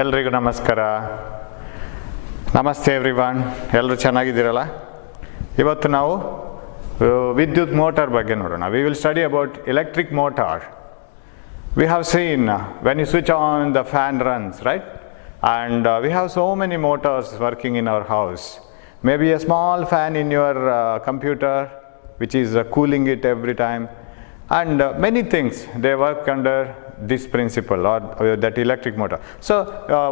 ಎಲ್ರಿಗೂ ನಮಸ್ಕಾರ. ನಮಸ್ತೆ ಎವ್ರಿವನ್. ಎಲ್ಲರೂ ಚೆನ್ನಾಗಿದ್ದೀರಲ್ಲ? ಇವತ್ತು ನಾವು ವಿದ್ಯುತ್ ಮೋಟಾರ್ ಬಗ್ಗೆ ನೋಡೋಣ. We will study about electric motor. We have seen when you switch on the fan runs, right? And we have so many motors working in our house. Maybe a small fan in your computer which is cooling it every time. And many things, they work under this principle or that electric motor. So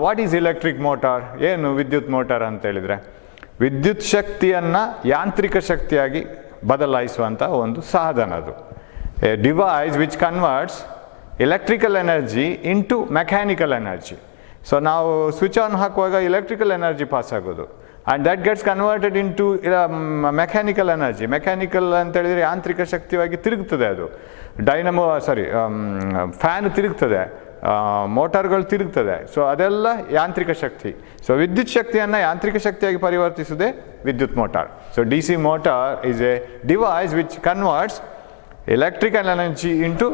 what is electric motor? ಏನು ವಿದ್ಯುತ್ motor ಅಂತ ಹೇಳಿದ್ರೆ, ವಿದ್ಯುತ್ ಶಕ್ತಿಯನ್ನು ಯಾಂತ್ರಿಕ ಶಕ್ತಿಯಾಗಿ ಬದಲಾಯಿಸುವಂಥ ಒಂದು ಸಾಧನ ಅದು. A device which converts electrical energy into mechanical energy. So ನಾವು ಸ್ವಿಚ್ ಆನ್ ಹಾಕುವಾಗ ಎಲೆಕ್ಟ್ರಿಕಲ್ ಎನರ್ಜಿ ಪಾಸ್ ಆಗೋದು, and that gets converted into mechanical energy. Mechanical ಅಂತ ಹೇಳಿದರೆ ಯಾಂತ್ರಿಕ ಶಕ್ತಿಯಾಗಿ ತಿರುಗ್ತದೆ ಅದು. ಫ್ಯಾನ್ ತಿರುಗ್ತದೆ, ಮೋಟಾರ್ಗಳು ತಿರುಗ್ತದೆ. ಸೊ ಅದೆಲ್ಲ ಯಾಂತ್ರಿಕ ಶಕ್ತಿ. ಸೊ ವಿದ್ಯುತ್ ಶಕ್ತಿಯನ್ನು ಯಾಂತ್ರಿಕ ಶಕ್ತಿಯಾಗಿ ಪರಿವರ್ತಿಸುವುದೇ ವಿದ್ಯುತ್ motor. So D C motor is a device which converts electrical energy into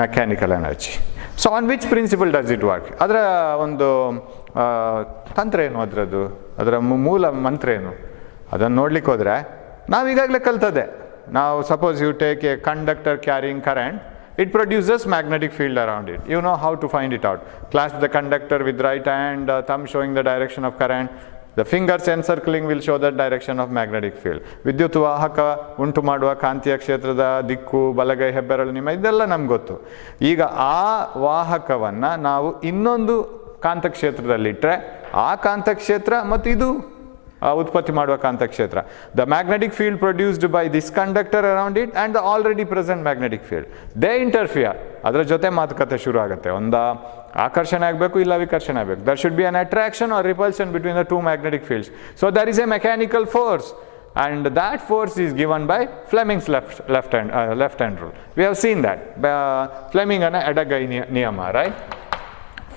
mechanical energy. So on which principle does it work? ಅದರ ಒಂದು ತಂತ್ರ ಏನು, ಅದರ ಮೂಲ ಮಂತ್ರ ಏನು, ಅದನ್ನು ನೋಡ್ಲಿಕ್ಕೆ ಹೋದರೆ ನಾವು ಈಗಾಗಲೇ ಕಲ್ತದೆ. ನಾವು suppose you take a conductor carrying current, it produces magnetic field around it. You know how to find it out. Clasp the conductor with right hand, thumb showing the direction of current. The fingers encircling will show the direction of magnetic field. ವಿದ್ಯುತ್ ವಾಹಕ ಉಂಟು ಮಾಡುವ ಕಾಂತೀಯ ಕ್ಷೇತ್ರದ ದಿಕ್ಕು, ಬಲಗೈ ಹೆಬ್ಬೆರಳು ನಿಮ್ಮ, ಇದೆಲ್ಲ ನಮ್ಗೆ ಗೊತ್ತು. ಈಗ ಆ ವಾಹಕವನ್ನು ನಾವು ಇನ್ನೊಂದು ಕಾಂತಕ್ಷೇತ್ರದಲ್ಲಿಟ್ಟರೆ ಆ ಕಾಂತಕ್ಷೇತ್ರ ಮತ್ತು ಇದು ಉತ್ಪತ್ತಿ ಮಾಡುವ ಕಾಂತಕ್ಷೇತ್ರ, the magnetic field produced by this conductor around it and the already present magnetic field, they interfere. ಅದರ ಜೊತೆ ಮಾತುಕತೆ ಶುರು ಆಗುತ್ತೆ. ಒಂದು ಆಕರ್ಷಣೆ ಆಗಬೇಕು, ಇಲ್ಲ ವಿಕರ್ಷಣೆ ಆಗಬೇಕು. There should be an attraction or repulsion between the two magnetic fields. So there is a mechanical force, and that force is given by Fleming's left hand rule. We have seen that Fleming ana ಎಡಗೈ ನಿಯಮ, right?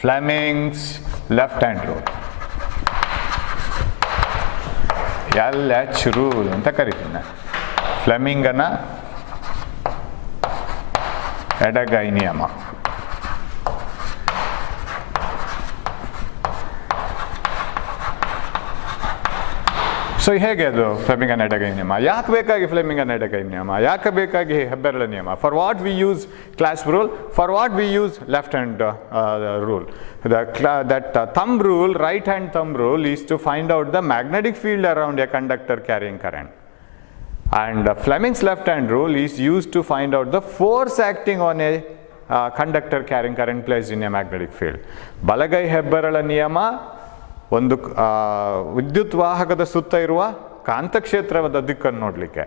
Fleming's left hand rule, LH rule ಅಂತ ಕರಿತೀನಿ ನಾನು. ಫ್ಲೆಮಿಂಗನ ಎಡಗೈ ನಿಯಮ. So ಹೇಗೆ ಅದು ಫ್ಲೆಮಿಂಗನ ಎಡಗೈ ನಿಯಮ? ಯಾಕೆ ಬೇಕಾಗಿ ಫ್ಲೆಮಿಂಗನ ಎಡಗೈ ನಿಯಮ? ಯಾಕೆ ಬೇಕಾಗಿ ಹೆಬ್ಬೆರಳ ನಿಯಮ? For what we use clasp rule, for what we use left hand rule. That thumb rule, right hand thumb rule, is to find out the magnetic field around a conductor carrying current, and Fleming's left hand rule is used to find out the force acting on a conductor carrying current placed in a magnetic field. ಬಲಗೈ ಹೆಬ್ಬೆರಳ ನಿಯಮ ಒಂದು ವಿದ್ಯುತ್ ವಾಹಕದ ಸುತ್ತ ಇರುವ ಕಾಂತಕ್ಷೇತ್ರದ ದಿಕ್ಕನ್ನು ನೋಡಲಿಕ್ಕೆ,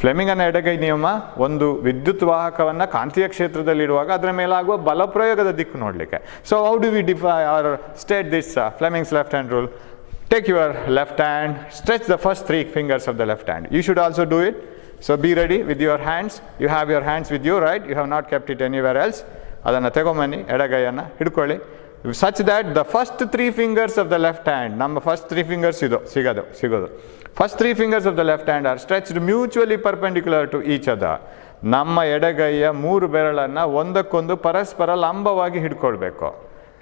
ಫ್ಲೆಮಿಂಗನ ಎಡಗೈ ನಿಯಮ ಒಂದು ವಿದ್ಯುತ್ ವಾಹಕವನ್ನು ಕಾಂತೀಯ ಕ್ಷೇತ್ರದಲ್ಲಿರುವಾಗ ಅದರ ಮೇಲಾಗುವ ಬಲಪ್ರಯೋಗದ ದಿಕ್ಕು ನೋಡಲಿಕ್ಕೆ. So how do we define or state this Fleming's left hand rule? Take your left hand, stretch the first 3 fingers of the left hand. You should also do it. So be ready with your hands. You have your hands with you, right? You have not kept it anywhere else. ಅದನ್ನು ತಗೊಂಬನ್ನಿ, ಎಡಗೈಯನ್ನು ಹಿಡ್ಕೊಳ್ಳಿ. Such that the first 3 fingers of the left hand, ನಮ್ಮ first 3 fingers ಸಿಗೋದು. First 3 fingers of the left hand are stretched mutually perpendicular to each other. ನಮ್ಮ ಎಡಗೈಯ 3 ಬೆರಳನ್ನು ಒಂದಕ್ಕೊಂದು ಪರಸ್ಪರ ಲಂಬವಾಗಿ ಹಿಡ್ಕೊಳ್ಬೇಕು.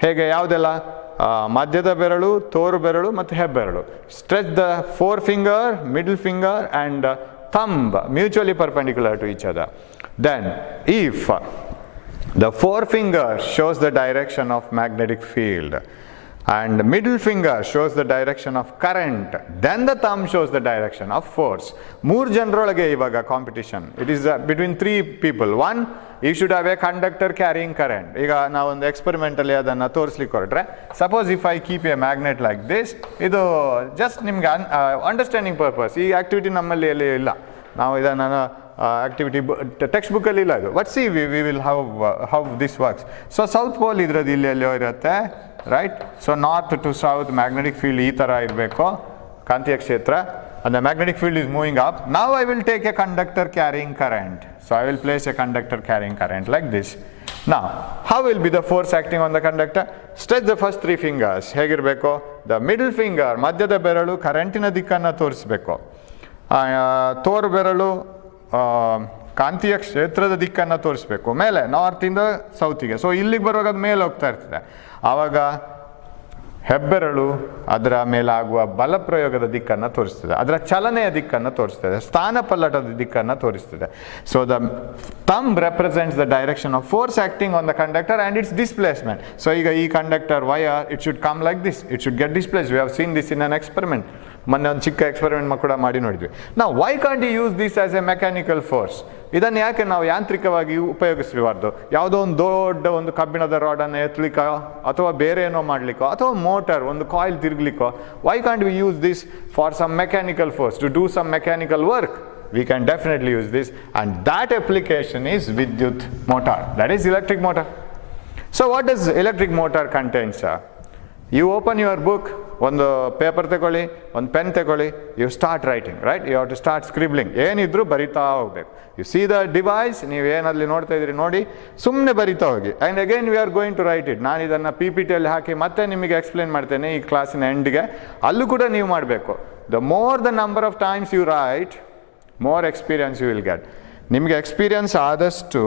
ಹೇಗೆ? ಯಾವುದೆಲ್ಲ? ಮಧ್ಯದ ಬೆರಳು, ತೋರು ಬೆರಳು ಮತ್ತು ಹೆಬ್ಬೆರಳು. Stretch the 4 finger, middle finger and thumb mutually perpendicular to each other. Then if the 4 finger shows the direction of magnetic field and middle finger shows the direction of current, then the thumb shows the direction of force. 3 ಜನರೊಳಗೆ ಇವಾಗ competition. It is between 3 people. 1, you should have a conductor carrying current. ಈಗ ನಾವೊಂದು experimentally ಅದನ್ನು ತೋರಿಸ್ಲಿಕ್ಕೆ ಹೊರಟ್ರೆ, suppose if I keep A magnet like this, ಇದು just ನಿಮ್ಗೆ understanding purpose. ಈ activity ನಮ್ಮಲ್ಲಿ ಎಲ್ಲಿ ಇಲ್ಲ, ನಾವು ಇದನ್ನು ಆಕ್ಟಿವಿಟಿ ಟೆಕ್ಸ್ಟ್ ಬುಕ್ಕಲ್ಲಿ ಇಲ್ಲ ಇದು. But see we will how this works. So south pole ಇದ್ರದ್ದು ಇಲ್ಲಿ ಎಲ್ಲೋ ಇರುತ್ತೆ, right? So north to south magnetic field ಈ ಥರ ಇರಬೇಕು ಕಾಂತೀಯ ಕ್ಷೇತ್ರ, and the magnetic field is moving up. Now I will take a conductor carrying current. So I will place a conductor carrying current like this. Now how will be the force acting on the conductor? Stretch the first 3 fingers. ಹೇಗಿರಬೇಕು? The middle finger, ಮಧ್ಯದ ಬೆರಳು ಕರೆಂಟಿನ ದಿಕ್ಕನ್ನು ತೋರಿಸಬೇಕು. ತೋರು ಬೆರಳು ಕಾಂತೀಯ ಕ್ಷೇತ್ರದ ದಿಕ್ಕನ್ನು ತೋರಿಸ್ಬೇಕು ಮೇಲೆ, ನಾರ್ತಿಂದ ಸೌತಿಗೆ. ಸೊ ಇಲ್ಲಿಗೆ ಬರುವಾಗ ಅದು ಮೇಲೆ ಹೋಗ್ತಾ ಇರ್ತದೆ. ಆವಾಗ ಹೆಬ್ಬೆರಳು ಅದರ ಮೇಲಾಗುವ ಬಲ ಪ್ರಯೋಗದ ದಿಕ್ಕನ್ನು ತೋರಿಸ್ತದೆ, ಅದರ ಚಲನೆಯ ದಿಕ್ಕನ್ನು ತೋರಿಸ್ತದೆ, ಸ್ಥಾನಪಲ್ಲಟದ ದಿಕ್ಕನ್ನು ತೋರಿಸ್ತದೆ. So the thumb represents the direction of force acting on the conductor and its displacement. So ಈಗ ಈ conductor wire it should come like this, it should get displace. We have seen this in an experiment. ಮೊನ್ನೆ ಒಂದು ಚಿಕ್ಕ experiment ಕೂಡ ಮಾಡಿ ನೋಡಿದ್ವಿ. ನಾವು why can't you use this as a mechanical force? ಇದನ್ನು ಯಾಕೆ ನಾವು ಯಾಂತ್ರಿಕವಾಗಿ ಉಪಯೋಗಿಸಬಾರ್ದು? ಯಾವುದೋ ಒಂದು ದೊಡ್ಡ ಒಂದು ಕಬ್ಬಿಣದ ರಾಡನ್ನು ಎತ್ತಲಿಕ್ಕೋ ಅಥವಾ ಬೇರೆ ಏನೋ ಮಾಡಲಿಕ್ಕೋ ಅಥವಾ ಮೋಟರ್ ಒಂದು ಕಾಯಿಲ್ ತಿರುಗಲಿಕ್ಕೋ, why can't we use this for some mechanical force to do some mechanical work? We can definitely use this, and that application is Vidyut motor, that is electric motor. So what does electric motor contain, sir? You open your book, ಒಂದು paper ತಗೊಳ್ಳಿ, ಒಂದು pen ತಗೊಳ್ಳಿ, you start writing, right? You have to start scribbling. ಏನಿದ್ರು ಬರಿತಾ ಹೋಗ್ಬೇಕು. U C the device, ನೀವು ಏನಲ್ಲಿ ನೋಡ್ತಾ ಇದ್ದೀರಿ ನೋಡಿ, ಸುಮ್ಮನೆ ಬರಿತಾ ಹೋಗಿ. And again we are going to write it. ನಾನು ಇದನ್ನು PPTಯಲ್ಲಿ ಹಾಕಿ ಮತ್ತೆ ನಿಮಗೆ ಎಕ್ಸ್ಪ್ಲೇನ್ ಮಾಡ್ತೇನೆ ಈ ಕ್ಲಾಸಿನ ಎಂಡ್ಗೆ. ಅಲ್ಲೂ ಕೂಡ ನೀವು ಮಾಡಬೇಕು. The more the number of times you write, more experience you will get. ನಿಮಗೆ ಎಕ್ಸ್ಪೀರಿಯನ್ಸ್ ಆದಷ್ಟು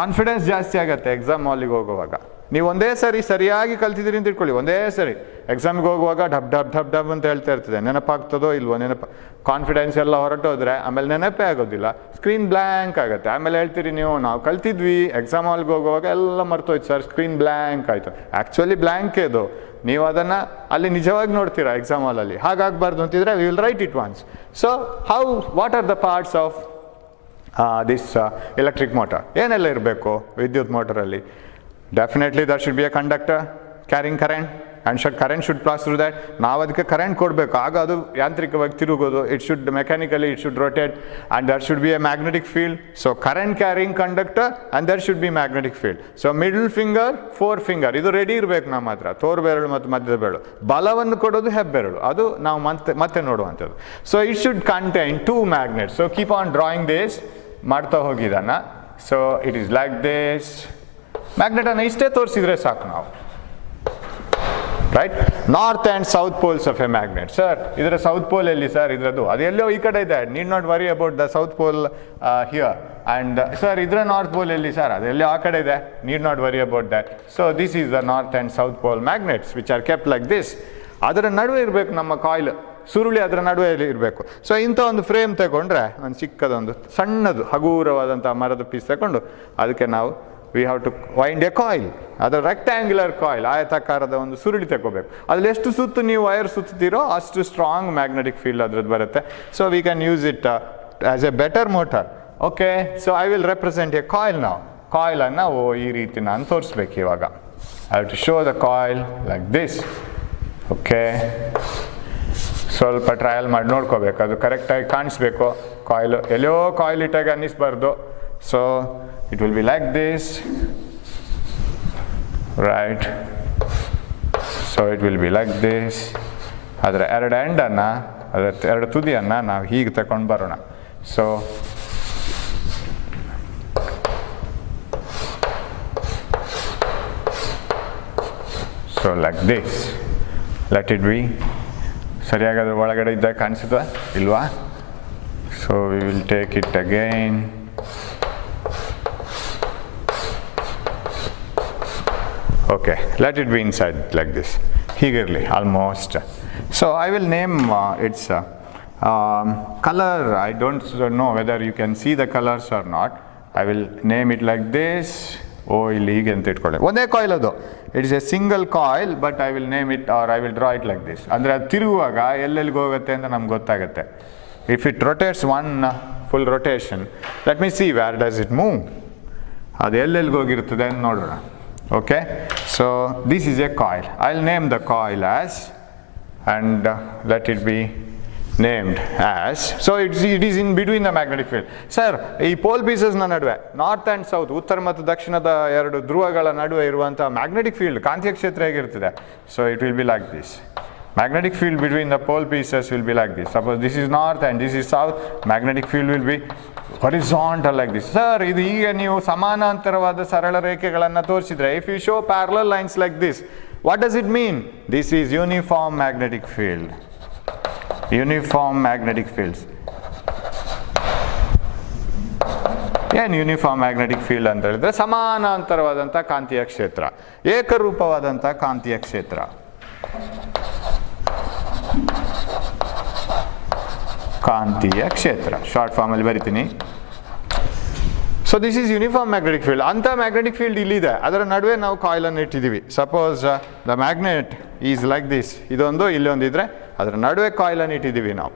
ಕಾನ್ಫಿಡೆನ್ಸ್ ಜಾಸ್ತಿ ಆಗುತ್ತೆ ಎಕ್ಸಾಮ್ ಹಾಲಿಗೆ ಹೋಗುವಾಗ. ನೀವು ಒಂದೇ ಸರಿ ಸರಿಯಾಗಿ ಕಲ್ತಿದ್ದೀರಿ ಅಂತ ಇಟ್ಕೊಳ್ಳಿ, ಒಂದೇ ಸರಿ ಎಕ್ಸಾಮ್ಗೆ ಹೋಗುವಾಗ ಡಬ್ ಡಬ್ ಡಬ್ ಡಬ್ ಅಂತ ಹೇಳ್ತಾ ಇರ್ತದೆ, ನೆನಪಾಗ್ತದೋ ಇಲ್ವೋ, ಕಾನ್ಫಿಡೆನ್ಸ್ ಎಲ್ಲ ಹೊರಟೋದ್ರೆ ಆಮೇಲೆ ನೆನಪೇ ಆಗೋದಿಲ್ಲ, ಸ್ಕ್ರೀನ್ ಬ್ಲ್ಯಾಂಕ್ ಆಗುತ್ತೆ. ಆಮೇಲೆ ಹೇಳ್ತೀರಿ ನೀವು, ನಾವು ಕಲ್ತಿದ್ವಿ, ಎಕ್ಸಾಮ್ ಹಾಲ್ಗೆ ಹೋಗುವಾಗ ಎಲ್ಲ ಮರ್ತೋಯ್ತು ಸರ್, ಸ್ಕ್ರೀನ್ ಬ್ಲ್ಯಾಂಕ್ ಆಯಿತು. ಆ್ಯಕ್ಚುಲಿ ಬ್ಲ್ಯಾಂಕೇ ಅದು, ನೀವು ಅದನ್ನು ಅಲ್ಲಿ ನಿಜವಾಗಿ ನೋಡ್ತೀರಾ ಎಕ್ಸಾಮ್ ಹಾಲಲ್ಲಿ. ಹಾಗಾಗಬಾರ್ದು ಅಂತಿದ್ರೆ we will write it once. So what are the parts of this electric motor? ಏನೆಲ್ಲ ಇರಬೇಕು ವಿದ್ಯುತ್ ಮೋಟರಲ್ಲಿ? Definitely there should be a conductor carrying current, and current should pass through that. ನಾವು ಅದಕ್ಕೆ ಕರೆಂಟ್ ಕೊಡಬೇಕು, ಆಗ ಅದು ಯಾಂತ್ರಿಕವಾಗಿ ತಿರುಗೋದು. It should mechanically it should rotate, and there should be a magnetic field. So current carrying conductor and there should be magnetic field. So middle finger, four finger ಇದು ready ಇರಬೇಕು ನಮ್ಮ ಹತ್ರ, ತೋರು ಬೆರಳು ಮತ್ತು ಮಧ್ಯದ ಬೆರಳು. ಬಲವನ್ನು ಕೊಡೋದು ಹೆಬ್ಬೆರಳು, ಅದು ನಾವು ಮತ್ತೆ ನೋಡುವಂಥದ್ದು. So it should contain 2 magnets. So keep on drawing this, ಮಾಡ್ತಾ ಹೋಗಿದ್ದಾನ. So it is like this. ಮ್ಯಾಗ್ನೆಟನ್ನು ಇಷ್ಟೇ ತೋರಿಸಿದ್ರೆ ಸಾಕು ನಾವು, right? North and south poles of a magnet. Sir ಇದರ ಸೌತ್ ಪೋಲ್ ಎಲ್ಲಿ ಸರ್? ಇದರದ್ದು ಅದು ಎಲ್ಲೋ ಈ ಕಡೆ ಇದೆ, need not worry about the south pole here. And sir ಇದರ ನಾರ್ತ್ ಪೋಲ್ ಎಲ್ಲಿ ಸರ್? ಅದೆಲ್ಲೋ ಆ ಕಡೆ ಇದೆ, need not worry about that. So this is the north and south pole magnets which are kept like this. ಅದರ ನಡುವೆ ಇರಬೇಕು ನಮ್ಮ ಕಾಯಿಲ್, ಸುರುಳಿ ಅದರ ನಡುವೆ ಇರಬೇಕು. ಸೊ ಇಂಥ ಒಂದು ಫ್ರೇಮ್ ತಗೊಂಡ್ರೆ, ಒಂದು ಚಿಕ್ಕದೊಂದು ಸಣ್ಣದು ಹಗೂರವಾದಂಥ ಮರದ ಪೀಸ್ ತಗೊಂಡು ಅದಕ್ಕೆ ನಾವು we have to wind a coil. ಅದು ರೆಕ್ಟ್ಯಾಂಗ್ಯುಲರ್ ಕಾಯಿಲ್, ಆಯತಾಕಾರದ ಒಂದು ಸುರುಳಿ ತಗೋಬೇಕು. ಅದ್ರಲ್ಲಿ ಎಷ್ಟು ಸುತ್ತು ನೀವು ವೈರ್ ಸುತ್ತೀರೋ ಅಷ್ಟು ಸ್ಟ್ರಾಂಗ್ ಮ್ಯಾಗ್ನೆಟಿಕ್ ಫೀಲ್ಡ್ ಅದ್ರದ್ದು ಬರುತ್ತೆ. So we can use it as a better motor. Okay, so I will represent a coil ನಾವು. ಕಾಯಿಲನ್ನು ಈ ರೀತಿ ನಾನು ತೋರಿಸ್ಬೇಕು ಇವಾಗ. I have to show the coil like this. Okay, ಸ್ವಲ್ಪ ಟ್ರಯಲ್ ಮಾಡಿ ನೋಡ್ಕೋಬೇಕು, ಅದು ಕರೆಕ್ಟಾಗಿ ಕಾಣಿಸ್ಬೇಕು ಕಾಯಿಲು. ಎಲ್ಲೋ ಕಾಯಿಲ್ ಇಟ್ಟಾಗ ಅನ್ನಿಸ್ಬಾರ್ದು. So it will be like this, right? So it will be like this. ಅದರ ಎರಡು ಎಂಡನ್ನು, ಅದರ ಎರಡು ತುದಿಯನ್ನು ನಾವು ಹೀಗೆ ತಗೊಂಡು ಬರೋಣ. So like this, let it be. ಸರಿಯಾಗಿ ಅದ್ರ ಒಳಗಡೆ ಇದ್ದಾಗ ಕಾಣಿಸುತ್ತಾ ಇಲ್ವಾ? So we will take it again. Okay, let it be inside like this. Higirli, almost. So I will name its color. I don't know whether you can see the colors or not. I will name it like this. Oh, illi hige anta itkolli. Onde coil adu. It is a single coil, but I will name it, or I will draw it like this. Andre adu tiruguvaga ellellige hogutte anta namage gottagutte. If it rotates one full rotation, let me see where does it move. Adu ellellige hogiruttade anta nodona. Okay, so this is a coil. I'll name the coil as, and let it be named as. So it is in between the magnetic field. Sir, ಈ pole ಪೀಸಸ್ನ ನಡುವೆ, north and south, ಉತ್ತರ ಮತ್ತು ದಕ್ಷಿಣದ ಎರಡು ಧ್ರುವಗಳ ನಡುವೆ ಇರುವಂಥ magnetic field, ಕಾಂತೀಯ ಕ್ಷೇತ್ರ ಹೇಗಿರ್ತದೆ? So it will be like this. Magnetic field between the pole pieces will be like this. Suppose this is north and this is south, magnetic field will be horizontal like this. Sir, ಇದು ಈಗ ನೀವು ಸಮಾನಾಂತರವಾದ ಸರಳ ರೇಖೆಗಳನ್ನು ತೋರಿಸಿದ್ರೆ, if you show parallel lines like this, what does it mean? This is uniform magnetic field. Uniform magnetic fields. ಏನು uniform magnetic field ಅಂತ ಹೇಳಿದ್ರೆ ಸಮಾನಾಂತರವಾದಂಥ ಕಾಂತೀಯ ಕ್ಷೇತ್ರ, ಏಕರೂಪವಾದಂಥ ಕಾಂತೀಯ ಕ್ಷೇತ್ರ. ಕಾಂತೀಯ ಕ್ಷೇತ್ರ ಶಾರ್ಟ್ ಫಾರ್ಮಲ್ಲಿ ಬರಿತೀನಿ. So this is uniform magnetic field. ಅಂಥ ಮ್ಯಾಗ್ನೆಟಿಕ್ ಫೀಲ್ಡ್ ಇಲ್ಲಿದೆ, ಅದರ ನಡುವೆ ನಾವು ಕಾಯಿಲನ್ನು ಇಟ್ಟಿದ್ದೀವಿ. Suppose the magnet is like this, ಇದೊಂದು ಇಲ್ಲೊಂದು ಇದ್ದರೆ ಅದರ ನಡುವೆ ಕಾಯಿಲನ್ನು ಇಟ್ಟಿದ್ದೀವಿ ನಾವು.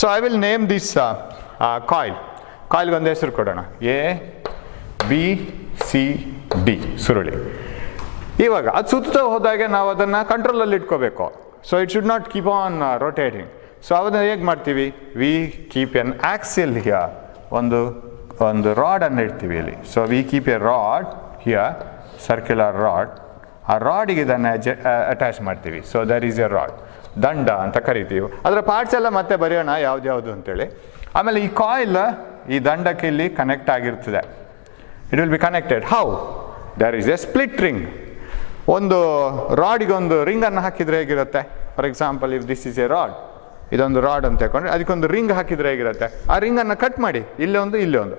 So I will name this ಕಾಯಿಲ್ಗೆ ಒಂದು ಹೆಸರು ಕೊಡೋಣ, ABCD ಸುರುಳಿ. ಇವಾಗ ಅದು ಸುತ್ತ ಹೋದಾಗೆ ನಾವು ಅದನ್ನು ಕಂಟ್ರೋಲಲ್ಲಿ ಇಟ್ಕೋಬೇಕು. So it should not keep on rotating. So ಅದನ್ನು ಹೇಗೆ ಮಾಡ್ತೀವಿ, we keep an axle here, ಒಂದು ರಾಡನ್ನು ಇಡ್ತೀವಿ ಇಲ್ಲಿ. So we keep a rod here, circular rod. ಆ ರಾಡಿಗೆ ಇದನ್ನು ಅಟ್ಯಾಚ್ ಮಾಡ್ತೀವಿ. So there is a rod, ದಂಡ ಅಂತ ಕರಿತೀವಿ. ಅದರ ಪಾರ್ಟ್ಸ್ ಎಲ್ಲ ಮತ್ತೆ ಬರೆಯೋಣ ಯಾವ್ದು ಅಂತೇಳಿ. ಆಮೇಲೆ ಈ ಕಾಯಿಲ್ ಈ ದಂಡಕ್ಕೆ ಇಲ್ಲಿ ಕನೆಕ್ಟ್ ಆಗಿರ್ತದೆ. It will be connected. How? There is a split ring. ಒಂದು ರಾಡಿಗೆ ಒಂದು ರಿಂಗನ್ನು ಹಾಕಿದರೆ ಹೇಗಿರುತ್ತೆ? For example, if this is a rod, ಇದೊಂದು ರಾಡ್ ಅಂತ ತಗೊಂಡ್ರೆ ಅದಕ್ಕೊಂದು ರಿಂಗ್ ಹಾಕಿದರೆ ಹೇಗಿರುತ್ತೆ? ಆ ರಿಂಗನ್ನು ಕಟ್ ಮಾಡಿ, ಇಲ್ಲೊಂದು,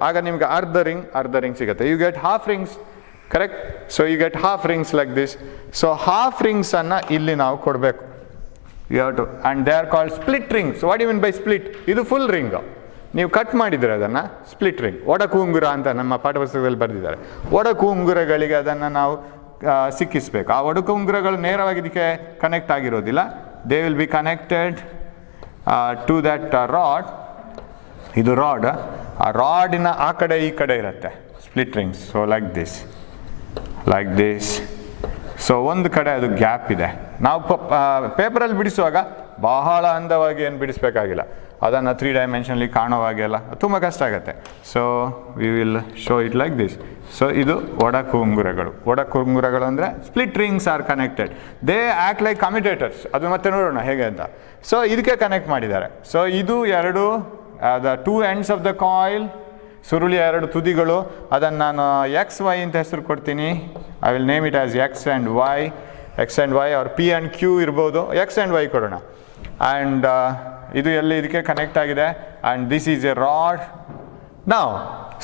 ಆಗ ನಿಮಗೆ ಅರ್ಧ ರಿಂಗ್ ಸಿಗುತ್ತೆ. You get half rings, correct? So you get half rings like this. So half ರಿಂಗ್ಸನ್ನು ಇಲ್ಲಿ ನಾವು ಕೊಡಬೇಕು. You have to, and they are called split rings. What you mean by split? ಇದು ಫುಲ್ ರಿಂಗ್, ನೀವು cut ಮಾಡಿದರೆ ಅದನ್ನು split ring. ಒಡಕು ಉಂಗುರ ಅಂತ ನಮ್ಮ ಪಾಠಪುಸ್ತಕದಲ್ಲಿ ಬರೆದಿದ್ದಾರೆ. ಒಡಕು ಉಂಗುರಗಳಿಗೆ ಅದನ್ನು ನಾವು ಸಿಕ್ಕಿಸಬೇಕು. ಆ ಒಡಕು ಉಂಗುರಗಳು ನೇರವಾಗಿ ಇದಕ್ಕೆ ಕನೆಕ್ಟ್ ಆಗಿರೋದಿಲ್ಲ. They will be connected to that rod. ಇದು ರಾಡ್, ಆ ರಾಡಿನ ಆ ಕಡೆ ಈ ಕಡೆ ಇರುತ್ತೆ split rings. So like this. So ಒಂದು ಕಡೆ ಅದು ಗ್ಯಾಪ್ ಇದೆ. ನಾವು ಪೇಪರಲ್ಲಿ ಬಿಡಿಸುವಾಗ ಬಹಳ ಅಂದವಾಗಿ ಏನು ಬಿಡಿಸ್ಬೇಕಾಗಿಲ್ಲ, ಅದನ್ನು 3 ಡೈಮೆನ್ಷನಲ್ಲಿ ಕಾಣುವಾಗೆಲ್ಲ ತುಂಬ ಕಷ್ಟ ಆಗುತ್ತೆ. So we will show it like this. So ಇದು ಒಡಕು ಉಂಗುರಗಳು ಅಂದರೆ split rings are connected. They act like commutators. ಅದು ಮತ್ತೆ ನೋಡೋಣ ಹೇಗೆ ಅಂತ. ಸೊ ಇದಕ್ಕೆ ಕನೆಕ್ಟ್ ಮಾಡಿದ್ದಾರೆ. ಸೊ ಇದು ಎರಡು the 2 ends of the coil, ಸುರುಳಿಯ 2 ತುದಿಗಳು. ಅದನ್ನು ನಾನು XY ಅಂತ ಹೆಸರು ಕೊಡ್ತೀನಿ. I will name it as X and Y or P and Q ಇರ್ಬೋದು. X and Y ಕೊಡೋಣ. ಆ್ಯಂಡ್ ಇದು ಎಲ್ಲಿ ಇದಕ್ಕೆ ಕನೆಕ್ಟ್ ಆಗಿದೆ. And this is a rod. ನಾವು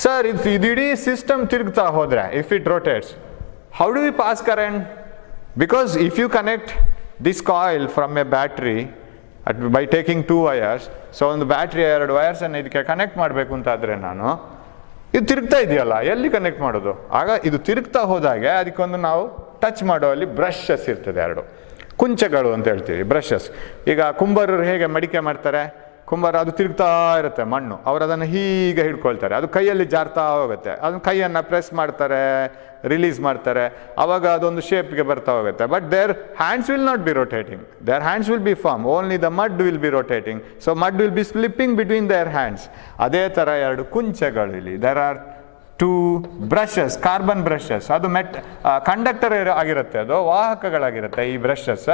ಸರ್ ಇದು ಇಡೀ ಸಿಸ್ಟಮ್ ತಿರುಗ್ತಾ ಹೋದರೆ, if it rotates, how do we pass current? Because if you connect this coil from A battery by taking 2 wires, so ಒಂದು ಬ್ಯಾಟ್ರಿಯ 2 ವಯರ್ಸನ್ನು ಇದಕ್ಕೆ ಕನೆಕ್ಟ್ ಮಾಡಬೇಕು ಅಂತಾದರೆ ನಾನು ಇದು ತಿರುಗ್ತಾ ಇದೆಯಲ್ಲ, ಎಲ್ಲಿ ಕನೆಕ್ಟ್ ಮಾಡೋದು? ಆಗ ಇದು ತಿರುಗ್ತಾ ಹೋದಾಗೆ ಅದಕ್ಕೊಂದು ನಾವು ಟಚ್ ಮಾಡುವಲ್ಲಿ ಬ್ರಷಸ್ ಇರ್ತದೆ, 2 ಕುಂಚಗಳು ಅಂತ ಹೇಳ್ತೀವಿ, ಬ್ರಷಸ್. ಈಗ ಕುಂಬಾರರು ಹೇಗೆ ಮಡಿಕೆ ಮಾಡ್ತಾರೆ, ಕುಂಬಾರ ಅದು ತಿರುಗ್ತಾ ಇರುತ್ತೆ ಮಣ್ಣು, ಅವರು ಅದನ್ನು ಹೀಗೆ ಹಿಡ್ಕೊಳ್ತಾರೆ, ಅದು ಕೈಯಲ್ಲಿ ಜಾರ್ತಾ ಹೋಗುತ್ತೆ. ಅದನ್ನು ಕೈಯನ್ನು ಪ್ರೆಸ್ ಮಾಡ್ತಾರೆ, ರಿಲೀಸ್ ಮಾಡ್ತಾರೆ, ಆವಾಗ ಅದೊಂದು ಶೇಪ್ಗೆ ಬರ್ತಾ ಹೋಗುತ್ತೆ. But their hands will not be rotating, their hands will be firm, only the mud will be rotating. So mud will be slipping between their hands. ಅದೇ ಥರ 2 ಕುಂಚಗಳು ಇಲ್ಲಿ. There are 2 brushes, carbon brushes. ಅದು conductor ಆಗಿರುತ್ತೆ, ಅದು ವಾಹಕಗಳಾಗಿರುತ್ತೆ ಈ brushes.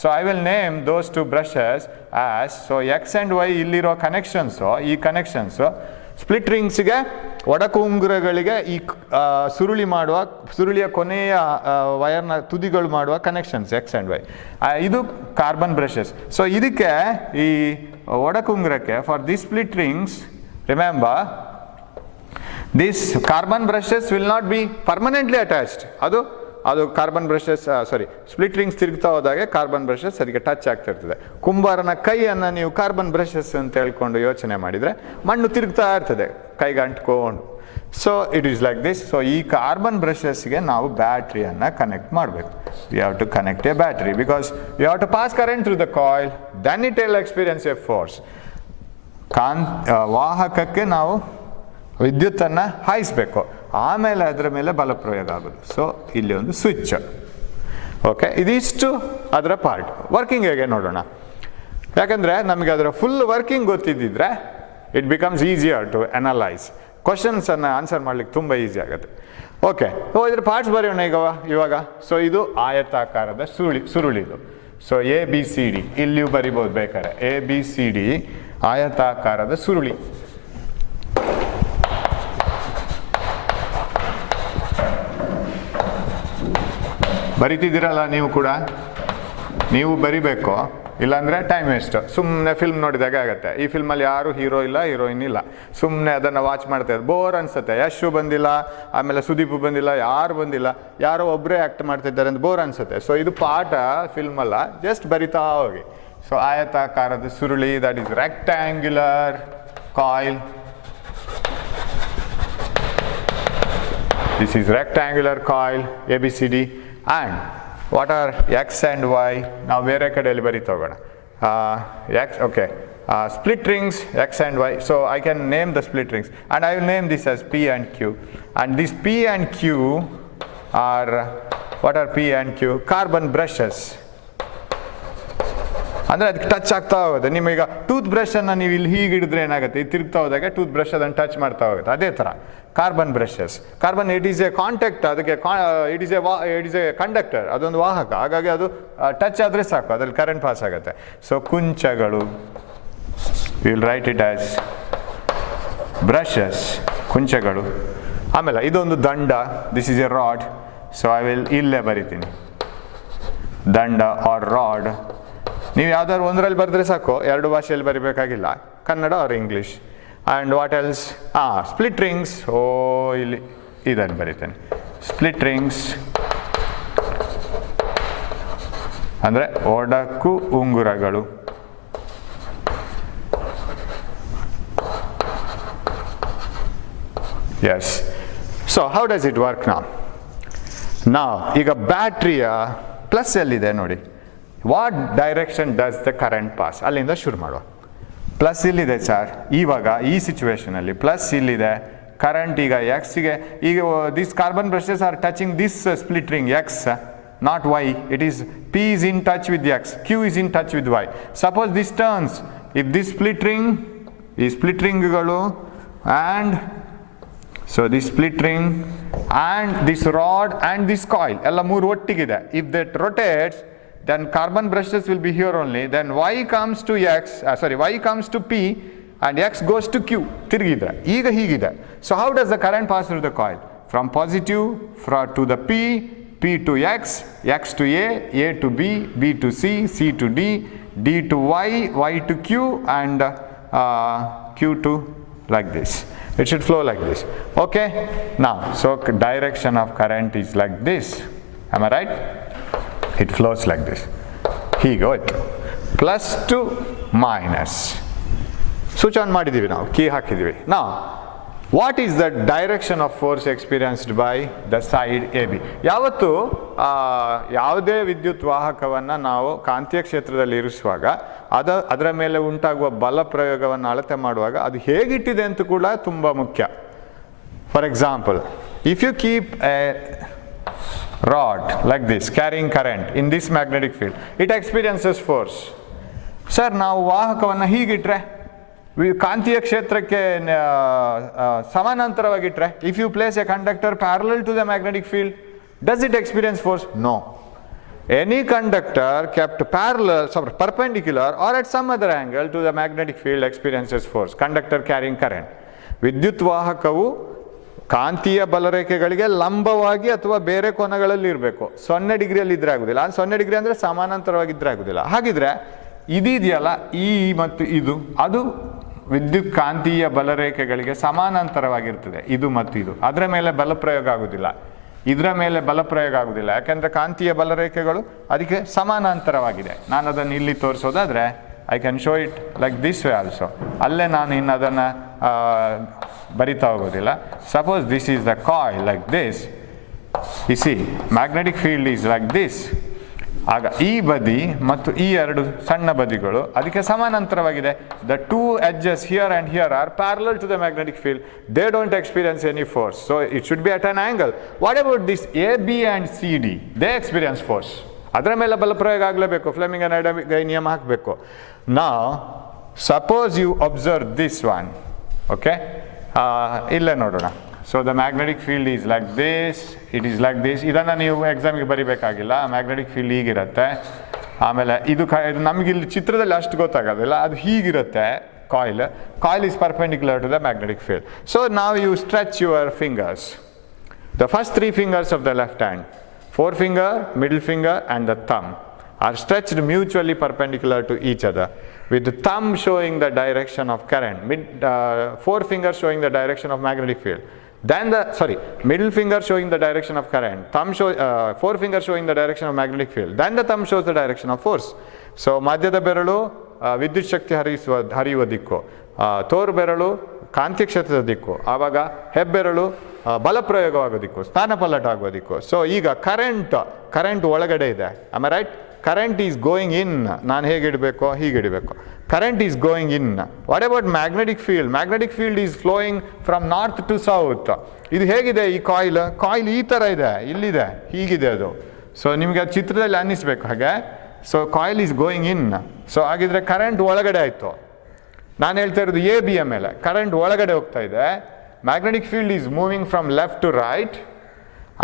So I will name those 2 brushes as, so X and Y ಇಲ್ಲಿರೋ ಕನೆಕ್ಷನ್ಸು, ಈ ಕನೆಕ್ಷನ್ಸು ಸ್ಪ್ಲಿಟ್ ರಿಂಗ್ಸ್ಗೆ, ಒಡಕು ಉಂಗುರಗಳಿಗೆ, ಈ ಸುರುಳಿಯ ಕೊನೆಯ ವಯರ್ನ ತುದಿಗಳು ಮಾಡುವ ಕನೆಕ್ಷನ್ಸ್ X and Y. ಇದು ಕಾರ್ಬನ್ ಬ್ರಷಸ್. ಸೊ ಇದಕ್ಕೆ ಈ ಒಡಕು ಉಂಗುರಕ್ಕೆ, for this split rings, remember these carbon brushes will not be permanently attached. ಅದು ಕಾರ್ಬನ್ ಬ್ರಷಸ್, ಸ್ಪ್ಲಿಟ್ ರಿಂಗ್ಸ್ ತಿರುಗ್ತಾ ಹೋದಾಗೆ ಕಾರ್ಬನ್ ಬ್ರಷಸ್ ಅದಕ್ಕೆ ಟಚ್ ಆಗ್ತಾ ಇರ್ತದೆ. ಕುಂಬಾರನ ಕೈಯನ್ನು ನೀವು ಕಾರ್ಬನ್ ಬ್ರಷಸ್ ಅಂತ ಹೇಳ್ಕೊಂಡು ಯೋಚನೆ ಮಾಡಿದರೆ ಮಣ್ಣು ತಿರುಗ್ತಾ ಇರ್ತದೆ ಕೈಗೆ ಅಂಟ್ಕೊಂಡು. So it is like this. So ಈ ಕಾರ್ಬನ್ ಬ್ರಷಸ್ಗೆ ನಾವು ಬ್ಯಾಟ್ರಿಯನ್ನು ಕನೆಕ್ಟ್ ಮಾಡಬೇಕು. You have to connect a battery because you have to pass current through the coil, then it will experience a force. ವಾಹಕಕ್ಕೆ ನಾವು ವಿದ್ಯುತ್ತನ್ನು ಹಾಯಿಸಬೇಕು, ಆಮೇಲೆ ಅದರ ಮೇಲೆ ಬಲ ಪ್ರಯೋಗ ಆಗೋದು. ಸೊ ಇಲ್ಲಿ ಒಂದು ಸ್ವಿಚ್. ಓಕೆ, ಇದಿಷ್ಟು ಅದರ ಪಾರ್ಟ್. ವರ್ಕಿಂಗ್ ಹೇಗೆ ನೋಡೋಣ. ಯಾಕಂದರೆ ನಮಗೆ ಅದರ ಫುಲ್ ವರ್ಕಿಂಗ್ ಗೊತ್ತಿದ್ದಿದ್ರೆ it becomes easier to analyse. ಕ್ವಶನ್ಸನ್ನು ಆನ್ಸರ್ ಮಾಡ್ಲಿಕ್ಕೆ ತುಂಬ ಈಸಿ ಆಗುತ್ತೆ. ಓಕೆ, ಇದ್ರ ಪಾರ್ಟ್ಸ್ ಬರೆಯೋಣ ಇವಾಗ. ಸೊ ಇದು ಆಯತಾಕಾರದ ಸುರುಳಿದು. ಸೊ ABCD ಇಲ್ಲಿಯೂ ಬರಿಬೋದು ಬೇಕಾದ್ರೆ. ABCD ಆಯತಾಕಾರದ ಸುರುಳಿ. ಬರಿತಿದ್ದೀರಲ್ಲ ನೀವು ಕೂಡ, ನೀವು ಬರಿಬೇಕು. ಇಲ್ಲಾಂದರೆ ಟೈಮ್ ವೇಸ್ಟ್. ಸುಮ್ಮನೆ ಫಿಲ್ಮ್ ನೋಡಿದಾಗ ಆಗುತ್ತೆ. ಈ ಫಿಲ್ಮಲ್ಲಿ ಯಾರು ಹೀರೋ ಇಲ್ಲ, ಹೀರೋಯಿನ್ ಇಲ್ಲ, ಸುಮ್ಮನೆ ಅದನ್ನು ವಾಚ್ ಮಾಡ್ತಾ ಇದ್ದು ಬೋರ್ ಅನಿಸುತ್ತೆ. ಯಶು ಬಂದಿಲ್ಲ, ಆಮೇಲೆ ಸುದೀಪ್ ಬಂದಿಲ್ಲ, ಯಾರು ಬಂದಿಲ್ಲ, ಯಾರೋ ಒಬ್ಬರೇ ಆ್ಯಕ್ಟ್ ಮಾಡ್ತಿದ್ದಾರೆ ಅಂತ ಬೋರ್ ಅನಿಸುತ್ತೆ. ಸೊ ಇದು ಪಾಠ ಫಿಲ್ಮಲ್ಲ, ಜಸ್ಟ್ ಬರಿತಾ ಹೋಗಿ. ಸೊ ಆಯತಾಕಾರದ ಸುರುಳಿ, that is rectangular coil. This is rectangular coil ABCD, and what are X and Y? ನಾವು ಬೇರೆ ಕಡೆಯಲ್ಲಿ ಬರೀತಾ ಹೋಗೋಣ. X, okay. Split rings X and Y. So I can name the split rings, and I will name this as P and Q. And these P and Q are, what are P and Q? Carbon brushes. ಅಂದರೆ ಅದಕ್ಕೆ touch ಆಗ್ತಾ ಹೋಗುತ್ತೆ. ನಿಮೀಗ tooth ಬ್ರಷನ್ನು ನೀವು ಇಲ್ಲಿ ಹೀಗೆ ಹಿಡಿದ್ರೆ ಏನಾಗುತ್ತೆ, ಇದು ತಿರುಗ್ತಾ ಹೋದಾಗ ಟೂತ್ ಬ್ರಷ್ ಅದನ್ನು ಟಚ್ ಮಾಡ್ತಾ ಹೋಗುತ್ತೆ. ಅದೇ ಥರ carbon brushes. Carbon it is A contact, ಅದಕ್ಕೆ ಇಟ್ ಈಸ್ ಎ ಕಂಡಕ್ಟರ್, ಅದೊಂದು ವಾಹಕ. ಹಾಗಾಗಿ ಅದು ಟಚ್ ಆದರೆ ಸಾಕು, ಅದ್ರಲ್ಲಿ ಕರೆಂಟ್ ಪಾಸ್ ಆಗುತ್ತೆ. ಸೊ ಕುಂಚಗಳು, will write it as brushes, ಕುಂಚಗಳು. ಆಮೇಲೆ ಇದೊಂದು ದಂಡ, this is a rod. So I will ಇಲ್ಲೇ ಬರಿತೀನಿ ದಂಡ ಆರ್ ರಾಡ್. ನೀವು ಯಾವ್ದಾದ್ರು ಒಂದರಲ್ಲಿ ಬರೆದ್ರೆ ಸಾಕು, ಎರಡು ಭಾಷೆಯಲ್ಲಿ ಬರಿಬೇಕಾಗಿಲ್ಲ, Kannada or English. And what else? Split rings. ಇಲ್ಲಿ ಇದನ್ನು ಬರಿತೇನೆ, ಸ್ಪ್ಲಿಟ್ ರಿಂಗ್ಸ್ ಅಂದರೆ ಒಡಕು ಉಂಗುರಗಳು. Yes. So how does it work ನಾವು ಈಗ ಬ್ಯಾಟ್ರಿಯ ಪ್ಲಸ್ ಎಲ್ಲಿದೆ ನೋಡಿ. What direction does the current pass? ಅಲ್ಲಿಂದ ಶುರು ಮಾಡುವ. ಪ್ಲಸ್ ಇಲ್ಲಿದೆ ಸರ್, ಇವಾಗ ಈ ಸಿಚುವೇಶನಲ್ಲಿ ಪ್ಲಸ್ ಇಲ್ಲಿದೆ. ಕರೆಂಟ್ ಈಗ ಎಕ್ಸ್ಗೆ, ಈಗ this carbon brushes are touching this split ring X, not Y. It is P is in touch with X, Q is in touch with Y. Suppose this turns, if this split ring, ಈ split ರಿಂಗ್ಗಳು, and so this split ring and this rod and this coil ಎಲ್ಲ ಮೂರು ಒಟ್ಟಿಗಿದೆ. If that rotates, then carbon brushes will be here only. Then Y comes to X, Y comes to P and X goes to Q. ತಿರುಗಿದ್ರೆ ಈಗ ಹೀಗಿದೆ. So how does the current pass through the coil? From positive to the P, P to X, X to A to B, B to C, C to D, D to Y, Y to Q, and Q to like this. It should flow like this. Okay? Now, so direction of current is like this. Am I right? It flows like this. ಹೀಗೆ ಹೋಯ್ತು. Plus two minus switch on ಮಾಡಿದ್ದೀವಿ, ನಾವು key ಹಾಕಿದ್ದೀವಿ. ನಾವು what is the direction of force experienced by the side A B? ಯಾವತ್ತು ಯಾವುದೇ ವಿದ್ಯುತ್ ವಾಹಕವನ್ನು ನಾವು ಕಾಂತೀಯ ಕ್ಷೇತ್ರದಲ್ಲಿ ಇರಿಸುವಾಗ ಅದರ ಮೇಲೆ ಉಂಟಾಗುವ ಬಲ ಪ್ರಯೋಗವನ್ನು ಅಳತೆ ಮಾಡುವಾಗ ಅದು ಹೇಗಿಟ್ಟಿದೆ ಅಂತ ಕೂಡ ತುಂಬ ಮುಖ್ಯ. For example, if you keep a rod like this carrying current in this magnetic field, it experiences force. Sir, ನಾವು ವಾಹಕವನ್ನು ಹೀಗಿಟ್ರೆ, ಕಾಂತೀಯ ಕ್ಷೇತ್ರಕ್ಕೆ ಸಮಾನಾಂತರವಾಗಿಟ್ರೆ, if you place a conductor parallel to the magnetic field, does it experience force? No. Any conductor kept perpendicular or at some other angle to the magnetic field experiences force. Conductor carrying current. ವಿದ್ಯುತ್ ವಾಹಕವು ಕಾಂತೀಯ ಬಲರೇಖೆಗಳಿಗೆ ಲಂಬವಾಗಿ ಅಥವಾ ಬೇರೆ ಕೋನಗಳಲ್ಲಿ ಇರಬೇಕು. 0 ಡಿಗ್ರಿಯಲ್ಲಿ ಇದ್ರೆ ಆಗುದಿಲ್ಲ. 0 degree ಅಂದರೆ ಸಮಾನಾಂತರವಾಗಿದ್ದರೆ ಆಗುದಿಲ್ಲ. ಹಾಗಿದ್ರೆ ಇದೆಯಲ್ಲ, ಈ ಮತ್ತು ಇದು, ಅದು ವಿದ್ಯುತ್ ಕಾಂತೀಯ ಬಲರೇಖೆಗಳಿಗೆ ಸಮಾನಾಂತರವಾಗಿರ್ತದೆ. ಇದು ಮತ್ತು ಇದು, ಅದರ ಮೇಲೆ ಬಲ ಪ್ರಯೋಗ ಆಗುದಿಲ್ಲ, ಇದರ ಮೇಲೆ ಬಲ ಪ್ರಯೋಗ ಆಗುದಿಲ್ಲ. ಯಾಕೆಂದರೆ ಕಾಂತೀಯ ಬಲರೇಖೆಗಳು ಅದಕ್ಕೆ ಸಮಾನಾಂತರವಾಗಿದೆ. ನಾನು ಅದನ್ನು ಇಲ್ಲಿ ತೋರಿಸೋದಾದರೆ I can show it like this way also. ಅಲ್ಲೇ ನಾನು ಇನ್ನು ಅದನ್ನು ಬರಿತಾ ಹೋಗೋದಿಲ್ಲ. Suppose this is the coil like this, you see magnetic field is like this. ಆಗ ಈ ಬದಿ ಮತ್ತು ಈ ಎರಡು ಸಣ್ಣ ಬದಿಗಳು ಅದಕ್ಕೆ ಸಮಾನಾಂತರವಾಗಿದೆ. The two edges here and here are parallel to the magnetic field. They don't experience any force. So it should be at an angle. What about this A B and C D? They experience force. ಅದರ ಮೇಲೆ ಬಲ ಪ್ರಯೋಗ ಆಗಲೇಬೇಕು, Fleming and ನಿಯಮ ಹಾಕಬೇಕು. ನಾವು suppose you observe this one. Okay, ಇಲ್ಲೇ ನೋಡೋಣ. So the magnetic field is like this, it is like this. ಇದನ್ನು ನೀವು ಎಕ್ಸಾಮಿಗೆ ಬರಿಬೇಕಾಗಿಲ್ಲ. Magnetic field ಹೀಗಿರುತ್ತೆ. ಆಮೇಲೆ ಇದು ನಮಗೆ ಇಲ್ಲಿ ಚಿತ್ರದಲ್ಲಿ ಅಷ್ಟು ಗೊತ್ತಾಗೋದಿಲ್ಲ, ಅದು ಹೀಗಿರುತ್ತೆ. Coil is perpendicular to the magnetic field. So ನಾವು you stretch your fingers, the first 3 fingers of the left hand, forefinger, middle finger and the thumb. are stretched mutually perpendicular to each other, with the thumb showing the direction of current, forefinger showing the direction of magnetic field. Then middle finger showing the direction of current, forefinger showing the direction of magnetic field. Then the thumb shows the direction of force. So ಮಧ್ಯದ ಬೆರಳು ವಿದ್ಯುತ್ ಶಕ್ತಿ ಹರಿಯುವ ದಿಕ್ಕು, ತೋರು ಬೆರಳು ಕಾಂತೀಯ ಕ್ಷೇತ್ರದ ದಿಕ್ಕು, ಆವಾಗ ಹೆಬ್ಬೆರಳು ಬಲ ಪ್ರಯೋಗವಾಗೋ ದಿಕ್ಕು, ಸ್ಥಾನಪಲ್ಲಟ ಆಗುವ ದಿಕ್ಕು. ಸೊ ಈಗ ಕರೆಂಟ್ ಒಳಗಡೆ ಇದೆ. Am I right? Current is going in. ನಾನು ಹೇಗೆ ಇಡಬೇಕು? ಹೀಗೆ ಇಡಬೇಕು. Current is going in. What about magnetic field? Magnetic field is flowing from north to south. ಇದು ಹೇಗಿದೆ ಈ ಕಾಯಿಲ್ ಈ ಥರ ಇದೆ, ಇಲ್ಲಿದೆ, ಹೀಗಿದೆ ಅದು. ಸೊ ನಿಮಗೆ ಅದು ಚಿತ್ರದಲ್ಲಿ ಅನ್ನಿಸ್ಬೇಕು ಹಾಗೆ. So coil is going in. So ಹಾಗಿದ್ರೆ ಕರೆಂಟ್ ಒಳಗಡೆ ಆಯಿತು. ನಾನು ಹೇಳ್ತಾ ಇರೋದು ಎ ಬಿಯ ಮೇಲೆ ಕರೆಂಟ್ ಒಳಗಡೆ ಹೋಗ್ತಾ ಇದೆ. Magnetic field is moving from left to right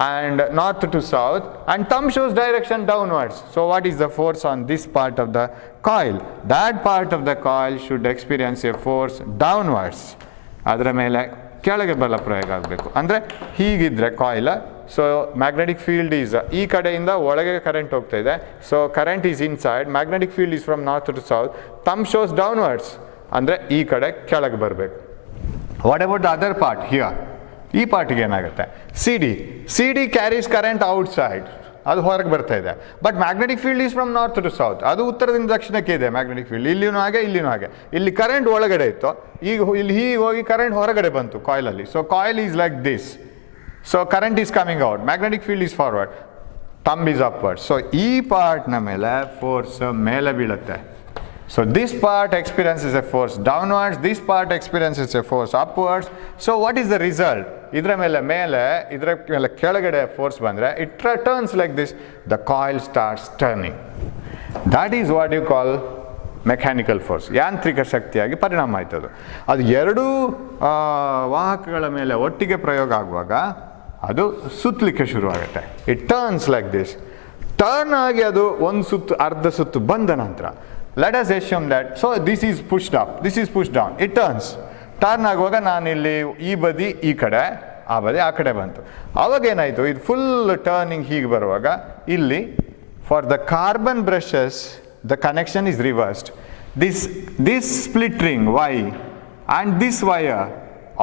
and north to south, and thumb shows direction downwards. So what is the force on this part of the coil? That part of the coil should experience a force downwards. ಅದರ ಮೇಲೆ ಕೆಳಗೆ ಬಲ ಪ್ರಯೋಗ ಆಗಬೇಕು. ಅಂದರೆ ಹೀಗಿದ್ರೆ coil, so magnetic field is ಈ ಕಡೆಯಿಂದ ಒಳಗೆ ಕರೆಂಟ್ ಹೋಗ್ತಾ ಇದೆ. So current is inside, magnetic field is from north to south, thumb shows downwards, ಅಂದರೆ ಈ ಕಡೆ ಕೆಳಗೆ ಬರಬೇಕು. What about the other part here? ಈ ಪಾರ್ಟಿಗೆ ಏನಾಗುತ್ತೆ? C D carries current outside, ಅದು ಹೊರಗೆ ಬರ್ತಾ ಇದೆ. But magnetic field is from north to south, ಅದು ಉತ್ತರದಿಂದ ದಕ್ಷಿಣಕ್ಕೆ ಇದೆ ಮ್ಯಾಗ್ನೆಟಿಕ್ ಫೀಲ್ಡ್. ಇಲ್ಲಿನೂ ಹಾಗೆ, ಇಲ್ಲಿನೂ ಹಾಗೆ. ಇಲ್ಲಿ ಕರೆಂಟ್ ಒಳಗಡೆ ಇತ್ತು, ಈಗ ಇಲ್ಲಿ ಹೀಗೆ ಹೋಗಿ ಕರೆಂಟ್ ಹೊರಗಡೆ ಬಂತು ಕಾಯಿಲಲ್ಲಿ. So coil is like this. So current is coming out, magnetic field is forward, thumb is upward. So ಈ ಪಾರ್ಟ್ನ ಮೇಲೆ ಫೋರ್ಸ್ ಮೇಲೆ ಬೀಳುತ್ತೆ. So this part experiences a force downwards, this part experiences a force upwards. So what is the result? ಇದರ ಮೇಲೆ ಕೆಳಗಡೆ force ಬಂದರೆ it turns like this, the coil starts turning. That is what you call mechanical force, ಯಾಂತ್ರಿಕ ಶಕ್ತಿಯಾಗಿ ಪರಿಣಾಮ ಆಯ್ತದು. ಅದು ಎರಡೂ ವಾಹಕಗಳ ಮೇಲೆ ಒಟ್ಟಿಗೆ ಪ್ರಯೋಗ ಆಗುವಾಗ ಅದು ಸುತ್ತಲಿಕ್ಕೆ ಶುರುವಾಗುತ್ತೆ. It turns like this. Turn ಆಗಿ ಅದು ಒಂದು ಸುತ್ತು, ಅರ್ಧ ಸುತ್ತು ಬಂದ ನಂತರ let us assume that, so this is pushed up, this is pushed down, it turns. Turn ಆಗುವಾಗ ನಾನಿಲ್ಲಿ ಈ ಬದಿ ಈ ಕಡೆ, ಆ ಬದಿ ಆ ಕಡೆ ಬಂತು. ಆವಾಗ ಏನಾಯಿತು, ಇದು ಫುಲ್ ಟರ್ನಿಂಗ್ ಹೀಗೆ ಬರುವಾಗ ಇಲ್ಲಿ for the carbon brushes the connection is reversed. This split ring Y and this wire,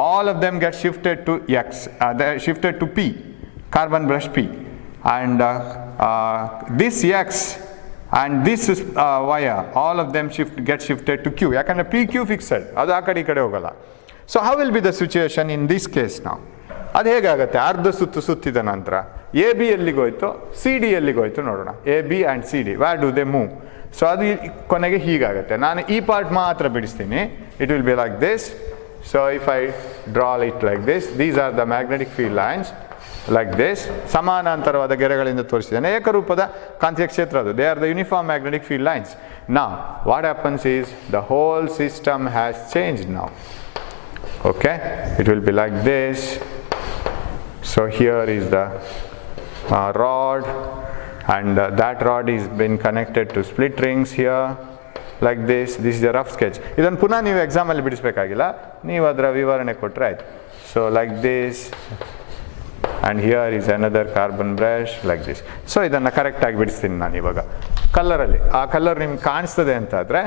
all of them get shifted to X, they are shifted to P, carbon brush P, and this X and this wire, all of them get shifted to Q. ಯಾಕಂದರೆ P Q fixed, ಅದು ಆ ಕಡೆ ಈ ಕಡೆ ಹೋಗಲ್ಲ. So how will be the situation in this case ನಾವು? ಅದು ಹೇಗಾಗುತ್ತೆ? ಅರ್ಧ ಸುತ್ತು ಸುತ್ತಿದ ನಂತರ ಎ ಬಿ ಎಲ್ಲಿಗೋಯ್ತು, ಸಿ ಡಿ ಎಲ್ಲಿಗೋಯ್ತು ನೋಡೋಣ. A B and C D, where do they move? So ಅದು ಕೊನೆಗೆ ಹೀಗಾಗುತ್ತೆ. ನಾನು ಈ ಪಾರ್ಟ್ ಮಾತ್ರ ಬಿಡಿಸ್ತೀನಿ. It will be like this. So if I draw it like this, these are the magnetic field lines like this. ಸಮಾನಾಂತರವಾದ ಗೆರೆಗಳಿಂದ ತೋರಿಸಿದ್ದೇನೆ. ಏಕರೂಪದ ಕಾಂತೀಯ ಕ್ಷೇತ್ರ ಅದು. They are the uniform magnetic field lines. Now what happens is the whole system has changed now. Okay, it will be like this. So here is the rod, and that rod is been connected to split rings here like this. This is a rough sketch. ಇದನ್ನು ಪುನಃ ನೀವು ಎಕ್ಸಾಮಲ್ಲಿ ಬಿಡಿಸಬೇಕಾಗಿಲ್ಲ, ನೀವು ಅದರ ವಿವರಣೆ ಕೊಟ್ಟರೆ ಆಯ್ತು. So like this, and here is another carbon brush like this. So ಇದನ್ನು ಕರೆಕ್ಟಾಗಿ ಬಿಡಿಸ್ತೀನಿ ನಾನು ಇವಾಗ ಕಲರಲ್ಲಿ. ಆ ಕಲರ್ ನಿಮ್ಗೆ ಕಾಣಿಸ್ತದೆ ಅಂತಾದರೆ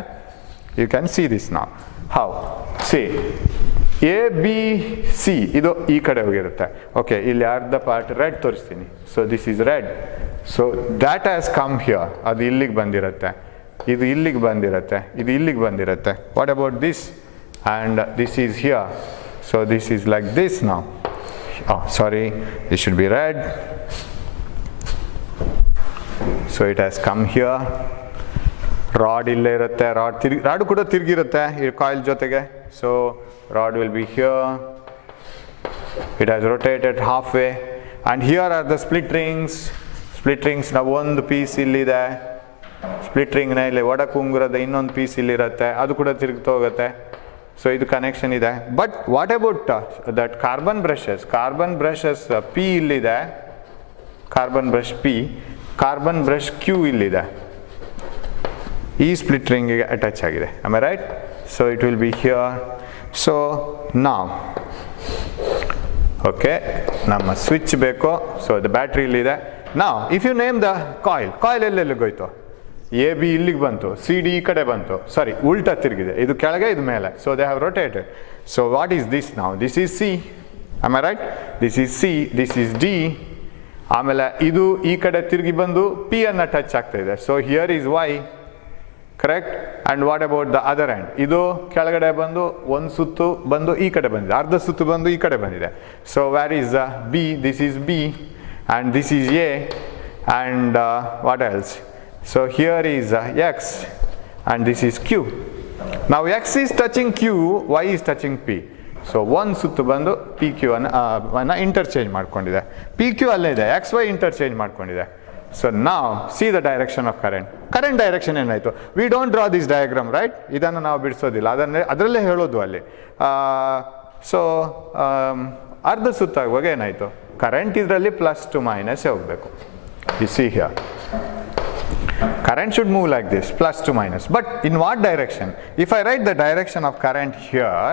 ಯು ಕ್ಯಾನ್ ಸಿ ದಿಸ್ ನಾವು. How C A B C ಇದು ಈ ಕಡೆ ಹೋಗಿರುತ್ತೆ. ಓಕೆ, ಇಲ್ಲಿ ಅರ್ಧ ಪಾರ್ಟ್ ರೆಡ್ ತೋರಿಸ್ತೀನಿ. So this is red. So that has come here, ಅದು ಇಲ್ಲಿಗೆ ಬಂದಿರುತ್ತೆ, ಇದು ಇಲ್ಲಿಗೆ ಬಂದಿರುತ್ತೆ, ಇದು ಇಲ್ಲಿಗೆ ಬಂದಿರುತ್ತೆ. What about this? And this is here. So this is like this ನಾವು. Oh, sorry, it should be red. So it has come here. Rod ಇಲ್ಲೇ ಇರುತ್ತೆ, ರಾಡ್ ಕೂಡ ತಿರುಗಿರುತ್ತೆ ಈ ಕಾಯಿಲ್ ಜೊತೆಗೆ. So rod will be here. It has rotated halfway, and here are the split rings. Split rings ನ ಒಂದು piece ಇಲ್ಲಿದೆ. Split ರಿಂಗ್ನ ಇಲ್ಲಿ ಒಡಕುಂಗುರದ ಇನ್ನೊಂದು ಪೀಸ್ ಇಲ್ಲಿರುತ್ತೆ, ಅದು ಕೂಡ ತಿರುಗ್ತಾ ಹೋಗುತ್ತೆ. ಸೊ ಇದು ಕನೆಕ್ಷನ್ ಇದೆ. But what about that carbon brushes? Carbon brushes P ಇಲ್ಲಿದೆ, carbon brush P, carbon brush Q ಇಲ್ಲಿದೆ, ಈ ಸ್ಪ್ಲಿಟ್ ರಿಂಗಿಗೆ ಅಟ್ಯಾಚ್ ಆಗಿದೆ. Am I right? So it will be here. So ನಾವ್ ಓಕೆ, ನಮ್ಮ ಸ್ವಿಚ್ ಬೇಕು. ಸೊ ದ ಬ್ಯಾಟ್ರಿ ಇಲ್ಲಿದೆ. ನಾವ್ if you name the coil, coil ಎಲ್ಲೆಲ್ಲಿಗೋಯ್ತು? ಎ ಬಿ ಇಲ್ಲಿಗೆ ಬಂತು, ಸಿ ಡಿ ಈ ಕಡೆ ಬಂತು, ಸಾರಿ ಉಲ್ಟಾ ತಿರುಗಿದೆ, ಇದು ಕೆಳಗೆ ಇದು ಮೇಲೆ, so they have rotated. So what is this ನಾವು? This is C, am I right? This is C, this is D. ಆಮೇಲೆ ಇದು ಈ ಕಡೆ ತಿರುಗಿ ಬಂದು ಪಿ ಅನ್ನು ಟಚ್ ಆಗ್ತಾ ಇದೆ, so here is Y, correct? And what about the other end? ಇದು ಕೆಳಗಡೆ ಬಂದು ಒಂದು ಸುತ್ತು ಬಂದು ಈ ಕಡೆ ಬಂದಿದೆ, ಅರ್ಧ ಸುತ್ತು ಬಂದು ಈ ಕಡೆ ಬಂದಿದೆ. So where is the B? This is B and this is A and what else? So here is x and this is q. Now x is touching q, y is touching p. So ಒಂದು ಸುತ್ತು ಬಂದು P Q ಅನ್ನು interchange ಮಾಡ್ಕೊಂಡಿದೆ, P Q ಅಲ್ಲೇ ಇದೆ, X Y interchange ಮಾಡ್ಕೊಂಡಿದೆ. So ನಾವು see the direction of current. Current direction ಏನಾಯಿತು? We don't draw this diagram, right? ಇದನ್ನು ನಾವು ಬಿಡಿಸೋದಿಲ್ಲ, ಅದರಲ್ಲೇ ಹೇಳೋದು ಅಲ್ಲಿ. ಸೊ ಅರ್ಧ ಸುತ್ತಾಗುವಾಗ ಏನಾಯಿತು? ಕರೆಂಟ್ ಇದರಲ್ಲಿ ಪ್ಲಸ್ ಟು ಮೈನಸ್ ಹೋಗಬೇಕು. U see here current should move like this, plus to minus. But in what direction? If I write the direction of current here,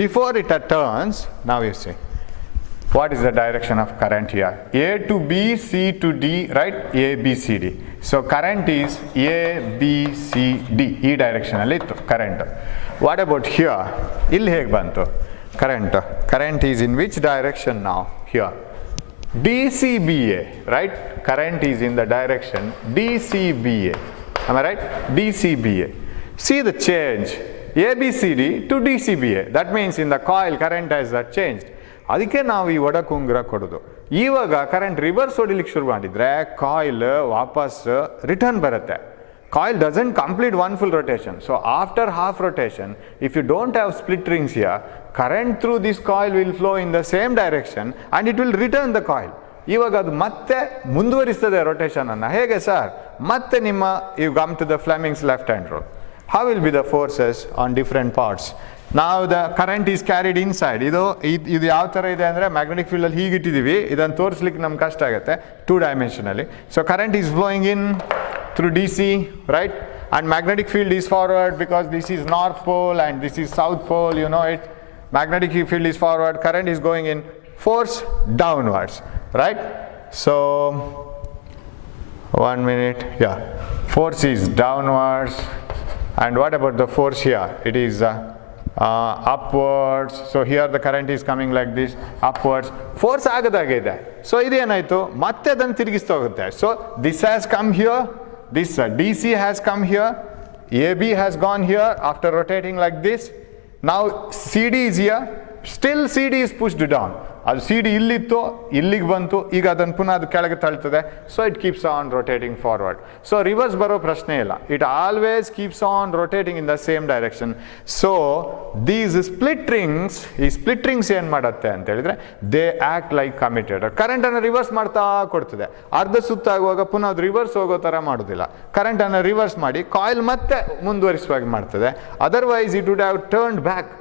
before it turns, now you see, what is the direction of current here? A to B, C to D, right? A, B, C, D. So current is A, B, C, D. E direction alli ittu current. What about here? Illi hege bantu current? Current is in which direction now? Here. DCBA, right? Current is in the direction DCBA. Am I right? DCBA. See the change. ABCD to DCBA. That means in the coil current has changed. ಅದಕ್ಕೆ ನಾವು ಈ ಒಡಕುಂಗುರ ಕೊಡೋದು. ಇವಾಗ current reverse ಹೊಡಿಲಿಕ್ಕೆ ಶುರು ಮಾಡಿದರೆ coil ವಾಪಸ್ return ಬರುತ್ತೆ. Coil doesn't complete one full rotation. So after half rotation, if you don't have split rings here, current through this coil will flow in the same direction and it will return the coil. ಇವಾಗ ಅದು ಮತ್ತೆ ಮುಂದುವರಿಸ್ತದೆ rotation ಅನ್ನು. ಹೇಗೆ sir? ಮತ್ತೆ ನಿಮ್ಮ you come to the Fleming's left hand rule. How will be the forces on different parts? ನಾವು the current is carried inside. ಇದು ಯಾವ ಥರ ಇದೆ ಅಂದರೆ ಮ್ಯಾಗ್ನೆಟಿಕ್ ಫೀಲ್ಡಲ್ಲಿ ಹೀಗೆ ಇಟ್ಟಿದ್ದೀವಿ, ಇದನ್ನು ತೋರಿಸ್ಲಿಕ್ಕೆ ನಮ್ಗೆ ಕಷ್ಟ ಆಗುತ್ತೆ 2 ಡೈಮೆನ್ಷನಲ್ಲಿ. So current is flowing in through DC, right? And magnetic field is forward because this is north pole and this is south pole, you know it. Magnetic field is forward, current is going in, force downwards, right? So 1 minute, yeah, force is downwards. And what about the force here? It is upwards. So here the current is coming like this, upwards. Force ಆಗದಾಗಿದೆ. So ಇದೇನಾಯಿತು? ಮತ್ತೆ ಅದನ್ನು ತಿರುಗಿಸ್ತಾ ಹೋಗುತ್ತೆ. So this has come here, this DC has come here, AB has gone here after rotating like this. Now CD is here, still CD is pushed down. ಅದು C D ಇಲ್ಲಿತ್ತು, ಇಲ್ಲಿಗೆ ಬಂತು, ಈಗ ಅದನ್ನು ಪುನಃ ಅದು ಕೆಳಗೆ ತಳ್ತದೆ. So it keeps on rotating forward. So reverse ಬರೋ ಪ್ರಶ್ನೆ ಇಲ್ಲ, it always keeps on rotating in the same direction. So these split rings, ಈ ಸ್ಪ್ಲಿಟ್ ರಿಂಗ್ಸ್ ಏನು ಮಾಡುತ್ತೆ ಅಂತ ಹೇಳಿದ್ರೆ, ದೇ ಆ್ಯಕ್ಟ್ ಲೈಕ್ ಕಮ್ಯುಟೇಟರ್. ಕರೆಂಟನ್ನು ರಿವರ್ಸ್ ಮಾಡ್ತಾ ಕೊಡ್ತದೆ. ಅರ್ಧ ಸುತ್ತಾಗುವಾಗ ಪುನಃ ಅದು ರಿವರ್ಸ್ ಹೋಗೋ ಥರ ಮಾಡೋದಿಲ್ಲ, ಕರೆಂಟನ್ನು ರಿವರ್ಸ್ ಮಾಡಿ ಕಾಯಿಲ್ ಮತ್ತೆ ಮುಂದುವರಿಸುವಾಗಿ ಮಾಡ್ತದೆ. Otherwise it would have turned back.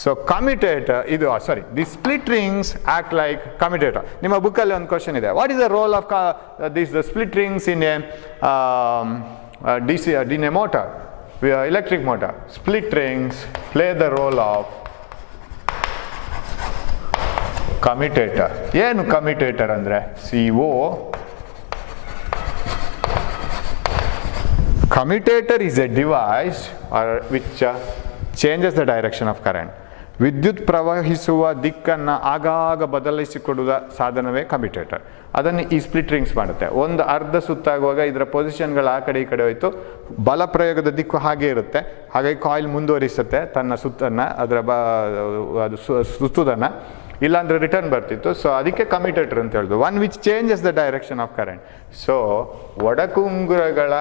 So commutator, the split rings act like commutator. ನಿಮ್ಮ ಬುಕ್ಕಲ್ಲಿ ಒಂದು ಕ್ವಶನ್ ಇದೆ, what is the role of the split rings in a DC in a motor, electric motor? Split rings play the role of commutator. ಏನು commutator ಅಂದರೆ? CO. Commutator is a device which changes the direction of current. ವಿದ್ಯುತ್ ಪ್ರವಹಿಸುವ ದಿಕ್ಕನ್ನು ಆಗಾಗ ಬದಲಿಸಿಕೊಡುವ ಸಾಧನವೇ commutator. ಅದನ್ನು ಈ split rings ಮಾಡುತ್ತೆ. ಒಂದು ಅರ್ಧ ಸುತ್ತಾಗುವಾಗ ಇದರ ಪೊಸಿಷನ್ಗಳು ಆ ಕಡೆ ಈ ಕಡೆ ಹೋಯಿತು, ಬಲ ಪ್ರಯೋಗದ ದಿಕ್ಕು ಹಾಗೆ ಇರುತ್ತೆ, ಹಾಗಾಗಿ ಕಾಯಿಲ್ ಮುಂದುವರಿಸುತ್ತೆ ತನ್ನ ಸುತ್ತನ್ನು, ಅದು ಸುತ್ತುದನ್ನು, ಇಲ್ಲಾಂದರೆ ರಿಟರ್ನ್ ಬರ್ತಿತ್ತು. ಸೊ ಅದಕ್ಕೆ ಕಮ್ಯುಟೇಟರ್ ಅಂತ ಹೇಳೋದು, one which changes the direction of current. So ಒಡಕುಂಗುರಗಳ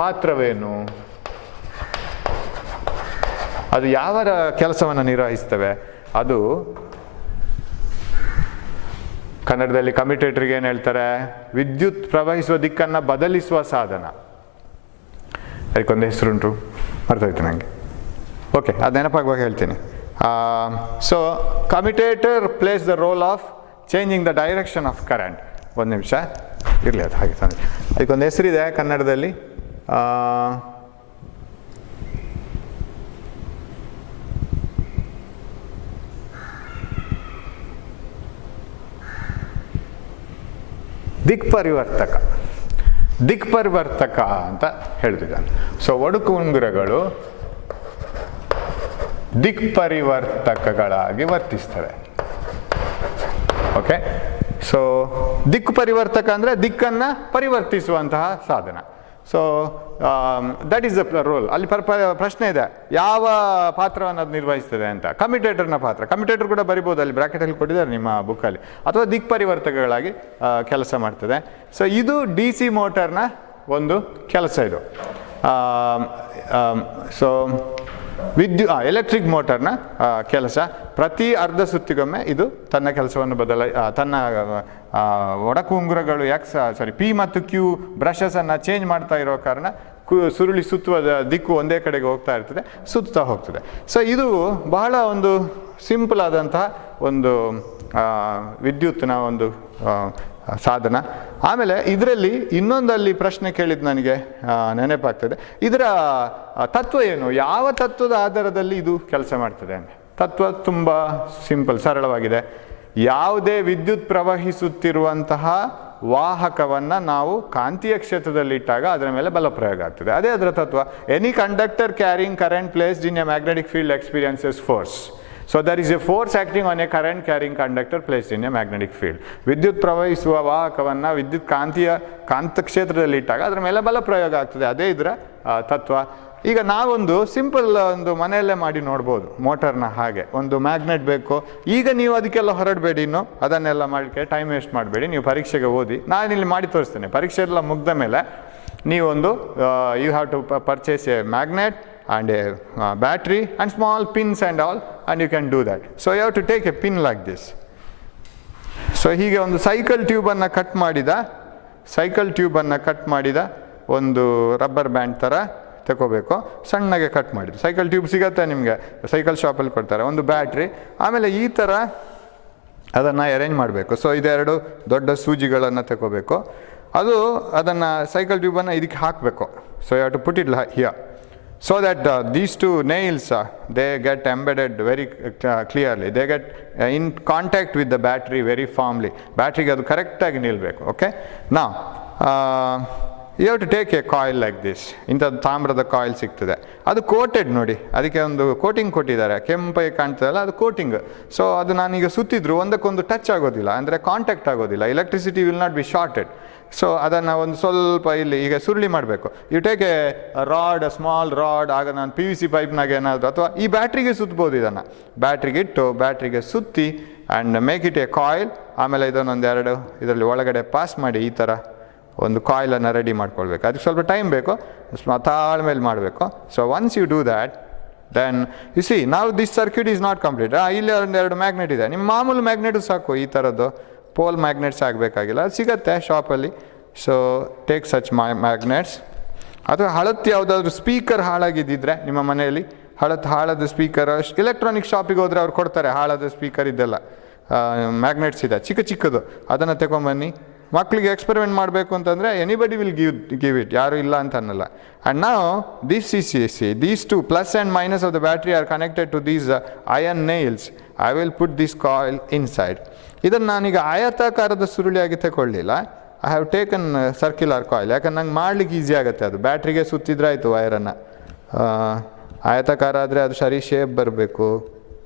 ಪಾತ್ರವೇನು? ಅದು ಯಾವ ಕೆಲಸವನ್ನು ನಿರ್ವಹಿಸ್ತವೆ? ಅದು ಕನ್ನಡದಲ್ಲಿ ಕಮ್ಯುಟೇಟರ್ಗೆ ಏನು ಹೇಳ್ತಾರೆ? ವಿದ್ಯುತ್ ಪ್ರವಹಿಸುವ ದಿಕ್ಕನ್ನು ಬದಲಿಸುವ ಸಾಧನ. ಅದಕ್ಕೊಂದು ಹೆಸರುಂಟು, ಮರ್ತೋಯ್ತು ನನಗೆ. ಓಕೆ, ಅದು ನೆನಪಾಗುವಾಗ ಹೇಳ್ತೀನಿ. So commutator plays the role of changing the direction of current. ಒಂದು ನಿಮಿಷ ಇರಲಿ, ಅದು ಹಾಗೆ ತಾನೆ. ಅದಕ್ಕೊಂದು ಹೆಸರಿದೆ ಕನ್ನಡದಲ್ಲಿ, ದಿಕ್ಪರಿವರ್ತಕ. ದಿಕ್ಪರಿವರ್ತಕ ಅಂತ ಹೇಳ್ತಿದ್ದಾನೆ. ಸೊ ಒಡುಕು ಉಂಗುರಗಳು ದಿಕ್ಪರಿವರ್ತಕಗಳಾಗಿ ವರ್ತಿಸ್ತವೆ. ಓಕೆ, ಸೊ ದಿಕ್ಕು ಪರಿವರ್ತಕ ಅಂದರೆ ದಿಕ್ಕನ್ನು ಪರಿವರ್ತಿಸುವಂತಹ ಸಾಧನ. So that is the role. ಅಲ್ಲಿ ಪ್ರಶ್ನೆ ಇದೆ, ಯಾವ ಪಾತ್ರವನ್ನು ಅದು ನಿರ್ವಹಿಸ್ತದೆ ಅಂತ. ಕಮ್ಯುಟೇಟರ್ನ ಪಾತ್ರ. ಕಮ್ಯುಟೇಟರ್ ಕೂಡ ಬರಿಬೋದು, ಅಲ್ಲಿ ಬ್ರಾಕೆಟಲ್ಲಿ ಕೊಟ್ಟಿದ್ದಾರೆ ನಿಮ್ಮ ಬುಕ್ಕಲ್ಲಿ. ಅಥವಾ ದಿಕ್ಪರಿವರ್ತಕಗಳಾಗಿ ಕೆಲಸ ಮಾಡ್ತದೆ. ಸೊ ಇದು ಡಿ ಸಿ ಮೋಟರ್ನ ಒಂದು ಕೆಲಸ ಇದು. ಸೊ ಎಲೆಕ್ಟ್ರಿಕ್ ಮೋಟರ್ನ ಕೆಲಸ ಪ್ರತಿ ಅರ್ಧ ಸುತ್ತಿಗೊಮ್ಮೆ ಇದು ತನ್ನ ಕೆಲಸವನ್ನು ತನ್ನ ಒಡಕು ಉಂಗುರಗಳು ಪಿ ಮತ್ತು ಕ್ಯೂ ಬ್ರಷಸನ್ನು ಚೇಂಜ್ ಮಾಡ್ತಾ ಇರೋ ಕಾರಣ ಸುರುಳಿ ಸುತ್ತುವ ದಿಕ್ಕು ಒಂದೇ ಕಡೆಗೆ ಹೋಗ್ತಾ ಇರ್ತದೆ, ಸುತ್ತಾ ಹೋಗ್ತದೆ. ಸೊ ಇದು ಬಹಳ ಒಂದು ಸಿಂಪಲ್ ಆದಂತಹ ಒಂದು ವಿದ್ಯುತ್ನ ಒಂದು ಸಾಧನ. ಆಮೇಲೆ ಇದರಲ್ಲಿ ಇನ್ನೊಂದಲ್ಲಿ ಪ್ರಶ್ನೆ ಕೇಳಿದ್ದು ನನಗೆ ನೆನಪಾಗ್ತದೆ, ಇದರ ತತ್ವ ಏನು, ಯಾವ ತತ್ವದ ಆಧಾರದಲ್ಲಿ ಇದು ಕೆಲಸ ಮಾಡ್ತದೆ ಅಂತ. ತತ್ವ ತುಂಬ ಸಿಂಪಲ್, ಸರಳವಾಗಿದೆ. ಯಾವುದೇ ವಿದ್ಯುತ್ ಪ್ರವಹಿಸುತ್ತಿರುವಂತಹ ವಾಹಕವನ್ನು ನಾವು ಕಾಂತೀಯ ಕ್ಷೇತ್ರದಲ್ಲಿ ಇಟ್ಟಾಗ ಅದರ ಮೇಲೆ ಬಲ ಪ್ರಯೋಗ ಆಗ್ತದೆ. ಅದೇ ಅದರ ತತ್ವ. Any conductor carrying current placed in a magnetic field experiences force. So there is a force acting on a current carrying conductor placed in a magnetic field. ವಿದ್ಯುತ್ ಪ್ರವಹಿಸುವ ವಾಹಕವನ್ನು ವಿದ್ಯುತ್ ಕಾಂತಕ್ಷೇತ್ರದಲ್ಲಿ ಇಟ್ಟಾಗ ಅದರ ಮೇಲೆ ಬಲ ಪ್ರಯೋಗ ಆಗ್ತದೆ. ಅದೇ ಇದರ ತತ್ವ. ಈಗ ನಾವೊಂದು ಸಿಂಪಲ್ ಒಂದು ಮನೆಯಲ್ಲೇ ಮಾಡಿ ನೋಡ್ಬೋದು ಮೋಟರ್ನ. ಹಾಗೆ ಒಂದು ಮ್ಯಾಗ್ನೆಟ್ ಬೇಕು. ಈಗ ನೀವು ಅದಕ್ಕೆಲ್ಲ ಹೊರಡಬೇಡಿ, ಇನ್ನು ಅದನ್ನೆಲ್ಲ ಮಾಡಲಿಕ್ಕೆ ಟೈಮ್ ವೇಸ್ಟ್ ಮಾಡಬೇಡಿ. ನೀವು ಪರೀಕ್ಷೆಗೆ ಓದಿ, ನಾನಿಲ್ಲಿ ಮಾಡಿ ತೋರಿಸ್ತೇನೆ. ಪರೀಕ್ಷೆ ಎಲ್ಲ ಮುಗ್ದ ಮೇಲೆ ನೀವೊಂದು you have to purchase a magnet and a battery and small pins and all, and you can do that. So you have to take a pin like this. So ಹೀಗೆ ಒಂದು ಸೈಕಲ್ ಟ್ಯೂಬನ್ನು ಕಟ್ ಮಾಡಿದ ಒಂದು rubber band ಥರ ತಗೋಬೇಕು. ಸಣ್ಣಗೆ cut ಮಾಡಿದ್ದು cycle tube ಸಿಗತ್ತೆ ನಿಮಗೆ, ಸೈಕಲ್ ಶಾಪಲ್ಲಿ ಕೊಡ್ತಾರೆ. ಒಂದು ಬ್ಯಾಟ್ರಿ, ಆಮೇಲೆ ಈ ಥರ ಅದನ್ನು ಅರೇಂಜ್ ಮಾಡಬೇಕು. ಸೊ ಇದೆರಡು ದೊಡ್ಡ ಸೂಜಿಗಳನ್ನು ತಗೋಬೇಕು. ಅದನ್ನು ಸೈಕಲ್ ಟ್ಯೂಬನ್ನು ಇದಕ್ಕೆ ಹಾಕಬೇಕು. So you have to put it here. So that these two nails, they get embedded very clearly. They get in contact with the battery very firmly. Battery ಗೆ ಅದು ಕರೆಕ್ಟಾಗಿ ನಿಲ್ಲಬೇಕು. Okay, now you have to take a coil like this. ಇಂಥದ್ದು ತಾಮ್ರದ coil ಸಿಗ್ತದೆ. ಅದು coated ನೋಡಿ, ಅದಕ್ಕೆ ಒಂದು ಕೋಟಿಂಗ್ ಕೊಟ್ಟಿದ್ದಾರೆ. ಕೆಂಪಾಗಿ ಕಾಣ್ತದಲ್ಲ, ಅದು ಕೋಟಿಂಗ್. ಸೊ ಅದು ನಾನೀಗ ಸುತ್ತಿದ್ರು ಒಂದಕ್ಕೊಂದು ಟಚ್ ಆಗೋದಿಲ್ಲ, ಅಂದರೆ ಕಾಂಟ್ಯಾಕ್ಟ್ ಆಗೋದಿಲ್ಲ. Electricity will not be shorted. So ಅದನ್ನು ಒಂದು ಸ್ವಲ್ಪ ಇಲ್ಲಿ ಈಗ ಸುರುಳಿ ಮಾಡಬೇಕು. You take a rod, small rod. ಆಗ ನಾನು PVC ಪೈಪ್ನಾಗ ಏನಾದರೂ ಅಥವಾ ಈ ಬ್ಯಾಟ್ರಿಗೆ ಸುತ್ತಬೋದು. ಇದನ್ನು ಬ್ಯಾಟ್ರಿಗೆ ಇಟ್ಟು ಬ್ಯಾಟ್ರಿಗೆ ಸುತ್ತಿ and make it A coil. ಆಮೇಲೆ ಇದನ್ನೊಂದೆರಡು ಇದರಲ್ಲಿ ಒಳಗಡೆ ಪಾಸ್ ಮಾಡಿ ಈ ಥರ ಒಂದು ಕಾಯಿಲನ್ನು ರೆಡಿ ಮಾಡ್ಕೊಳ್ಬೇಕು. ಅದಕ್ಕೆ ಸ್ವಲ್ಪ ಟೈಮ್ ಬೇಕು, ತಾಳ್ಮೇಲೆ ಮಾಡಬೇಕು. So once you do that, then you see ನಾವು this circuit is not complete. ಇಲ್ಲಿ ಒಂದೆರಡು ಮ್ಯಾಗ್ನೆಟ್ ಇದೆ. ನಿಮ್ಮ ಮಾಮೂಲು ಮ್ಯಾಗ್ನೆಟು ಸಾಕು. ಈ ಥರದ್ದು ಪೋಲ್ ಮ್ಯಾಗ್ನೆಟ್ಸ್ ಆಗಬೇಕಾಗಿಲ್ಲ, ಅದು ಸಿಗತ್ತೆ ಶಾಪಲ್ಲಿ. So take such magnets. ಅಥವಾ ಹಳತ್ತು ಯಾವುದಾದ್ರೂ ಸ್ಪೀಕರ್ ಹಾಳಾಗಿದ್ದಿದ್ರೆ ನಿಮ್ಮ ಮನೆಯಲ್ಲಿ, ಹಾಳದ ಸ್ಪೀಕರ್, ಎಲೆಕ್ಟ್ರಾನಿಕ್ ಶಾಪಿಗೆ ಹೋದರೆ ಅವ್ರು ಕೊಡ್ತಾರೆ ಹಾಳದ ಸ್ಪೀಕರ್ ಇದೆಲ್ಲ ಮ್ಯಾಗ್ನೆಟ್ಸ್ ಇದೆ, ಚಿಕ್ಕದು. ಅದನ್ನು ತಗೊಂಬನ್ನಿ. ಮಕ್ಕಳಿಗೆ ಎಕ್ಸ್ಪೆರಿಮೆಂಟ್ ಮಾಡಬೇಕು ಅಂತಂದರೆ ಎನಿಬಡಿ ವಿಲ್ ಗಿವ್ ಇಟ್, ಯಾರು ಇಲ್ಲ ಅಂತ ಅನ್ನಲ್ಲ. ಆ್ಯಂಡ್ ನಾವು these two plus and minus of the battery are connected to these iron nails. I will put this coil inside. ಇದನ್ನು ನಾನೀಗ ಆಯತಾಕಾರದ ಸುರುಳಿಯಾಗಿ ತಗೊಳ್ಳಿಲ್ಲ. I have taken circular coil. ಯಾಕಂದ್ರೆ ನಂಗೆ ಮಾಡ್ಲಿಕ್ಕೆ ಈಸಿ ಆಗುತ್ತೆ. ಅದು ಬ್ಯಾಟ್ರಿಗೆ ಸುತ್ತಿದ್ರಾಯ್ತು ವೈರನ್ನು. ಆಯತಾಕಾರ ಆದರೆ ಅದು ಸರಿ ಶೇಪ್ ಬರಬೇಕು,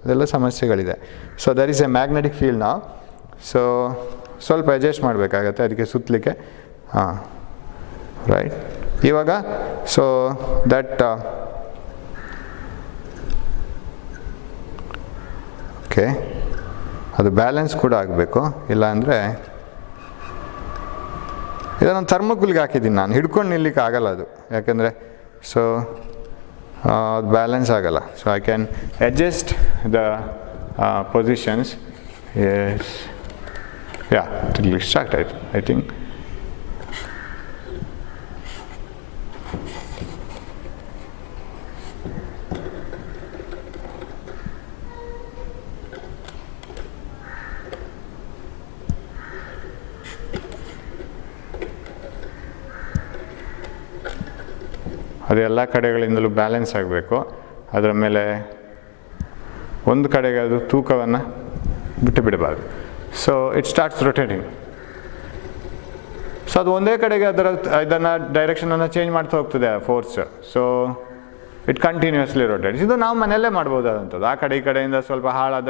ಅದೆಲ್ಲ ಸಮಸ್ಯೆಗಳಿದೆ. So there is a magnetic field ನಾವು. ಸೊ ಸ್ವಲ್ಪ ಅಡ್ಜಸ್ಟ್ ಮಾಡಬೇಕಾಗತ್ತೆ ಅದಕ್ಕೆ ಸುತ್ತಲಿಕ್ಕೆ. ರೈಟ್. ಇವಾಗ ಸೊ ದಟ್ ಓಕೆ, ಅದು ಬ್ಯಾಲೆನ್ಸ್ ಕೂಡ ಆಗಬೇಕು. ಇಲ್ಲ ಅಂದರೆ ಇದನ್ನು ಥರ್ಮೋಕೂಲ್ಗೆ ಹಾಕಿದ್ದೀನಿ ನಾನು, ಹಿಡ್ಕೊಂಡು ನಿಲ್ಲಿಕ್ಕೆ ಆಗಲ್ಲ ಅದು. ಯಾಕೆಂದರೆ ಸೊ ಅದು ಬ್ಯಾಲೆನ್ಸ್ ಆಗಲ್ಲ. So I can adjust the positions. Yes, yeah, start ಆಯಿತು ಐ ಥಿಂಕ್. ಅದು ಎಲ್ಲ ಕಡೆಗಳಿಂದಲೂ ಬ್ಯಾಲೆನ್ಸ್ ಆಗಬೇಕು. ಅದರ ಮೇಲೆ ಒಂದು ಕಡೆಗೆ ಅದು ತೂಕವನ್ನು ಬಿಟ್ಟು ಬಿಡಬಾರ್ದು. So it starts rotating. So ಅದು ಒಂದೇ ಕಡೆಗೆ ಅದರ ಇದನ್ನು ಡೈರೆಕ್ಷನನ್ನು ಚೇಂಜ್ ಮಾಡ್ತಾ ಹೋಗ್ತದೆ force. So it continuously rotates. ಇದು ನಾವು ಮನೆಯಲ್ಲೇ ಮಾಡ್ಬೋದಾದಂಥದ್ದು. ಆ ಕಡೆ ಈ ಕಡೆಯಿಂದ ಸ್ವಲ್ಪ ಹಾಳಾದ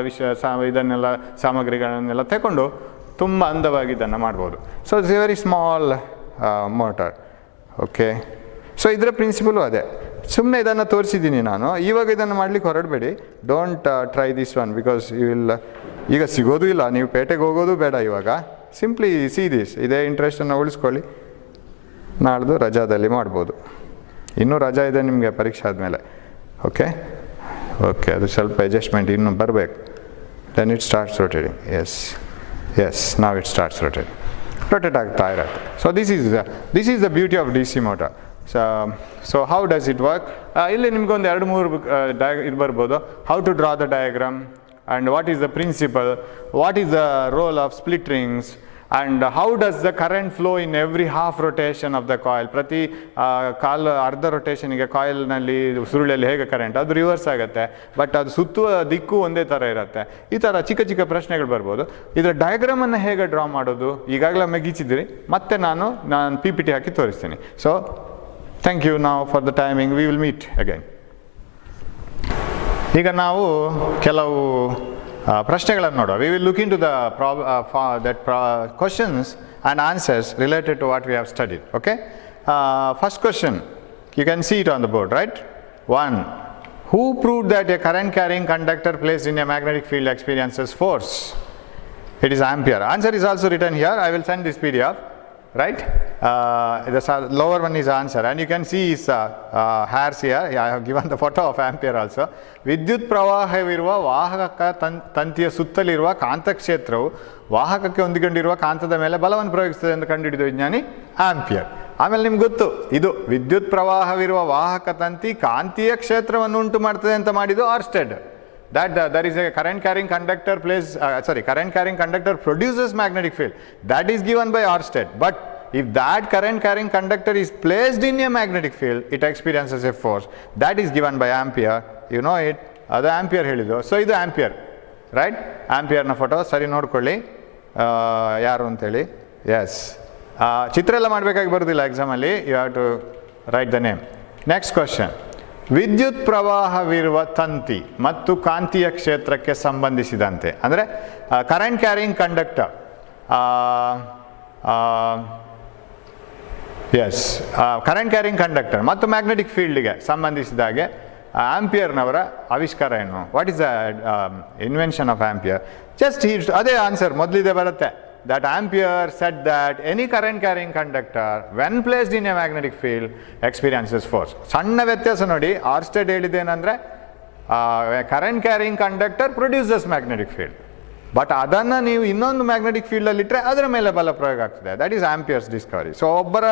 ಇದನ್ನೆಲ್ಲ ಸಾಮಗ್ರಿಗಳನ್ನೆಲ್ಲ ತಗೊಂಡು ತುಂಬ ಅಂದವಾಗಿ ಇದನ್ನು ಮಾಡ್ಬೋದು. So it's a very small motor. Okay, so ಇದರ ಪ್ರಿನ್ಸಿಪಲು ಅದೇ. ಸುಮ್ಮನೆ ಇದನ್ನು ತೋರಿಸಿದ್ದೀನಿ ನಾನು. ಇವಾಗ ಇದನ್ನು ಮಾಡಲಿಕ್ಕೆ ಹೊರಡಬೇಡಿ. Don't try this one because you will, ಈಗ ಸಿಗೋದು ಇಲ್ಲ, ನೀವು ಪೇಟೆಗೆ ಹೋಗೋದು ಬೇಡ ಇವಾಗ. Simply see this. ಇದೇ ಇಂಟ್ರೆಸ್ಟನ್ನು ಉಳಿಸ್ಕೊಳ್ಳಿ, ನಾಳ್ದು ರಜಾದಲ್ಲಿ ಮಾಡ್ಬೋದು. ಇನ್ನೂ ರಜಾ ಇದೆ ನಿಮಗೆ ಪರೀಕ್ಷೆ ಆದಮೇಲೆ. ಓಕೆ ಓಕೆ, ಅದು ಸ್ವಲ್ಪ ಅಡ್ಜಸ್ಟ್ಮೆಂಟ್ ಇನ್ನೂ ಬರಬೇಕು. Then it starts rotating. Yes now it starts rotating. Rotate ಆಗ್ತಾ ಇರುತ್ತೆ. So this is the beauty of D C motor. So how does it work? ಇಲ್ಲಿ ನಿಮ್ಗೊಂದು 2-3 ಇದು ಬರ್ಬೋದು. How to draw the diagram and what is the principle, what is the role of split rings, and how does the current flow in every half rotation of the coil. ಪ್ರತಿ ಅರ್ಧ ರೊಟೇಷನ್ಗೆ ಕಾಯಿಲ್ನಲ್ಲಿ ಸುರುಳಿಯಲ್ಲಿ ಹೇಗೆ current ಅದು reverse ಆಗುತ್ತೆ, but ಅದು ಸುತ್ತುವ ದಿಕ್ಕು ಒಂದೇ ಥರ ಇರುತ್ತೆ. ಈ ಥರ ಚಿಕ್ಕ ಚಿಕ್ಕ ಪ್ರಶ್ನೆಗಳು ಬರ್ಬೋದು. ಇದರ ಡಯಾಗ್ರಾಮನ್ನು ಹೇಗೆ ಡ್ರಾ ಮಾಡೋದು ಈಗಾಗಲೇ ಮೆಗಿಸಿದಿರಿ, ಮತ್ತೆ ನಾನು PPT ಹಾಕಿ ತೋರಿಸ್ತೀನಿ. So thank you. ನಾವು for the timing we will meet again. ಈಗ ನಾವು ಕೆಲವು ಪ್ರಶ್ನೆಗಳನ್ನು ನೋಡುವ. We will look into the questions and answers related to what we have studied. Okay, first question you can see it on the board, right? 1. Who proved that a current carrying conductor placed in a magnetic field experiences force? It is Ampere. Answer is also written here. I will send this PDF. Right? The lower one is answer, and you can see his hairs here. I have given the photo of Ampere also. ವಿದ್ಯುತ್ ಪ್ರವಾಹವಿರುವ ವಾಹಕ ತಂತಿಯ ಸುತ್ತಲಿರುವ ಕಾಂತಕ್ಷೇತ್ರವು ವಾಹಕಕ್ಕೆ ಹೊಂದಿಕೊಂಡಿರುವ ಕಾಂತದ ಮೇಲೆ ಬಲವನ್ನು ಪ್ರಯೋಗಿಸುತ್ತದೆ ಎಂದು ಕಂಡುಹಿಡಿದ ವಿಜ್ಞಾನಿ ಆಂಪಿಯರ್. ಆಮೇಲೆ ನಿಮ್ಗೆ ಗೊತ್ತು, ಇದು ವಿದ್ಯುತ್ ಪ್ರವಾಹವಿರುವ ವಾಹಕ ತಂತಿ ಕಾಂತೀಯ ಕ್ಷೇತ್ರವನ್ನು ಉಂಟು ಮಾಡ್ತದೆ ಅಂತ ಮಾಡಿದ್ದು ಆರ್ಸ್ಟೆಡ್. There is a current carrying conductor current carrying conductor produces magnetic field. That is given by Ørsted. But if that current carrying conductor is placed in a magnetic field, it experiences a force. That is given by Ampere. You know it. ಅದು ampere ಹೇಳಿದ್ದು. So ಇದು ampere, right? ಆಂಪಿಯರ್ನ photo ಸರಿ ನೋಡ್ಕೊಳ್ಳಿ ಯಾರು ಅಂತೇಳಿ. S, ಚಿತ್ರ ಎಲ್ಲ ಮಾಡಬೇಕಾಗಿ ಬರೋದಿಲ್ಲ ಎಕ್ಸಾಮಲ್ಲಿ. You have to write the name. Next question. ವಿದ್ಯುತ್ ಪ್ರವಾಹವಿರುವ ತಂತಿ ಮತ್ತು ಕಾಂತೀಯ ಕ್ಷೇತ್ರಕ್ಕೆ ಸಂಬಂಧಿಸಿದಂತೆ, ಅಂದರೆ current carrying conductor, current carrying conductor ಮತ್ತು ಮ್ಯಾಗ್ನೆಟಿಕ್ ಫೀಲ್ಡ್ಗೆ ಸಂಬಂಧಿಸಿದಾಗೆ ಆಂಪಿಯರ್ನವರ ಆವಿಷ್ಕಾರ ಏನು? What is the invention of Ampere? Just ಅದೇ ಆನ್ಸರ್ ಮೊದಲಿದೆ ಬರುತ್ತೆ. That Ampere said that any current carrying conductor when placed in a magnetic field experiences force. ಸಣ್ಣ ವ್ಯತ್ಯಾಸ ನೋಡಿ. ಆರ್ಸ್ಟೆಡ್ ಹೇಳಿದ್ದೇನೆಂದರೆ current carrying conductor produces magnetic field, but ಅದನ್ನು ನೀವು ಇನ್ನೊಂದು ಮ್ಯಾಗ್ನೆಟಿಕ್ ಫೀಲ್ಡಲ್ಲಿ ಇಟ್ಟರೆ ಅದರ ಮೇಲೆ ಬಲ ಪ್ರಯೋಗ ಆಗ್ತದೆ. That is amperes Discovery. So ಒಬ್ಬರ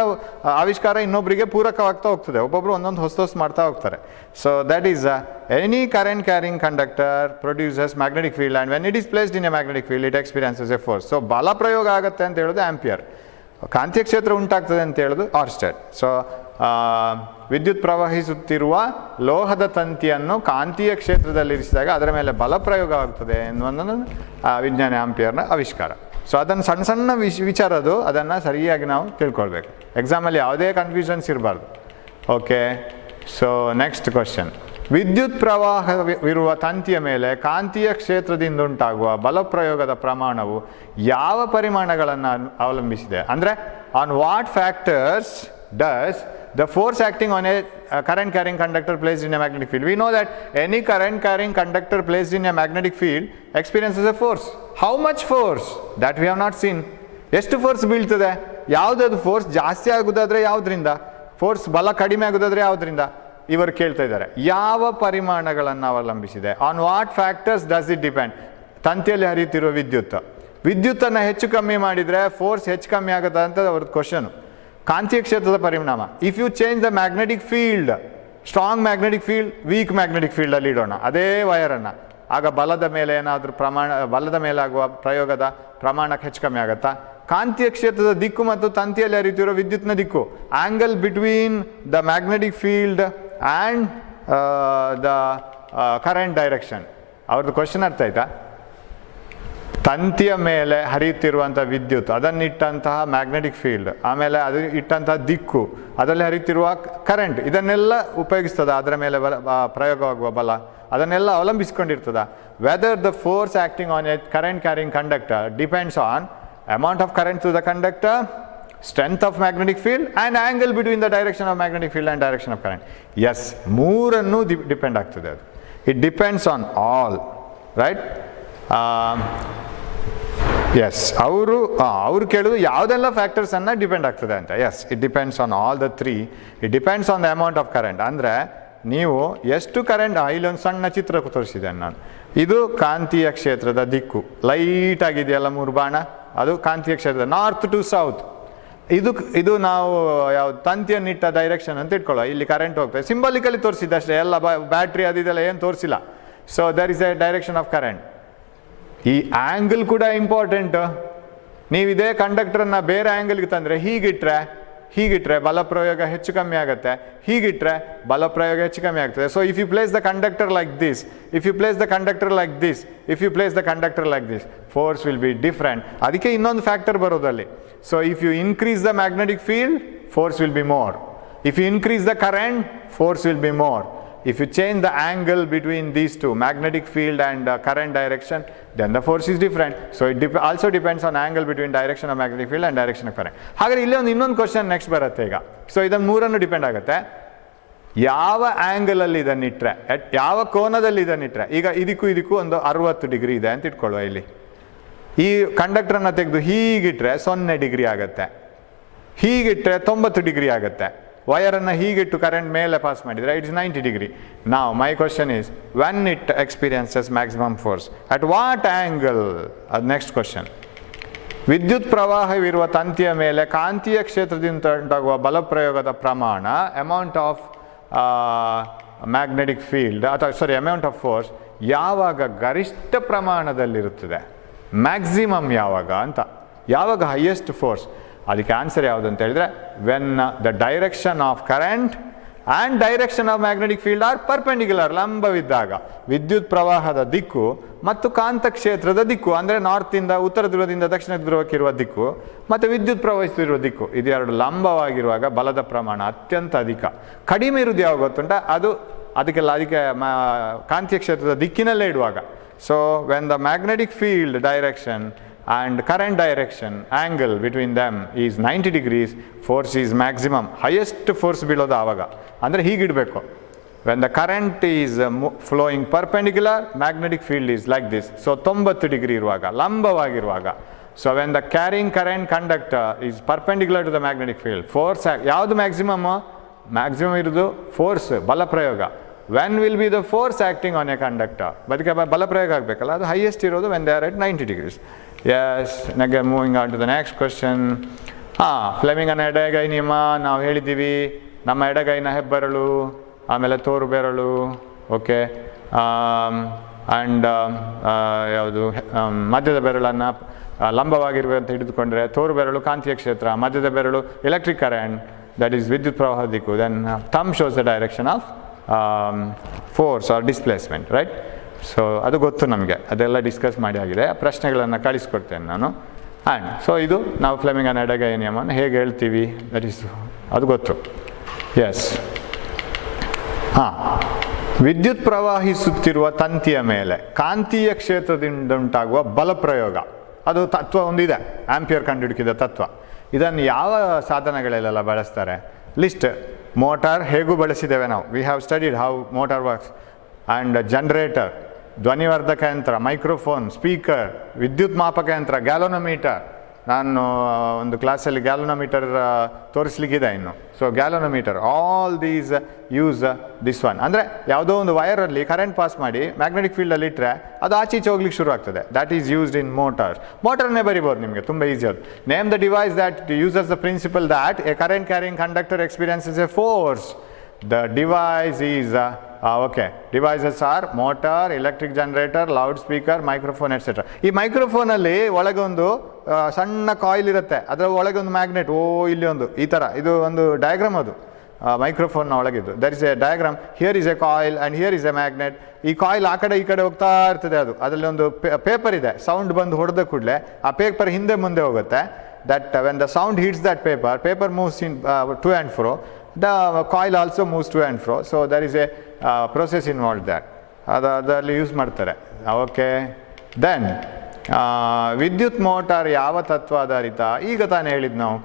ಆವಿಷ್ಕಾರ ಇನ್ನೊಬ್ಬರಿಗೆ ಪೂರಕವಾಗ್ತಾ ಹೋಗ್ತದೆ, ಒಬ್ಬೊಬ್ಬರು ಒಂದೊಂದು ಹೊಸ ಮಾಡ್ತಾ ಹೋಗ್ತಾರೆ. So that is any current carrying conductor produces magnetic field and when it is placed in a magnetic field it experiences a force. So ಬಲ ಪ್ರಯೋಗ ಆಗುತ್ತೆ ಅಂತ ಹೇಳೋದು ಆಂಪಿಯರ್, ಕಾಂತೀಯ ಕ್ಷೇತ್ರ ಉಂಟಾಗ್ತದೆ ಅಂತ ಹೇಳೋದು ಆರ್ಸ್ಟೆಡ್. ಸೊ ವಿದ್ಯುತ್ ಪ್ರವಹಿಸುತ್ತಿರುವ ಲೋಹದ ತಂತಿಯನ್ನು ಕಾಂತೀಯ ಕ್ಷೇತ್ರದಲ್ಲಿರಿಸಿದಾಗ ಅದರ ಮೇಲೆ ಬಲ ಪ್ರಯೋಗ ಆಗ್ತದೆ ಎನ್ನುವುದನ್ನು ವಿಜ್ಞಾನಿ ಆಂಪಿಯರ್ನ ಆವಿಷ್ಕಾರ. ಸೊ ಅದನ್ನು ಸಣ್ಣ ಸಣ್ಣ ವಿಚಾರ ಅದು, ಅದನ್ನು ಸರಿಯಾಗಿ ನಾವು ತಿಳ್ಕೊಳ್ಬೇಕು. ಎಕ್ಸಾಮಲ್ಲಿ ಯಾವುದೇ ಕನ್ಫ್ಯೂಷನ್ಸ್ ಇರಬಾರ್ದು. Okay, so next question. ವಿದ್ಯುತ್ ಪ್ರವಾಹವಿರುವ ತಂತಿಯ ಮೇಲೆ ಕಾಂತೀಯ ಕ್ಷೇತ್ರದಿಂದ ಉಂಟಾಗುವ ಬಲಪ್ರಯೋಗದ ಪ್ರಮಾಣವು ಯಾವ ಪರಿಮಾಣಗಳನ್ನು ಅವಲಂಬಿಸಿದೆ? ಅಂದರೆ on what factors does the force acting on a current carrying conductor placed in a magnetic field? We know that any current carrying conductor placed in a magnetic field experiences a force. How much force? That we have not seen. ಎಷ್ಟು force ಬೀಳ್ತದೆ? ಯಾವುದಾದ್ರು force ಜಾಸ್ತಿ ಆಗೋದಾದ್ರೆ ಯಾವುದರಿಂದ, force ಬಲ ಕಡಿಮೆ ಆಗೋದಾದ್ರೆ ಯಾವುದರಿಂದ ಇವರು ಕೇಳ್ತಾ ಇದ್ದಾರೆ. ಯಾವ ಪರಿಮಾಣಗಳನ್ನು ಅವಲಂಬಿಸಿದೆ? On what factors does it depend? ತಂತಿಯಲ್ಲಿ ಹರಿಯುತ್ತಿರುವ ವಿದ್ಯುತ್ತನ್ನು ಹೆಚ್ಚು ಕಮ್ಮಿ ಮಾಡಿದರೆ ಫೋರ್ಸ್ ಹೆಚ್ಚು ಕಮ್ಮಿ ಆಗುತ್ತಾ ಅಂತ ಅವ್ರದ್ದು ಕ್ವಶನು. ಕಾಂತೀಯ ಕ್ಷೇತ್ರದ ಪರಿಣಾಮ. If you change the magnetic field, strong magnetic field weak magnetic ಫೀಲ್ಡಲ್ಲಿ ಇಡೋಣ ಅದೇ ವಯರನ್ನು, ಆಗ ಬಲದ ಮೇಲೆ ಏನಾದರೂ ಬಲದ ಮೇಲಾಗುವ ಪ್ರಯೋಗದ ಪ್ರಮಾಣಕ್ಕೆ ಹೆಚ್ಚು ಕಮ್ಮಿ ಆಗುತ್ತಾ? ಕಾಂತೀಯ ಕ್ಷೇತ್ರದ ದಿಕ್ಕು ಮತ್ತು ತಂತಿಯಲ್ಲಿ ಹರಿಯುತ್ತಿರೋ ವಿದ್ಯುತ್ನ ದಿಕ್ಕು, angle between the magnetic field and the current direction. ಅವ್ರದ್ದು ಕ್ವಶನ್ ಅರ್ಥ ಆಯ್ತಾ? ತಂತಿಯ ಮೇಲೆ ಹರಿಯುತ್ತಿರುವಂಥ ವಿದ್ಯುತ್, ಅದನ್ನಿಟ್ಟಂತಹ ಮ್ಯಾಗ್ನೆಟಿಕ್ ಫೀಲ್ಡ್, ಆಮೇಲೆ ಅದು ಇಟ್ಟಂತಹ ದಿಕ್ಕು, ಅದರಲ್ಲಿ ಹರಿಯುತ್ತಿರುವ ಕರೆಂಟ್, ಇದನ್ನೆಲ್ಲ ಉಪಯೋಗಿಸ್ತದ ಅದರ ಮೇಲೆ ಪ್ರಯೋಗವಾಗುವ ಬಲ, ಅದನ್ನೆಲ್ಲ ಅವಲಂಬಿಸಿಕೊಂಡಿರ್ತದ. Whether the force acting on a current carrying conductor depends on amount of current to the conductor, strength of magnetic field and angle between the direction of magnetic field and direction of current. Yes, ಮೂರನ್ನು depend ಆಗ್ತದೆ ಅದು. It depends on all, right? Yes, ಅವರು ಕೇಳೋದು ಯಾವುದೆಲ್ಲ factors ಅನ್ನ depend ಆಗ್ತದೆ ಅಂತ. Yes, it depends on all the three. It depends on the amount of current. ಅಂದರೆ ನೀವು ಎಷ್ಟು ಕರೆಂಟ್, ಇಲ್ಲೊಂದು ಸಣ್ಣ ಚಿತ್ರ ತೋರಿಸಿದ್ದೇನೆ ನಾನು. ಇದು ಕಾಂತೀಯ ಕ್ಷೇತ್ರದ ದಿಕ್ಕು, ಲೈಟ್ ಆಗಿದೆಯಲ್ಲ 3 ಬಾಣ, ಅದು ಕಾಂತೀಯ ಕ್ಷೇತ್ರದ ನಾರ್ತ್ ಟು ಸೌತ್. ಇದು ನಾವು ಯಾವ ತಂತಿಯನ್ನಿಟ್ಟ ಡೈರೆಕ್ಷನ್ ಅಂತ ಇಟ್ಕೊಳ್ಳೋ, ಇಲ್ಲಿ ಕರೆಂಟ್ ಹೋಗ್ತದೆ, ಸಿಂಬಲಿಕಲಿ ತೋರಿಸಿದ್ದೆ ಅಷ್ಟೇ, ಎಲ್ಲ ಬ್ಯಾಟ್ರಿ ಅದಿದೆಲ್ಲ ಏನು ತೋರಿಸಿಲ್ಲ. So there is a direction of current. ಈ ಆ್ಯಂಗಲ್ ಕೂಡ ಇಂಪಾರ್ಟೆಂಟ್. ನೀವು ಇದೇ ಕಂಡಕ್ಟರನ್ನು ಬೇರೆ ಆ್ಯಂಗಲ್ಗೆ ತಂದರೆ ಹೀಗಿಟ್ರೆ ಬಲ ಪ್ರಯೋಗ ಹೆಚ್ಚು ಕಮ್ಮಿ ಆಗುತ್ತೆ, ಹೀಗಿಟ್ರೆ ಬಲ ಪ್ರಯೋಗ ಹೆಚ್ಚು ಕಮ್ಮಿ ಆಗ್ತದೆ. So if you place the conductor like this, if you place the conductor like this, if you place the conductor like this, force will be different. ಅದಕ್ಕೆ ಇನ್ನೊಂದು ಫ್ಯಾಕ್ಟರ್ ಬರೋದಲ್ಲಿ. So if you increase the magnetic field, force will be more. If you increase the current, force will be more. If you change the angle between these two, magnetic field and current direction, then the force is different. So it also depends on angle between direction of magnetic field and direction of current. ಹಾಗಾದ್ರೆ ಇಲ್ಲಿ ಇನ್ನೊಂದು question next ಬರುತ್ತೆ ಈಗ. So ಇದನ್ನು ಮೂರನ್ನು depend ಆಗುತ್ತೆ. ಯಾವ ಆ್ಯಂಗಲಲ್ಲಿ ಇದನ್ನಿಟ್ರೆ, ಯಾವ ಕೋನದಲ್ಲಿ ಇದನ್ನಿಟ್ರೆ, ಈಗ ಇದಕ್ಕೂ ಒಂದು 60 ಡಿಗ್ರಿ ಇದೆ ಅಂತ ಇಟ್ಕೊಳ್ಳುವ. ಇಲ್ಲಿ ಈ ಕಂಡಕ್ಟರನ್ನು ತೆಗೆದು ಹೀಗಿಟ್ರೆ 0 ಡಿಗ್ರಿ ಆಗುತ್ತೆ, ಹೀಗಿಟ್ರೆ 90 ಡಿಗ್ರಿ ಆಗುತ್ತೆ. ವಯರನ್ನು ಹೀಗಿಟ್ಟು ಕರೆಂಟ್ ಮೇಲೆ ಪಾಸ್ ಮಾಡಿದರೆ ಇಟ್ ಇಸ್ 90 ಡಿಗ್ರಿ. ನಾವು my question is, when it experiences maximum force at what angle? ಅದು ನೆಕ್ಸ್ಟ್ ಕ್ವಶನ್. ವಿದ್ಯುತ್ ಪ್ರವಾಹವಿರುವ ತಂತಿಯ ಮೇಲೆ ಕಾಂತೀಯ ಕ್ಷೇತ್ರದಿಂದ ಉಂಟಾಗುವ ಬಲಪ್ರಯೋಗದ ಪ್ರಮಾಣ, ಅಮೌಂಟ್ ಆಫ್ ಮ್ಯಾಗ್ನೆಟಿಕ್ ಫೀಲ್ಡ್ ಅಥವಾ ಅಮೌಂಟ್ ಆಫ್ ಫೋರ್ಸ್ ಯಾವಾಗ ಗರಿಷ್ಠ ಪ್ರಮಾಣದಲ್ಲಿರುತ್ತದೆ, ಮ್ಯಾಕ್ಸಿಮಮ್ ಯಾವಾಗ ಅಂತ, ಯಾವಾಗ ಹೈಯೆಸ್ಟ್ ಫೋರ್ಸ್? ಅದಕ್ಕೆ ಆನ್ಸರ್ ಯಾವುದು ಅಂತ ಹೇಳಿದ್ರೆ, when the direction of current and direction of magnetic field are perpendicular, ಲಂಬವಿದ್ದಾಗ. ವಿದ್ಯುತ್ ಪ್ರವಾಹದ ದಿಕ್ಕು ಮತ್ತು ಕಾಂತಕ್ಷೇತ್ರದ ದಿಕ್ಕು, ಅಂದರೆ ನಾರ್ತಿಂದ ಉತ್ತರ ಧ್ರುವದಿಂದ ದಕ್ಷಿಣ ಧ್ರುವಕ್ಕಿರುವ ದಿಕ್ಕು ಮತ್ತು ವಿದ್ಯುತ್ ಪ್ರವಹಿಸುತ್ತಿರುವ ದಿಕ್ಕು, ಇದೆರಡು ಲಂಬವಾಗಿರುವಾಗ ಬಲದ ಪ್ರಮಾಣ ಅತ್ಯಂತ ಅಧಿಕ. ಕಡಿಮೆ ಇರುವುದು ಯಾವಾಗ ಗೊತ್ತುಂಟ, ಅದಕ್ಕೆ ಕಾಂತೀಯ ಕ್ಷೇತ್ರದ ದಿಕ್ಕಿನಲ್ಲೇ ಇಡುವಾಗ. So when the magnetic field direction and current direction angle between them is 90 degrees, force is maximum, highest force ಬೀಳೋದು ಆವಾಗ. ಅಂದರೆ ಹೀಗಿಡಬೇಕು, when the current is flowing perpendicular, magnetic field is like this. So 90 degree ಇರುವಾಗ, ಲಂಬವಾಗಿರುವಾಗ. So when the carrying current conductor is perpendicular to the magnetic field, force ಯಾವುದು maximum? Maximum ಇರೋದು force, ಬಲಪ್ರಯೋಗ. when will be the force acting on a conductor? ಅದಕ್ಕೆ ಬಲಪ್ರಯೋಗ ಆಗಬೇಕಲ್ಲ, ಅದು highest ಇರೋದು when they are at 90 degrees. Yes, again moving on to the next question. ಫ್ಲೆಮಿಂಗನ ಎಡಗೈ ನಿಯಮ ನಾವು ಹೇಳಿದ್ದೀವಿ. ನಮ್ಮ ಎಡಗೈನ ಹೆಬ್ಬೆರಳು, ಆಮೇಲೆ ತೋರು ಬೆರಳು, ಓಕೆ, ಆ್ಯಂಡ್ ಯಾವುದು ಮಧ್ಯದ ಬೆರಳನ್ನು ಲಂಬವಾಗಿರುವಂತ ಹಿಡಿದುಕೊಂಡ್ರೆ, ತೋರು ಬೆರಳು ಕಾಂತೀಯ ಕ್ಷೇತ್ರ, ಮಧ್ಯದ ಬೆರಳು ಎಲೆಕ್ಟ್ರಿಕ್ ಕರೆಂಟ್, ದಟ್ ಈಸ್ ವಿದ್ಯುತ್ ಪ್ರವಾಹ ದಿಕ್ಕು. Then thumb shows the direction of force or displacement, right? So ಅದು ಗೊತ್ತು ನಮಗೆ, ಅದೆಲ್ಲ ಡಿಸ್ಕಸ್ ಮಾಡಿ ಆಗಿದೆ. ಪ್ರಶ್ನೆಗಳನ್ನು ಕಳಿಸ್ಕೊಡ್ತೇನೆ ನಾನು. ಆ್ಯಂಡ್ ಸೊ ಇದು ನಾವು ಫ್ಲೆಮಿಂಗನ ಎಡಗೈ ನಿಯಮವನ್ನು ಹೇಗೆ ಹೇಳ್ತೀವಿ, ದಟ್ ಈಸ್ ಅದು ಗೊತ್ತು. ಎಸ್, ವಿದ್ಯುತ್ ಪ್ರವಾಹಿಸುತ್ತಿರುವ ತಂತಿಯ ಮೇಲೆ ಕಾಂತೀಯ ಕ್ಷೇತ್ರದಿಂದ ಉಂಟಾಗುವ ಬಲಪ್ರಯೋಗ, ಅದು ತತ್ವ ಒಂದಿದೆ, ಆಂಪಿಯರ್ ಕಂಡುಹಿಡಿದ ತತ್ವ. ಇದನ್ನು ಯಾವ ಸಾಧನಗಳಲ್ಲೆಲ್ಲ ಬಳಸ್ತಾರೆ? ಲಿಸ್ಟ್. ಮೋಟಾರ್ ಹೇಗೂ ಬಳಸಿದ್ದೇವೆ ನಾವು, we have studied how motor works. And generator, ಧ್ವನಿವರ್ಧಕ ಯಂತ್ರ, ಮೈಕ್ರೋಫೋನ್, ಸ್ಪೀಕರ್, ವಿದ್ಯುತ್ ಮಾಪಕ ಯಂತ್ರ, ಗ್ಯಾಲೋನೋಮೀಟರ್. ನಾನು ಒಂದು ಕ್ಲಾಸಲ್ಲಿ ಗ್ಯಾಲೋನೋಮೀಟರ್ ತೋರಿಸ್ಲಿಕ್ಕಿದೆ ಇನ್ನು. So galvanometer, all these use this one. ಅಂದರೆ ಯಾವುದೋ ಒಂದು ವೈರಲ್ಲಿ ಕರೆಂಟ್ ಪಾಸ್ ಮಾಡಿ ಮ್ಯಾಗ್ನೆಟಿಕ್ ಫೀಲ್ಡಲ್ಲಿ ಇಟ್ಟರೆ ಅದು ಆಚೀಚೆ ಹೋಗ್ಲಿಕ್ಕೆ ಶುರು ಆಗ್ತದೆ. That is used in motors. ಮೋಟರ್ನೇ ಬರಿಬೋದು ನಿಮಗೆ, ತುಂಬ ಈಸಿ ಅದು. Name the device that uses the principle that a current carrying conductor experiences a force. The device is, okay, devices are motor, electric generator, loudspeaker, microphone, etc. ಈ ಮೈಕ್ರೋಫೋನಲ್ಲಿ ಒಳಗೊಂದು ಸಣ್ಣ coil ಇರುತ್ತೆ, ಅದರ ಒಳಗೆ ಒಂದು ಮ್ಯಾಗ್ನೆಟ್, ಇಲ್ಲಿ ಒಂದು ಈ ಥರ, ಇದು ಒಂದು ಡಯಾಗ್ರಾಮ್ ಅದು. ಮೈಕ್ರೋಫೋನ್ನ ಒಳಗಿದ್ದು. There is a diagram, here is a coil and here is a magnet. ಈ ಕಾಯಿಲ್ ಆ ಕಡೆ ಈ ಕಡೆ ಹೋಗ್ತಾ ಇರ್ತದೆ, ಅದರಲ್ಲಿ ಒಂದು ಪೇಪರ್ ಇದೆ, ಸೌಂಡ್ ಬಂದು ಹೊಡೆದ ಕೂಡಲೇ ಆ ಪೇಪರ್ ಹಿಂದೆ ಮುಂದೆ ಹೋಗುತ್ತೆ. that when the sound hits that paper moves in to and fro, the coil also moves to and fro. So there is a process involved there. ಅದರಲ್ಲಿ ಯೂಸ್ ಮಾಡ್ತಾರೆ. ಓಕೆ, ದೆನ್ ವಿದ್ಯುತ್ ಮೋಟಾರ್ ಯಾವ ತತ್ವ ಆಧಾರಿತ? ಈಗ ತಾನೇ ಹೇಳಿದ್ದು ನಾವು,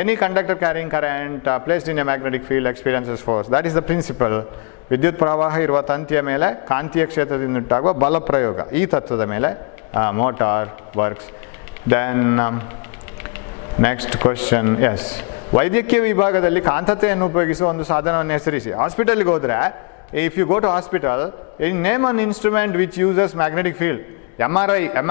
any conductor carrying current placed in a magnetic field experiences force. That is the principle. ವಿದ್ಯುತ್ ಪ್ರವಾಹ ಇರುವ ತಂತಿಯ ಮೇಲೆ ಕಾಂತೀಯ ಕ್ಷೇತ್ರದಿಂದ ಉಂಟಾಗುವ ಬಲ ಪ್ರಯೋಗ, ಈ ತತ್ವದ ಮೇಲೆ motor works. Then next question, yes, ವೈದ್ಯಕೀಯ ವಿಭಾಗದಲ್ಲಿ ಕಾಂತತೆಯನ್ನು ಉಪಯೋಗಿಸುವ ಒಂದು ಸಾಧನವನ್ನು ಹೆಸರಿಸಿ. ಹಾಸ್ಪಿಟಲ್ಗೆ ಹೋದರೆ, if you go to hospital, name an instrument which uses magnetic field. M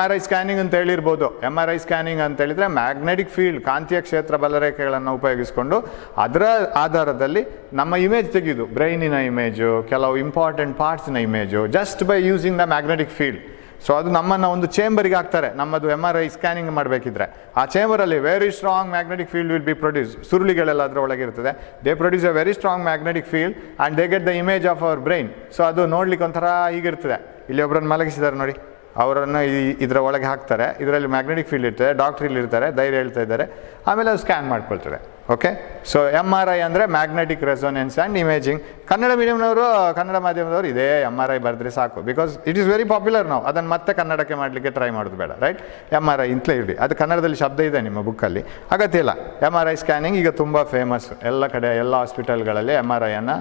R I scanning ಅಂತ ಹೇಳಿರ್ಬೋದು. ಎಮ್ ಆರ್ ಐ ಸ್ಕ್ಯಾನಿಂಗ್ ಅಂತ ಹೇಳಿದರೆ ಮ್ಯಾಗ್ನೆಟಿಕ್ ಫೀಲ್ಡ್, ಕಾಂತೀಯ ಕ್ಷೇತ್ರ ಬಲರೇಖೆಗಳನ್ನು ಉಪಯೋಗಿಸಿಕೊಂಡು ಅದರ ಆಧಾರದಲ್ಲಿ ನಮ್ಮ ಇಮೇಜ್ ತೆಗೆಯುವುದು, ಬ್ರೈನಿನ ಇಮೇಜು, ಕೆಲವು ಇಂಪಾರ್ಟೆಂಟ್ ಪಾರ್ಟ್ಸ್ನ image, just by using the magnetic field. So ಅದು ನಮ್ಮನ್ನು ಒಂದು ಚೇಂಬರಿಗೆ ಹಾಕ್ತಾರೆ. ನಮ್ಮದು ಎಮ್ ಆರ್ ಐ ಸ್ಕ್ಯಾನಿಂಗ್ ಮಾಡಬೇಕಿದ್ರೆ ಆ ಚೇಂಬರಲ್ಲಿ very strong magnetic field will be produce. ಸುರುಳಿಗಳೆಲ್ಲ ಅದರ ಒಳಗಿರ್ತದೆ. They produce a very strong magnetic field and they get the image of our brain. So ಅದು ನೋಡ್ಲಿಕ್ಕೆ ಒಂಥರ ಹೀಗಿರ್ತದೆ. ಇಲ್ಲಿ ಒಬ್ಬರನ್ನು ಮಲಗಿಸಿದ್ದಾರೆ ನೋಡಿ, ಅವರನ್ನು ಇದರ ಒಳಗೆ ಹಾಕ್ತಾರೆ. ಇದರಲ್ಲಿ ಮ್ಯಾಗ್ನೆಟಿಕ್ ಫೀಲ್ಡ್ ಇರ್ತದೆ, ಡಾಕ್ಟ್ರ್ ಇಲ್ಲಿ ಇರ್ತಾರೆ, ಧೈರ್ಯ ಹೇಳ್ತಾ ಇದ್ದಾರೆ, ಆಮೇಲೆ ಅದು ಸ್ಕ್ಯಾನ್ ಮಾಡ್ಕೊಳ್ತದೆ. Okay, so M R I ಅಂದರೆ magnetic resonance and imaging. Kannada ಮೀಡಿಯಮ್ನವರು, ಕನ್ನಡ ಮಾಧ್ಯಮದವರು ಇದೇ ಎಮ್ ಆರ್ ಐ ಬರೆದ್ರೆ ಸಾಕು, because it is very popular. ನಾವು ಅದನ್ನು ಮತ್ತೆ ಕನ್ನಡಕ್ಕೆ ಮಾಡಲಿಕ್ಕೆ ಟ್ರೈ ಮಾಡೋದು ಬೇಡ, ರೈಟ್? ಎಮ್ ಆರ್ ಐ ಅಂತಲೇ ಇರಲಿ. ಅದು ಕನ್ನಡದಲ್ಲಿ ಶಬ್ದ ಇದೆ ನಿಮ್ಮ ಬುಕ್ಕಲ್ಲಿ, ಅಗತ್ಯ ಇಲ್ಲ. ಎಮ್ ಆರ್ ಐ ಸ್ಕ್ಯಾನಿಂಗ್ ಈಗ ತುಂಬ ಫೇಮಸ್. ಎಲ್ಲ ಕಡೆ, ಎಲ್ಲ ಹಾಸ್ಪಿಟಲ್ಗಳಲ್ಲಿ ಎಮ್ ಆರ್ ಐಯನ್ನು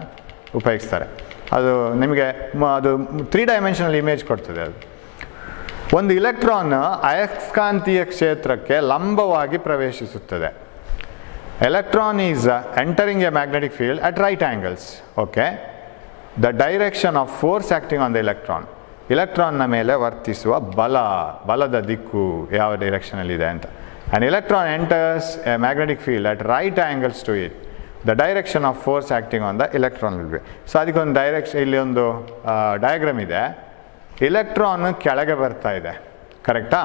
ಉಪಯೋಗಿಸ್ತಾರೆ. ಅದು ನಿಮಗೆ ಅದು 3 ಡೈಮೆನ್ಷನಲ್ ಇಮೇಜ್ ಕೊಡ್ತದೆ. ಅದು ಒಂದು ಇಲೆಕ್ಟ್ರಾನ್ ಅಯಸ್ಕಾಂತೀಯ ಕ್ಷೇತ್ರಕ್ಕೆ ಲಂಬವಾಗಿ ಪ್ರವೇಶಿಸುತ್ತದೆ. Electron is entering a magnetic field at right angles. Okay, the direction of force acting on the electron, ಇಲೆಕ್ಟ್ರಾನ್ನ ಮೇಲೆ ವರ್ತಿಸುವ ಬಲದ ದಿಕ್ಕು ಯಾವ ಡೈರೆಕ್ಷನಲ್ಲಿದೆ ಅಂತ. And electron enters a magnetic field at right angles to it, the direction of force acting on the electron will be. So ಅದಕ್ಕೊಂದು ಇಲ್ಲಿ ಒಂದು ಡಯಾಗ್ರಾಮ್ ಇದೆ. ಇಲೆಕ್ಟ್ರಾನ್ ಕೆಳಗೆ ಬರ್ತಾ ಇದೆ, ಕರೆಕ್ಟಾ?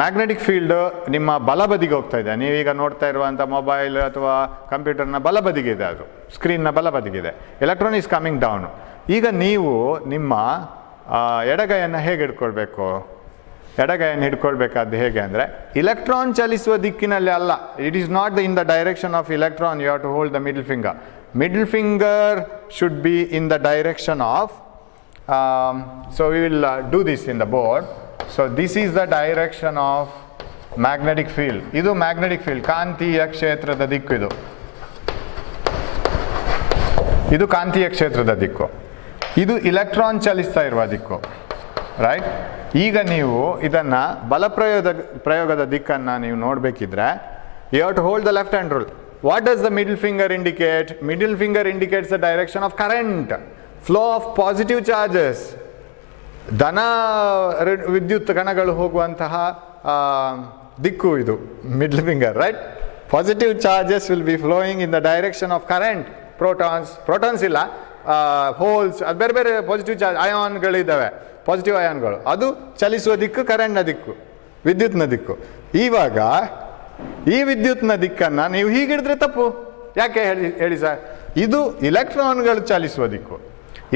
ಮ್ಯಾಗ್ನೆಟಿಕ್ ಫೀಲ್ಡ್ ನಿಮ್ಮ ಬಲಬದಿಗೆ ಹೋಗ್ತಾ ಇದೆ. ನೀವೀಗ ನೋಡ್ತಾ ಇರುವಂಥ ಮೊಬೈಲ್ ಅಥವಾ ಕಂಪ್ಯೂಟರ್ನ ಬಲಬದಿಗೆ ಇದೆ, ಅದು ಸ್ಕ್ರೀನ್ನ ಬಲಬದಿಗಿದೆ. Electron is coming down. ಈಗ ನೀವು ನಿಮ್ಮ ಎಡಗೈಯನ್ನು ಹೇಗೆ ಹಿಡ್ಕೊಳ್ಬೇಕು? ಎಡಗೈಯನ್ನು ಹಿಡ್ಕೊಳ್ಬೇಕಾದ್ದು ಹೇಗೆ ಅಂದರೆ, ಇಲೆಕ್ಟ್ರಾನ್ ಚಲಿಸುವ ದಿಕ್ಕಿನಲ್ಲಿ ಅಲ್ಲ. It is not in the direction of electron. You have to hold the middle finger. Middle finger should be in the direction of so we will do this in the board. So this is the direction of magnetic field. ಇದು magnetic field, ಕಾಂತೀಯ ಕ್ಷೇತ್ರದ ದಿಕ್ಕು. ಇದು ಕಾಂತೀಯ ಕ್ಷೇತ್ರದ ದಿಕ್ಕು. ಇದು electron ಚಲಿಸ್ತಾ ಇರುವ ದಿಕ್ಕು, ರೈಟ್? ಈಗ ನೀವು ಇದನ್ನು ಪ್ರಯೋಗದ ದಿಕ್ಕನ್ನು ನೀವು ನೋಡಬೇಕಿದ್ರೆ, you have to hold the left hand rule. What does the middle finger indicate? Middle finger indicates the direction of current, flow of positive charges. ಧನ ವಿದ್ಯುತ್ ಕಣಗಳು ಹೋಗುವಂತಹ ದಿಕ್ಕು ಇದು middle finger, right? Positive charges will be flowing in the direction of current. Protons ಇಲ್ಲ, holes, ಅದು ಬೇರೆ ಬೇರೆ ಪಾಸಿಟಿವ್ ಚಾರ್ಜ್, ಅಯಾನ್ಗಳಿದ್ದಾವೆ, ಪಾಸಿಟಿವ್ ಅಯಾನ್ಗಳು. ಅದು ಚಲಿಸುವ ದಿಕ್ಕು ಕರೆಂಟ್ನ ದಿಕ್ಕು, ವಿದ್ಯುತ್ನ ದಿಕ್ಕು. ಇವಾಗ ಈ ವಿದ್ಯುತ್ನ ದಿಕ್ಕನ್ನು ನೀವು ಹೀಗಿಡಿದ್ರೆ ತಪ್ಪು. ಯಾಕೆ ಹೇಳಿ ಸರ್? ಇದು ಇಲೆಕ್ಟ್ರಾನ್ಗಳು ಚಲಿಸುವ ದಿಕ್ಕು.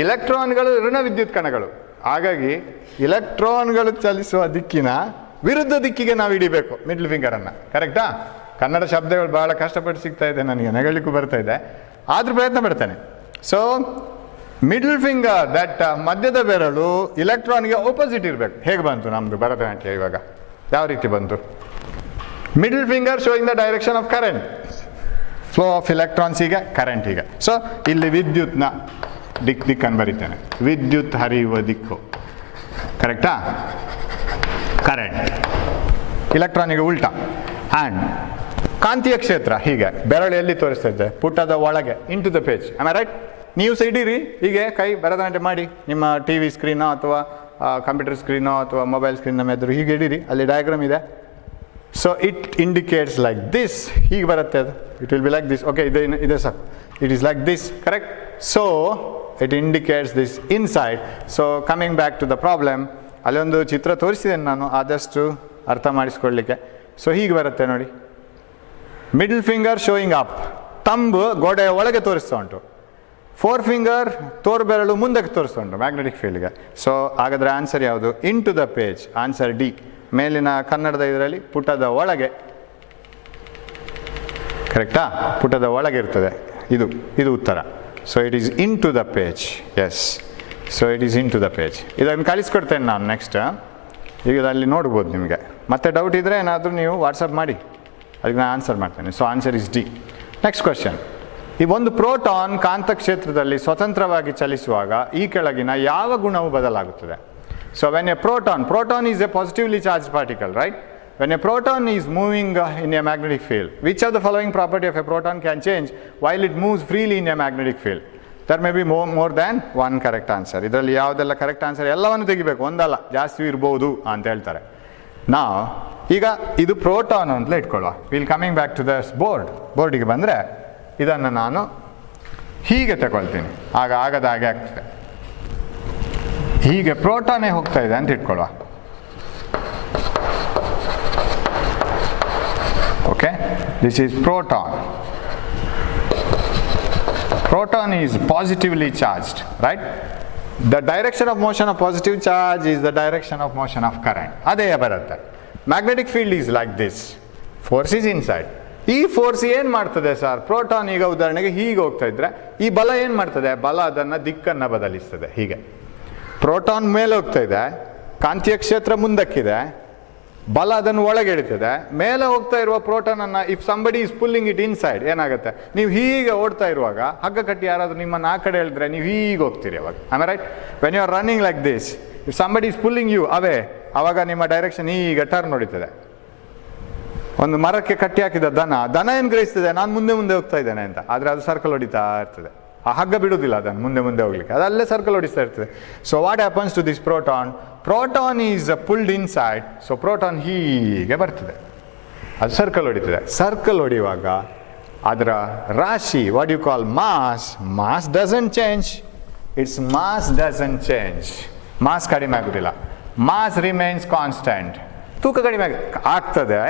ಇಲೆಕ್ಟ್ರಾನ್ಗಳು ಋಣ ವಿದ್ಯುತ್ ಕಣಗಳು. ಹಾಗಾಗಿ ಇಲೆಕ್ಟ್ರಾನ್ಗಳು ಚಲಿಸುವ ದಿಕ್ಕಿನ ವಿರುದ್ಧ ದಿಕ್ಕಿಗೆ ನಾವು ಹಿಡಿಬೇಕು ಮಿಡ್ಲ್ ಫಿಂಗರನ್ನು, ಕರೆಕ್ಟಾ? ಕನ್ನಡ ಶಬ್ದಗಳು ಭಾಳ ಕಷ್ಟಪಟ್ಟು ಸಿಗ್ತಾ ಇದೆ ನನಗೆ, ನಗಲಿಕ್ಕೂ ಬರ್ತಾ ಇದೆ, ಆದರೂ ಪ್ರಯತ್ನ ಪಡ್ತೇನೆ. ಸೊ ಮಿಡ್ಲ್ ಫಿಂಗರ್, ದಟ್ ಮಧ್ಯದ ಬೆರಳು ಇಲೆಕ್ಟ್ರಾನ್ಗೆ ಆಪೋಸಿಟ್ ಇರಬೇಕು. ಹೇಗೆ ಬಂತು ನಮ್ಮದು ಭರತನಾಟ್ಯ ಇವಾಗ? ಯಾವ ರೀತಿ ಬಂತು? Middle finger showing the direction of current, flow of electrons, ಹೀಗೆ ಕರೆಂಟ್ ಹೀಗೆ. ಸೊ ಇಲ್ಲಿ ವಿದ್ಯುತ್ನ ದಿಕ್ಕನ್ನು ಬರೀತೇನೆ, ವಿದ್ಯುತ್ ಹರಿಯುವ ದಿಕ್ಕು, ಕರೆಕ್ಟಾ? ಕರೆಂಟ್, ಇಲೆಕ್ಟ್ರಾನಿಗೆ ಉಲ್ಟಾ. ಆ್ಯಂಡ್ ಕಾಂತೀಯ ಕ್ಷೇತ್ರ ಹೀಗೆ ಬೆರಳು ಎಲ್ಲಿ ತೋರಿಸ್ತಾ ಇದ್ದೆ? ಪುಟದ ಒಳಗೆ, into the page. Am I right? ನೀವು ಸಹ ಇಡೀರಿ ಹೀಗೆ, ಕೈ ಭರತನಾಟ್ಯ ಮಾಡಿ ನಿಮ್ಮ ಟಿ ವಿ ಸ್ಕ್ರೀನೋ ಅಥವಾ ಕಂಪ್ಯೂಟರ್ ಸ್ಕ್ರೀನೋ ಅಥವಾ ಮೊಬೈಲ್ ಸ್ಕ್ರೀನ್ ನಮ್ಮ ಎದುರು ಹೀಗೆ ಇಡೀರಿ. ಅಲ್ಲಿ ಡಯಾಗ್ರಾಮ್ ಇದೆ. So it indicates like this, ಹೀಗೆ ಬರುತ್ತೆ ಅದು. It will be like this. Okay, ಇದೆ ಸಾಕು. It is like this, correct? So it indicates this inside. So coming back to the problem, ಅಲ್ಲಿ ಒಂದು ಚಿತ್ರ ತೋರಿಸಿದ್ದೇನೆ ನಾನು, ಆದಷ್ಟು ಅರ್ಥ ಮಾಡಿಸ್ಕೊಳ್ಳಿಕ್ಕೆ. ಸೊ ಹೀಗೆ ಬರುತ್ತೆ ನೋಡಿ, middle finger showing up, thumb ಗೋಡೆಯ ಒಳಗೆ ತೋರಿಸ್ತಾ ಉಂಟು, 4 ಫಿಂಗರ್ ತೋರು ಬೆರಳು ಮುಂದಕ್ಕೆ ತೋರಿಸ್ತಾ ಉಂಟು ಮ್ಯಾಗ್ನೆಟಿಕ್ ಫೀಲ್ಡ್ಗೆ. ಸೊ ಹಾಗಾದರೆ ಆನ್ಸರ್ ಯಾವುದು? Into the page. Answer D. ಮೇಲಿನ ಕನ್ನಡದ ಇದರಲ್ಲಿ ಪುಟದ ಒಳಗೆ, ಕರೆಕ್ಟಾ? ಪುಟದ ಒಳಗೆ ಇರ್ತದೆ, ಇದು ಉತ್ತರ. So it is into the page. Yes, so it is into the page. ಇದನ್ನು ಕಳಿಸ್ಕೊಡ್ತೇನೆ ನಾನು ನೆಕ್ಸ್ಟ್. ಈಗ ಅಲ್ಲಿ ನೋಡ್ಬೋದು ನಿಮಗೆ. ಮತ್ತೆ ಡೌಟ್ ಇದ್ದರೆ ಏನಾದರೂ ನೀವು ವಾಟ್ಸಪ್ ಮಾಡಿ, ಅದಕ್ಕೆ ನಾನು ಆನ್ಸರ್ ಮಾಡ್ತೇನೆ. So answer is D. Next question. ಈ ಒಂದು ಪ್ರೋಟಾನ್ ಕಾಂತಕ್ಷೇತ್ರದಲ್ಲಿ ಸ್ವತಂತ್ರವಾಗಿ ಚಲಿಸುವಾಗ ಈ ಕೆಳಗಿನ ಯಾವ ಗುಣವು ಬದಲಾಗುತ್ತದೆ? So when A proton is A positively charge particle, right? When a proton is moving in a magnetic field, which of the following property of a proton can change while it moves freely in a magnetic field? There may be more than one correct answer. ಇದರಲ್ಲಿ ಯಾವುದೆಲ್ಲ correct answer ಎಲ್ಲವನ್ನು ತೆಗಿಬೇಕು, ಒಂದಲ್ಲ ಜಾಸ್ತಿ ಇರ್ಬೋದು ಅಂತ ಹೇಳ್ತಾರೆ. ನಾವು ಈಗ ಇದು ಪ್ರೋಟಾನ್ ಅಂತಲೇ ಇಟ್ಕೊಳ್ಳುವ. Will coming back to the ಬೋರ್ಡಿಗೆ ಬಂದರೆ ಇದನ್ನು ನಾನು ಹೀಗೆ ತಗೊಳ್ತೀನಿ, ಆಗ ಆಗದ ಹಾಗೆ ಆಗ್ತದೆ. ಹೀಗೆ ಪ್ರೋಟಾನೇ ಹೋಗ್ತಾ ಇದೆ ಅಂತ ಇಟ್ಕೊಳ್ಳುವ. Okay, this is proton. Proton is positively charged, right? The direction of motion of positive charge is the direction of motion of current. ಅದೇ ಬರುತ್ತೆ. Magnetic field is like this. Force is inside. ಈ force ಏನು ಮಾಡ್ತದೆ sir? Proton ಈಗ ಉದಾಹರಣೆಗೆ ಹೀಗೆ ಹೋಗ್ತಾ ಇದ್ರೆ ಈ ಬಲ ಏನು ಮಾಡ್ತದೆ? ಬಲ ಅದನ್ನು ದಿಕ್ಕನ್ನು ಬದಲಿಸ್ತದೆ. ಹೀಗೆ ಪ್ರೋಟಾನ್ ಮೇಲೆ ಹೋಗ್ತಾ ಇದೆ, ಕಾಂತೀಯ ಕ್ಷೇತ್ರ ಮುಂದಕ್ಕಿದೆ, ಬಲ ಅದನ್ನು ಒಳಗೆ ಎಳಿತದೆ. ಮೇಲೆ ಹೋಗ್ತಾ ಇರುವ ಪ್ರೋಟಾನನ್ನು if somebody is pulling it inside, ಏನಾಗುತ್ತೆ? ನೀವು ಹೀಗೆ ಓಡ್ತಾ ಇರುವಾಗ ಹಗ್ಗ ಕಟ್ಟಿ ಯಾರಾದರೂ ನಿಮ್ಮನ್ನು ಆ ಕಡೆ ಹೇಳಿದ್ರೆ ನೀವು ಹೀಗೆ ಹೋಗ್ತೀರಿ ಅವಾಗ. ಆಮೇಲೆ right, when you are running like this, if somebody is pulling you away, ಆವಾಗ ನಿಮ್ಮ ಡೈರೆಕ್ಷನ್ ಈಗ ಟರ್ನ್ ಹೊಡಿತದೆ. ಒಂದು ಮರಕ್ಕೆ ಕಟ್ಟಿ ಹಾಕಿದ ದನ ಏನು ಗ್ರಹಿಸ್ತದೆ? ನಾನು ಮುಂದೆ ಹೋಗ್ತಾ ಇದ್ದೇನೆ ಅಂತ, ಆದರೆ ಅದು ಸರ್ಕಲ್ ಹೊಡಿತಾ ಇರ್ತದೆ. ಆ ಹಗ್ಗ ಬಿಡುವುದಿಲ್ಲ ಅದನ್ನು ಮುಂದೆ ಹೋಗ್ಲಿಕ್ಕೆ, ಅದಲ್ಲೇ ಸರ್ಕಲ್ ಹೊಡಿಸ್ತಾ ಇರ್ತದೆ. So what happens to this proton is pulled inside. So proton ಹೀಗೆ ಬರ್ತದೆ, ಅದು ಸರ್ಕಲ್ ಹೊಡಿತದೆ. ಸರ್ಕಲ್ ಹೊಡೆಯುವಾಗ ಅದರ ರಾಶಿ, what you call mass doesn't change. It's mass doesn't change. Mass ಕಡಿಮೆ ಆಗೋದಿಲ್ಲ, ಮಾಸ್ ರಿಮೈನ್ಸ್ ಕಾನ್ಸ್ಟೆಂಟ್. ತೂಕ ಕಡಿಮೆ ಆಗ್ತದೆ,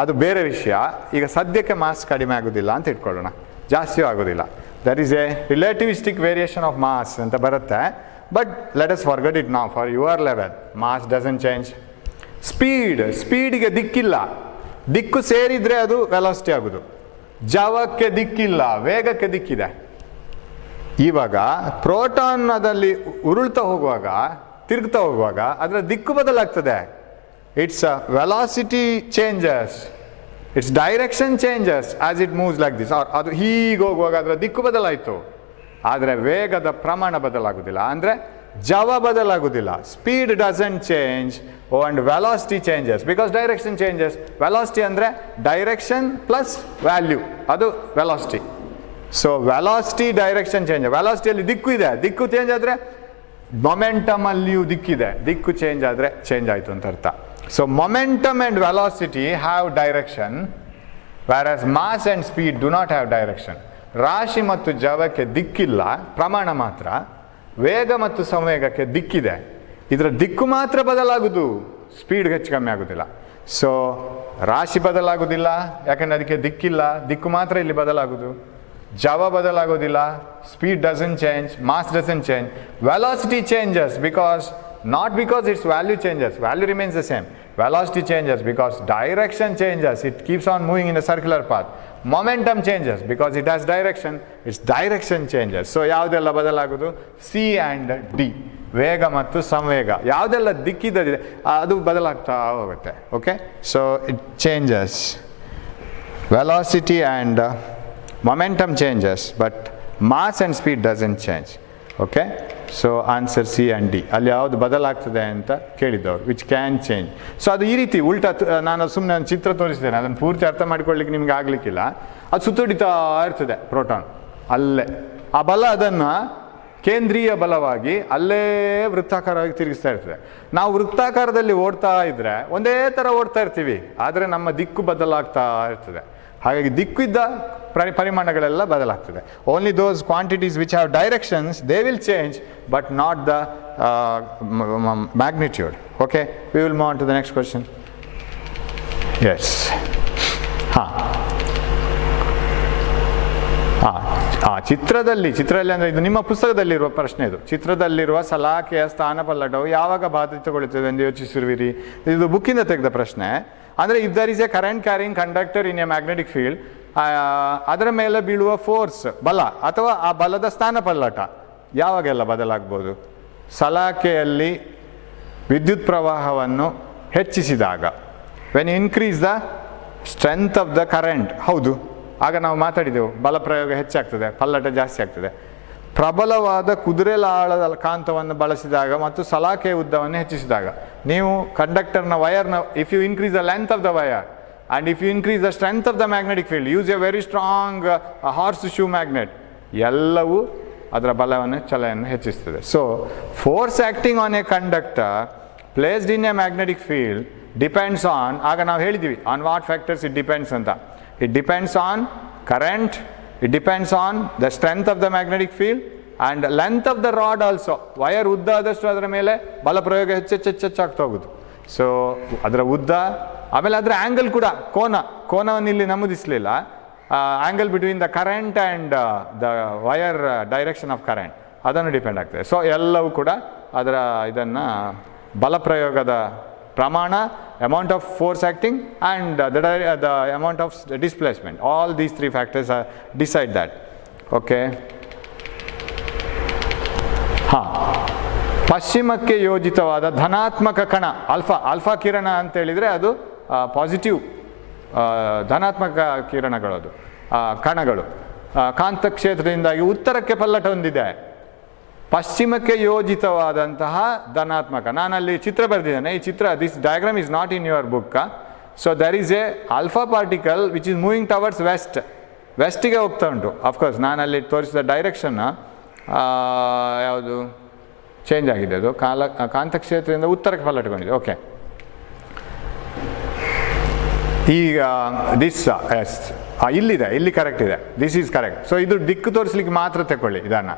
ಅದು ಬೇರೆ ವಿಷಯ. ಈಗ ಸದ್ಯಕ್ಕೆ ಮಾಸ್ ಕಡಿಮೆ ಆಗೋದಿಲ್ಲ ಅಂತ ಇಟ್ಕೊಳ್ಳೋಣ, ಜಾಸ್ತಿಯೂ ಆಗೋದಿಲ್ಲ. That is a relativistic variation of mass ಅಂತ ಬರುತ್ತೆ. But let us forget it ನಾವು for your level. Mass doesn't change. ಸ್ಪೀಡಿಗೆ ದಿಕ್ಕಿಲ್ಲ, ದಿಕ್ಕು ಸೇರಿದರೆ ಅದು ವೆಲಾಸಿಟಿ ಆಗೋದು. ಜವಕ್ಕೆ ದಿಕ್ಕಿಲ್ಲ, ವೇಗಕ್ಕೆ ದಿಕ್ಕಿದೆ. ಇವಾಗ ಪ್ರೋಟಾನ್ ಅದಲ್ಲಿ ಉರುಳ್ತಾ ಹೋಗುವಾಗ, ತಿರುಗ್ತಾ ಹೋಗುವಾಗ ಅದರ ದಿಕ್ಕು ಬದಲಾಗ್ತದೆ. It's velocity changes, it's direction changes as it moves like this. ಅದು ಹೀಗೆ ಹೋಗುವಾಗ ಅದರ ದಿಕ್ಕು ಬದಲಾಯಿತು, ಆದರೆ ವೇಗದ ಪ್ರಮಾಣ ಬದಲಾಗುವುದಿಲ್ಲ, ಅಂದರೆ ಜವ ಬದಲಾಗುವುದಿಲ್ಲ. Speed doesn't change and velocity changes because direction changes. Velocity ಅಂದರೆ ಡೈರೆಕ್ಷನ್ ಪ್ಲಸ್ ವ್ಯಾಲ್ಯೂ, ಅದು velocity. So velocity direction change. ವೆಲಾಸಿಟಿಯಲ್ಲಿ ದಿಕ್ಕು ಇದೆ, ದಿಕ್ಕು ಚೇಂಜ್ ಆದರೆ ಮೊಮೆಂಟಮ್ ಅಲ್ಲಿಯೂ ದಿಕ್ಕಿದೆ, ದಿಕ್ಕು ಚೇಂಜ್ ಆದರೆ ಚೇಂಜ್ ಆಯಿತು ಅಂತ ಅರ್ಥ. So momentum and velocity have direction, whereas mass and speed do not have direction. ರಾಶಿ ಮತ್ತು ಜವಕ್ಕೆ ದಿಕ್ಕಿಲ್ಲ, ಪ್ರಮಾಣ ಮಾತ್ರ. ವೇಗ ಮತ್ತು ಸಂವೇಗಕ್ಕೆ ದಿಕ್ಕಿದೆ, ಇದರ ದಿಕ್ಕು ಮಾತ್ರ ಬದಲಾಗುವುದು, ಸ್ಪೀಡ್ ಹೆಚ್ಚು ಕಮ್ಮಿ ಆಗೋದಿಲ್ಲ. ಸೊ ರಾಶಿ ಬದಲಾಗೋದಿಲ್ಲ, ಯಾಕಂದರೆ ಅದಕ್ಕೆ ದಿಕ್ಕಿಲ್ಲ, ದಿಕ್ಕು ಮಾತ್ರ ಇಲ್ಲಿ ಬದಲಾಗೋದು. ಜವ ಬದಲಾಗೋದಿಲ್ಲ, speed doesn't change, mass doesn't change. Velocity changes not because its value changes, value remains the same. Velocity changes because direction changes, it keeps on moving in a circular path. Momentum changes because it has direction, its direction changes. So ಯಾವುದೆಲ್ಲ ಬದಲಾಗೋದು? C and D, ವೇಗ ಮತ್ತು ಸಂವೇಗ. ಯಾವುದೆಲ್ಲ ದಿಕ್ಕಿದೆ ಅದು ಬದಲಾಗ್ತಾ ಹೋಗುತ್ತೆ. Okay, so it changes. Velocity and momentum changes, but mass and speed doesn't change. Okay, so answer C and D. ಅಲ್ಲಿ ಯಾವುದು ಬದಲಾಗ್ತದೆ ಅಂತ ಕೇಳಿದ್ದವರು, ವಿಚ್ ಕ್ಯಾನ್ ಚೇಂಜ್. ಸೊ ಅದು ಈ ರೀತಿ ಉಲ್ಟಾ, ನಾನು ಸುಮ್ಮನೆ ಒಂದು ಚಿತ್ರ ತೋರಿಸಿದ್ದೇನೆ, ಅದನ್ನು ಪೂರ್ತಿ ಅರ್ಥ ಮಾಡ್ಕೊಳ್ಳಿಕ್ಕೆ ನಿಮ್ಗೆ ಆಗಲಿಕ್ಕಿಲ್ಲ. ಅದು ಸುತ್ತುಡಿತಾ ಇರ್ತದೆ ಪ್ರೋಟಾನ್, ಅಲ್ಲೇ ಆ ಬಲ ಅದನ್ನು ಕೇಂದ್ರೀಯ ಬಲವಾಗಿ ಅಲ್ಲೇ ವೃತ್ತಾಕಾರವಾಗಿ ತಿರುಗಿಸ್ತಾ ಇರ್ತದೆ. ನಾವು ವೃತ್ತಾಕಾರದಲ್ಲಿ ಓಡ್ತಾ ಇದ್ದರೆ ಒಂದೇ ಥರ ಓಡ್ತಾ ಇರ್ತೀವಿ, ಆದರೆ ನಮ್ಮ ದಿಕ್ಕು ಬದಲಾಗ್ತಾ ಇರ್ತದೆ. ಹಾಗಾಗಿ ದಿಕ್ಕು ಇದ್ದ ಪರಿಮಾಣಗಳೆಲ್ಲ ಬದಲಾಗ್ತದೆ. Only those quantities which have directions they will change, but not the magnitude. Okay, we will move on to the next question. Yes, ಹಾಂ, ಚಿತ್ರದಲ್ಲಿ ಅಂದರೆ ಇದು ನಿಮ್ಮ ಪುಸ್ತಕದಲ್ಲಿರುವ ಪ್ರಶ್ನೆ. ಇದು ಚಿತ್ರದಲ್ಲಿರುವ ಸಲಾಕೆಯ ಸ್ಥಾನಪಲ್ಲಟವು ಯಾವಾಗ ಬಾಧಿತಗೊಳ್ಳುತ್ತದೆ ಎಂದು ಯೋಚಿಸಿರುವಿರಿ. ಇದು ಬುಕ್ಕಿಂದ ತೆಗೆದ ಪ್ರಶ್ನೆ. ಅಂದರೆ if there is a current carrying conductor in a magnetic field, ಅದರ ಮೇಲೆ ಬೀಳುವ ಫೋರ್ಸ್ ಬಲ ಅಥವಾ ಆ ಬಲದ ಸ್ಥಾನಪಲ್ಲಟ ಯಾವಾಗೆಲ್ಲ ಬದಲಾಗ್ಬೋದು? ಸಲಾಕೆಯಲ್ಲಿ ವಿದ್ಯುತ್ ಪ್ರವಾಹವನ್ನು ಹೆಚ್ಚಿಸಿದಾಗ, when increase the strength of the current. ಹೌದು, ಆಗ ನಾವು ಮಾತಾಡಿದೆವು, ಬಲ ಪ್ರಯೋಗ ಹೆಚ್ಚಾಗ್ತದೆ, ಪಲ್ಲಟ ಜಾಸ್ತಿ ಆಗ್ತದೆ. ಪ್ರಬಲವಾದ ಕುದುರೆಲಾಳದ ಕಾಂತವನ್ನು ಬಳಸಿದಾಗ ಮತ್ತು ಸಲಾಕೆಯ ಉದ್ದವನ್ನು ಹೆಚ್ಚಿಸಿದಾಗ. ನೀವು ಕಂಡಕ್ಟರ್ನ ವಯರ್ನ, if you increase the length of the wire and if you increase the strength of the magnetic field, use a very strong horse shoe magnet, ಎಲ್ಲವೂ ಅದರ ಬಲವನ್ನು ಚಲನೆಯನ್ನು ಹೆಚ್ಚಿಸ್ತದೆ. So force acting on a conductor placed in a magnetic field depends on, ಆಗ ನಾವು ಹೇಳಿದ್ದೀವಿ on what factors it depends ಅಂತ. It depends on current, it depends on the strength of the magnetic field and length of the rod also. Wire ಉದ್ದ ಆದಷ್ಟು ಅದರ ಮೇಲೆ ಬಲ ಪ್ರಯೋಗ ಹೆಚ್ಚಾಗ್ತಾ ಹೋಗುದು. ಸೊ ಅದರ ಉದ್ದ, ಆಮೇಲೆ ಅದರ ಆ್ಯಂಗಲ್ ಕೂಡ, ಕೋನವನ್ನು ಇಲ್ಲಿ ನಮೂದಿಸಲಿಲ್ಲ. Angle between the current and the wire direction of current, ಅದನ್ನು ಡಿಪೆಂಡ್ ಆಗ್ತದೆ. ಸೊ ಎಲ್ಲವೂ ಕೂಡ ಅದರ ಇದನ್ನು ಬಲ ಪ್ರಯೋಗದ ಪ್ರಮಾಣ, amount of force acting and the amount of displacement, all these three factors decide that. Okay. ಪಶ್ಚಿಮಕ್ಕೆ ಯೋಜಿತವಾದ ಧನಾತ್ಮಕ ಕಣ ಆಲ್ಫಾ ಕಿರಣ ಅಂತ ಹೇಳಿದರೆ ಅದು ಪಾಸಿಟಿವ್, ಧನಾತ್ಮಕ ಕಿರಣಗಳು, ಅದು ಕಣಗಳು ಕಾಂತಕ್ಷೇತ್ರದಿಂದಾಗಿ ಉತ್ತರಕ್ಕೆ ಪಲ್ಲಟ ಹೊಂದಿದೆ. ಪಶ್ಚಿಮಕ್ಕೆ ಯೋಜಿತವಾದಂತಹ ಧನಾತ್ಮಕ, ನಾನಲ್ಲಿ ಚಿತ್ರ ಬರೆದಿದ್ದೇನೆ. ಈ ಚಿತ್ರ, this diagram is not in your book. So there is a alpha particle which is moving towards ವೆಸ್ಟಿಗೆ ಹೋಗ್ತಾ ಉಂಟು. ಅಫ್ಕೋರ್ಸ್ ನಾನಲ್ಲಿ ತೋರಿಸಿದ ಡೈರೆಕ್ಷನ್ ಯಾವುದು ಚೇಂಜ್ ಆಗಿದೆ, ಅದು ಕಾಂತಕ್ಷೇತ್ರದಿಂದ ಉತ್ತರಕ್ಕೆ ಪಲ್ಲಟಗೊಂಡಿದೆ. ಓಕೆ, ಈಗ ದಿಸ್ ಎಸ್ ಇಲ್ಲಿದೆ, ಇಲ್ಲಿ ಕರೆಕ್ಟ್ ಇದೆ, ದಿಸ್ ಈಸ್ ಕರೆಕ್ಟ್. ಸೊ ಇದು ದಿಕ್ಕು ತೋರಿಸ್ಲಿಕ್ಕೆ ಮಾತ್ರ ತಗೊಳ್ಳಿ ಇದನ್ನು.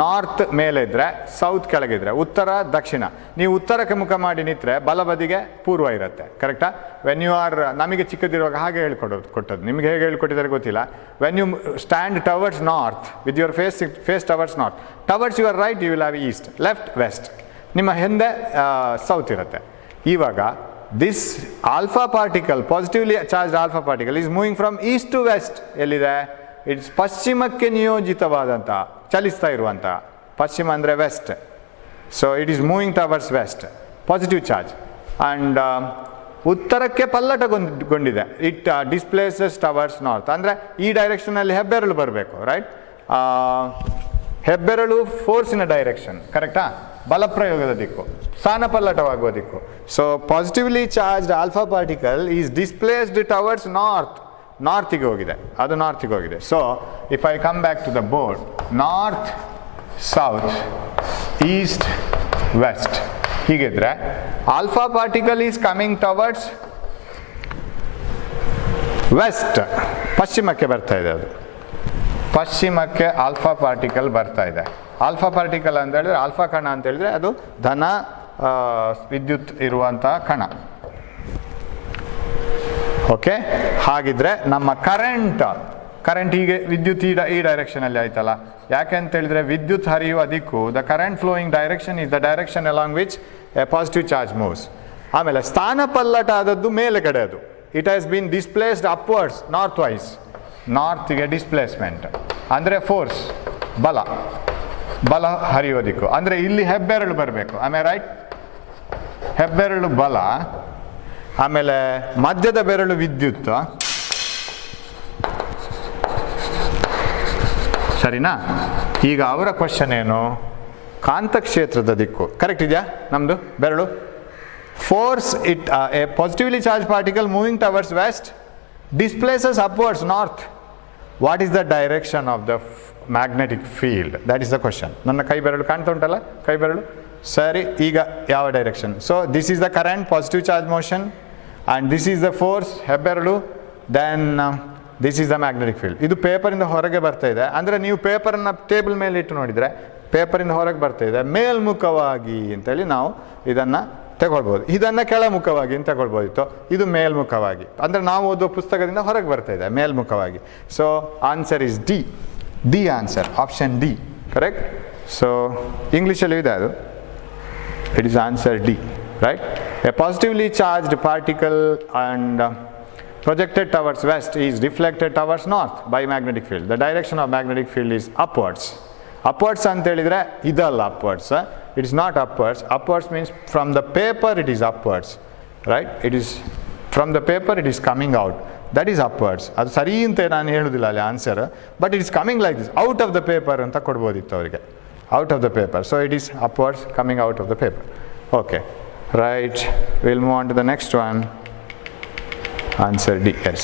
ನಾರ್ತ್ ಮೇಲೆ ಇದ್ದರೆ, ಸೌತ್ ಕೆಳಗಿದ್ರೆ, ಉತ್ತರ ದಕ್ಷಿಣ. ನೀವು ಉತ್ತರಕ್ಕೆ ಮುಖ ಮಾಡಿ ನಿಂತರೆ ಬಲಬದಿಗೆ ಪೂರ್ವ ಇರುತ್ತೆ, ಕರೆಕ್ಟಾ? ವೆನ್ ಯು ಆರ್, ನಮಗೆ ಚಿಕ್ಕದಿರುವಾಗ ಹಾಗೆ ಕೊಟ್ಟದ್ದು, ನಿಮಗೆ ಹೇಗೆ ಹೇಳ್ಕೊಟ್ಟಿದ್ದಾರೆ ಗೊತ್ತಿಲ್ಲ. When you stand towards north with your face towards north, towards your right you will have east, left west, ನಿಮ್ಮ ಹಿಂದೆ ಸೌತ್ ಇರುತ್ತೆ. ಇವಾಗ this alpha particle, positively charged alpha particle is moving from east to west. ಎಲ್ಲಿದೆ? It's ಪಶ್ಚಿಮಕ್ಕೆ ನಿಯೋಜಿತವಾದಂಥ, ಚಲಿಸ್ತಾ ಇರುವಂಥ, ಪಶ್ಚಿಮ ಅಂದರೆ west. So it is moving towards west, positive charge. And ಉತ್ತರಕ್ಕೆ ಪಲ್ಲಟಗೊಂಡಿದೆ, ಇಟ್ ಡಿಸ್ಪ್ಲೇಸಸ್ ಟವರ್ಡ್ಸ್ ನಾರ್ತ್. ಅಂದರೆ ಈ ಡೈರೆಕ್ಷನಲ್ಲಿ ಹೆಬ್ಬೆರಳು ಬರಬೇಕು, ರೈಟ್? ಹೆಬ್ಬೆರಳು ಫೋರ್ಸಿನ ಡೈರೆಕ್ಷನ್, ಕರೆಕ್ಟಾ? ಬಲಪ್ರಯೋಗದ ದಿಕ್ಕು, ಸ್ಥಾನಪಲ್ಲಟವಾಗುವ ದಿಕ್ಕು. So positively charged alpha particle is displaced towards north, ನಾರ್ತಿಗೆ ಹೋಗಿದೆ, ಅದು ನಾರ್ತಿಗೆ ಹೋಗಿದೆ. So if I come back to the board, north, south, east, west ಹೀಗಿದ್ರೆ alpha particle is coming towards west, ಪಶ್ಚಿಮಕ್ಕೆ ಬರ್ತಾ ಇದೆ. ಅದು ಪಶ್ಚಿಮಕ್ಕೆ ಆಲ್ಫಾ ಪಾರ್ಟಿಕಲ್ ಬರ್ತಾ ಇದೆ. ಆಲ್ಫಾ ಪಾರ್ಟಿಕಲ್ ಅಂತ ಹೇಳಿದ್ರೆ, ಆಲ್ಫಾ ಕಣ ಅಂತ ಹೇಳಿದ್ರೆ ಅದು ಧನ ವಿದ್ಯುತ್ ಇರುವಂತಹ ಕಣ. ಓಕೆ, ಹಾಗಿದ್ರೆ ನಮ್ಮ ಕರೆಂಟ್ ಹೀಗೆ ವಿದ್ಯುತ್ ಈ ಡೈರೆಕ್ಷನಲ್ಲಿ ಆಯ್ತಲ್ಲ. ಯಾಕೆ ಅಂತ ಹೇಳಿದ್ರೆ ವಿದ್ಯುತ್ ಹರಿಯುವ ದಿಕ್ಕು, the current flowing direction is the direction along which a positive charge moves. ಆಮೇಲೆ ಸ್ಥಾನ ಪಲ್ಲಟ ಆದದ್ದು ಮೇಲೆಗಡೆ, ಅದು it has been displaced upwards north wise, ನಾರ್ತ್ಗೆ ಡಿಸ್ಪ್ಲೇಸ್ಮೆಂಟ್ ಅಂದರೆ ಫೋರ್ಸ್, ಬಲ ಹರಿಯುವ ದಿಕ್ಕು. ಅಂದರೆ ಇಲ್ಲಿ ಹೆಬ್ಬೆರಳು ಬರಬೇಕು, ಆಮೇಲೆ ರೈಟ್, ಹೆಬ್ಬೆರಳು ಬಲ, ಆಮೇಲೆ ಮಧ್ಯದ ಬೆರಳು ವಿದ್ಯುತ್, ಸರಿನಾ? ಈಗ ಅವರ ಕ್ವಶನ್ ಏನು? ಕಾಂತಕ್ಷೇತ್ರದ ದಿಕ್ಕು ಕರೆಕ್ಟ್ ಇದೆಯಾ? ನಮ್ಮದು ಬೆರಳು force, it a positively charge particle moving towards west displaces upwards north. What is the direction of the magnetic field? That is the question. ನನ್ನ ಕೈ ಬೆರಳು ಕಾಣ್ತಾ ಉಂಟಲ್ಲ, ಕೈ ಬೆರಳು, ಸರಿ. ಈಗ ಯಾವ direction? So this is the current, positive charge motion, and this is the force, ಹೆಬ್ಬೆರಳು, then this is the magnetic field. ಇದು ಪೇಪರಿಂದ ಹೊರಗೆ ಬರ್ತಾ ಇದೆ. ಅಂದರೆ ನೀವು ಪೇಪರನ್ನು ಟೇಬಲ್ ಮೇಲೆ ಇಟ್ಟು ನೋಡಿದರೆ ಪೇಪರಿಂದ ಹೊರಗೆ ಬರ್ತಾ ಇದೆ ಮೇಲ್ಮುಖವಾಗಿ ಅಂತೇಳಿ ನಾವು ಇದನ್ನು ತಗೊಳ್ಬೋದು. ಇದನ್ನು ಕೆಳಮುಖವಾಗಿ ಅಂತ ತಗೊಳ್ಬೋದಿತ್ತು, ಇದು ಮೇಲ್ಮುಖವಾಗಿ. ಅಂದರೆ ನಾವು ಓದುವ ಪುಸ್ತಕದಿಂದ ಹೊರಗೆ ಬರ್ತಾ ಇದೆ ಮೇಲ್ಮುಖವಾಗಿ. So answer is D answer, option D correct. So ಇಂಗ್ಲೀಷಲ್ಲಿ ಇದೆ ಅದು, it is answer D, right? A positively charged particle and projected towards west is deflected towards north by magnetic field. The direction of magnetic field is upwards. Upwards ಅಂತ ಹೇಳಿದ್ರೆ ಇದಲ್ಲ upwards, it is not upwards. Upwards means from the paper it is upwards, right? It is from the paper it is coming out, that is upwards. ಅದು ಸರಿ ಅಂತ ನಾನು ಹೇಳುವುದಿಲ್ಲ ಅಲ್ಲಿ answer, but it is coming like this, out of the paper ಅಂತ ಕೊಡ್ಬೋದಿತ್ತು ಅವರಿಗೆ, out of the paper. So it is upwards, coming out of the paper. Okay, right, we'll move on to the next one. Answer D, yes.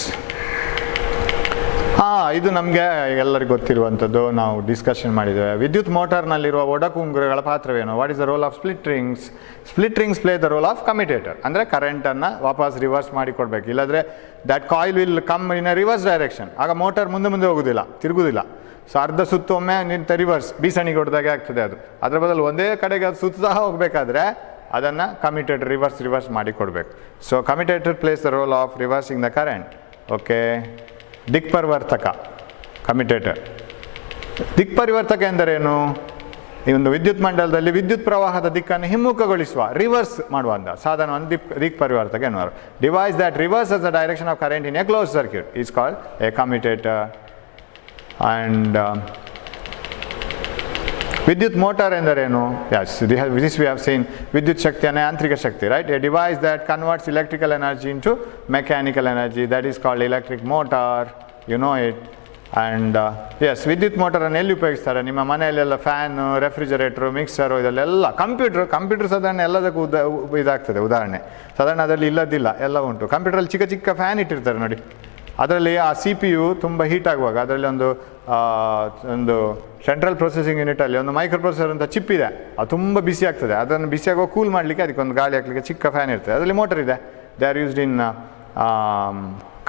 ಇದು ನಮಗೆ ಎಲ್ಲರಿಗೂ ಗೊತ್ತಿರುವಂಥದ್ದು, ನಾವು discussion ಮಾಡಿದ್ದೇವೆ. ವಿದ್ಯುತ್ ಮೋಟಾರ್ನಲ್ಲಿರುವ ಒಡಕುಂಗುರಗಳ ಪಾತ್ರವೇನು? What is the role of split rings? Split rings play the role of commutator. ಅಂದರೆ ಕರೆಂಟನ್ನು ವಾಪಸ್ ರಿವರ್ಸ್ ಮಾಡಿ ಕೊಡಬೇಕು, ಇಲ್ಲಾಂದರೆ that coil will come in a reverse direction. ಆಗ ಮೋಟಾರ್ ಮುಂದೆ ಹೋಗೋದಿಲ್ಲ, ತಿರುಗುವುದಿಲ್ಲ. ಸೊ ಅರ್ಧ ಸುತ್ತು ಒಮ್ಮೆ ನಿಂತ ರಿವರ್ಸ್ ಬೀಸಣಿಗೆ ಹೊಡೆದಾಗೆ ಆಗ್ತದೆ ಅದು. ಅದರ ಬದಲು ಒಂದೇ ಕಡೆಗೆ ಅದು ಸುತ್ತಾ ಹೋಗಬೇಕಾದ್ರೆ ಅದನ್ನು ಕಮ್ಯುಟೇಟರ್ ರಿವರ್ಸ್ ಮಾಡಿ ಕೊಡಬೇಕು. So commutator plays the role of reversing the current. Okay, ದಿಕ್ಪರಿವರ್ತಕ ಕಮ್ಯುಟೇಟರ್. ದಿಕ್ಪರಿವರ್ತಕ ಎಂದರೇನು? ಈ ಒಂದು ವಿದ್ಯುತ್ ಮಂಡಲದಲ್ಲಿ ವಿದ್ಯುತ್ ಪ್ರವಾಹದ ದಿಕ್ಕನ್ನು ಹಿಮ್ಮುಖಗೊಳಿಸುವ, ರಿವರ್ಸ್ ಮಾಡುವಂಥ ಸಾಧನವನ್ನು ದಿಕ್ಪರಿವರ್ತಕ ಎನ್ನುವರು. Device that reverses the direction of current in A close circuit is called A commutator. And ವಿದ್ಯುತ್ ಮೋಟಾರ್ ಎಂದರೇನು? Yes, this we have seen. ವಿದ್ಯುತ್ ಶಕ್ತಿಯನ್ನು ಯಾಂತ್ರಿಕ ಶಕ್ತಿ, right? A device that converts electrical energy into mechanical energy, that is called electric motor, you know it. And yes, ವಿದ್ಯುತ್ ಮೋಟಾರನ್ನು ಎಲ್ಲಿ ಉಪಯೋಗಿಸ್ತಾರೆ? ನಿಮ್ಮ ಮನೆಯಲ್ಲೆಲ್ಲ ಫ್ಯಾನು, ರೆಫ್ರಿಜರೇಟ್ರು, ಮಿಕ್ಸರು, ಇದೆಲ್ಲ ಕಂಪ್ಯೂಟರ್ ಸಾಧಾರಣ ಎಲ್ಲದಕ್ಕೂ ಇದಾಗ್ತದೆ. ಉದಾಹರಣೆ ಸಾಧಾರಣ ಅದರಲ್ಲಿ ಇಲ್ಲದಿಲ್ಲ, ಎಲ್ಲ ಉಂಟು. ಕಂಪ್ಯೂಟರಲ್ಲಿ ಚಿಕ್ಕ ಫ್ಯಾನ್ ಇಟ್ಟಿರ್ತಾರೆ ನೋಡಿ, ಅದರಲ್ಲಿ ಆ CPU ತುಂಬ ಹೀಟ್ ಆಗುವಾಗ ಅದರಲ್ಲಿ ಒಂದು ಸೆಂಟ್ರಲ್ ಪ್ರೊಸೆಸಿಂಗ್ ಯೂನಿಟಲ್ಲಿ ಒಂದು ಮೈಕ್ರೋ ಪ್ರೊಸೆಸರ್ ಅಂತ ಚಿಪ್ ಇದೆ, ಅದು ತುಂಬ ಬಿಸಿ ಆಗ್ತದೆ. ಅದನ್ನು ಬಿಸಿಯಾಗುವ ಕೂಲ್ ಮಾಡಲಿಕ್ಕೆ ಅದಕ್ಕೆ ಒಂದು ಗಾಳಿ ಹಾಕಲಿಕ್ಕೆ ಚಿಕ್ಕ ಫ್ಯಾನ್ ಇರ್ತದೆ, ಅದರಲ್ಲಿ ಮೋಟರ್ ಇದೆ. They are used in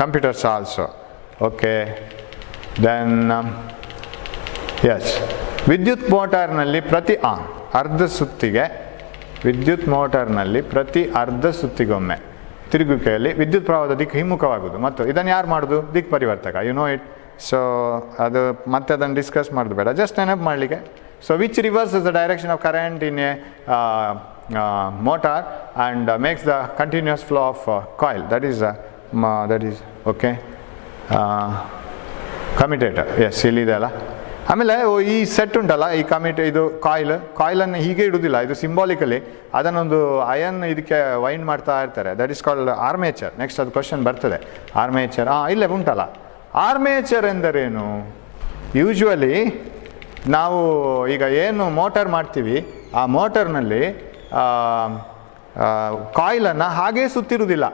computers also. Okay, then yes, ವಿದ್ಯುತ್ ಮೋಟಾರ್ನಲ್ಲಿ ಪ್ರತಿ ಅರ್ಧ ಸುತ್ತಿಗೊಮ್ಮೆ ತಿರುಗುವಿಕೆಯಲ್ಲಿ ವಿದ್ಯುತ್ ಪ್ರವಾಹದ ದಿಕ್ಕು ಹಿಮ್ಮುಖವಾಗುವುದು. ಮತ್ತು ಇದನ್ನು ಯಾರು ಮಾಡೋದು? ದಿಕ್ ಪರಿವರ್ತಕ, ಯು ನೋ ಇಟ್. ಸೊ ಅದು ಮತ್ತೆ ಅದನ್ನು ಡಿಸ್ಕಸ್ ಮಾಡೋದು ಬೇಡ, ಜಸ್ಟ್ ನೆನಪು ಮಾಡಲಿಕ್ಕೆ. So which reverse the direction of current in a motor and makes the continuous flow of coil. That is okay. Commutator. Yes, ಇಲ್ಲಿದೆಯಲ್ಲ. ಆಮೇಲೆ ಈ ಸೆಟ್ ಉಂಟಲ್ಲ, ಈ ಇದು ಕಾಯಿಲನ್ನು ಹೀಗೆ ಇಡುವುದಿಲ್ಲ, ಇದು ಸಿಂಬಾಲಿಕಲಿ ಅದನ್ನೊಂದು ಅಯನ್ ಇದಕ್ಕೆ ವೈಂಡ್ ಮಾಡ್ತಾ ಇರ್ತಾರೆ. That is called armature. Next ಅದು ಕ್ವಶನ್ ಬರ್ತದೆ. ಆರ್ಮೇಚರ್ ಇಲ್ಲೇ ಉಂಟಲ್ಲ. ಆರ್ಮೇಚರ್ ಎಂದರೇನು? ಯೂಶ್ವಲಿ ನಾವು ಈಗ ಏನು ಮೋಟರ್ ಮಾಡ್ತೀವಿ, ಆ ಮೋಟರ್ನಲ್ಲಿ ಕಾಯಿಲನ್ನು ಹಾಗೇ ಸುತ್ತಿರುವುದಿಲ್ಲ,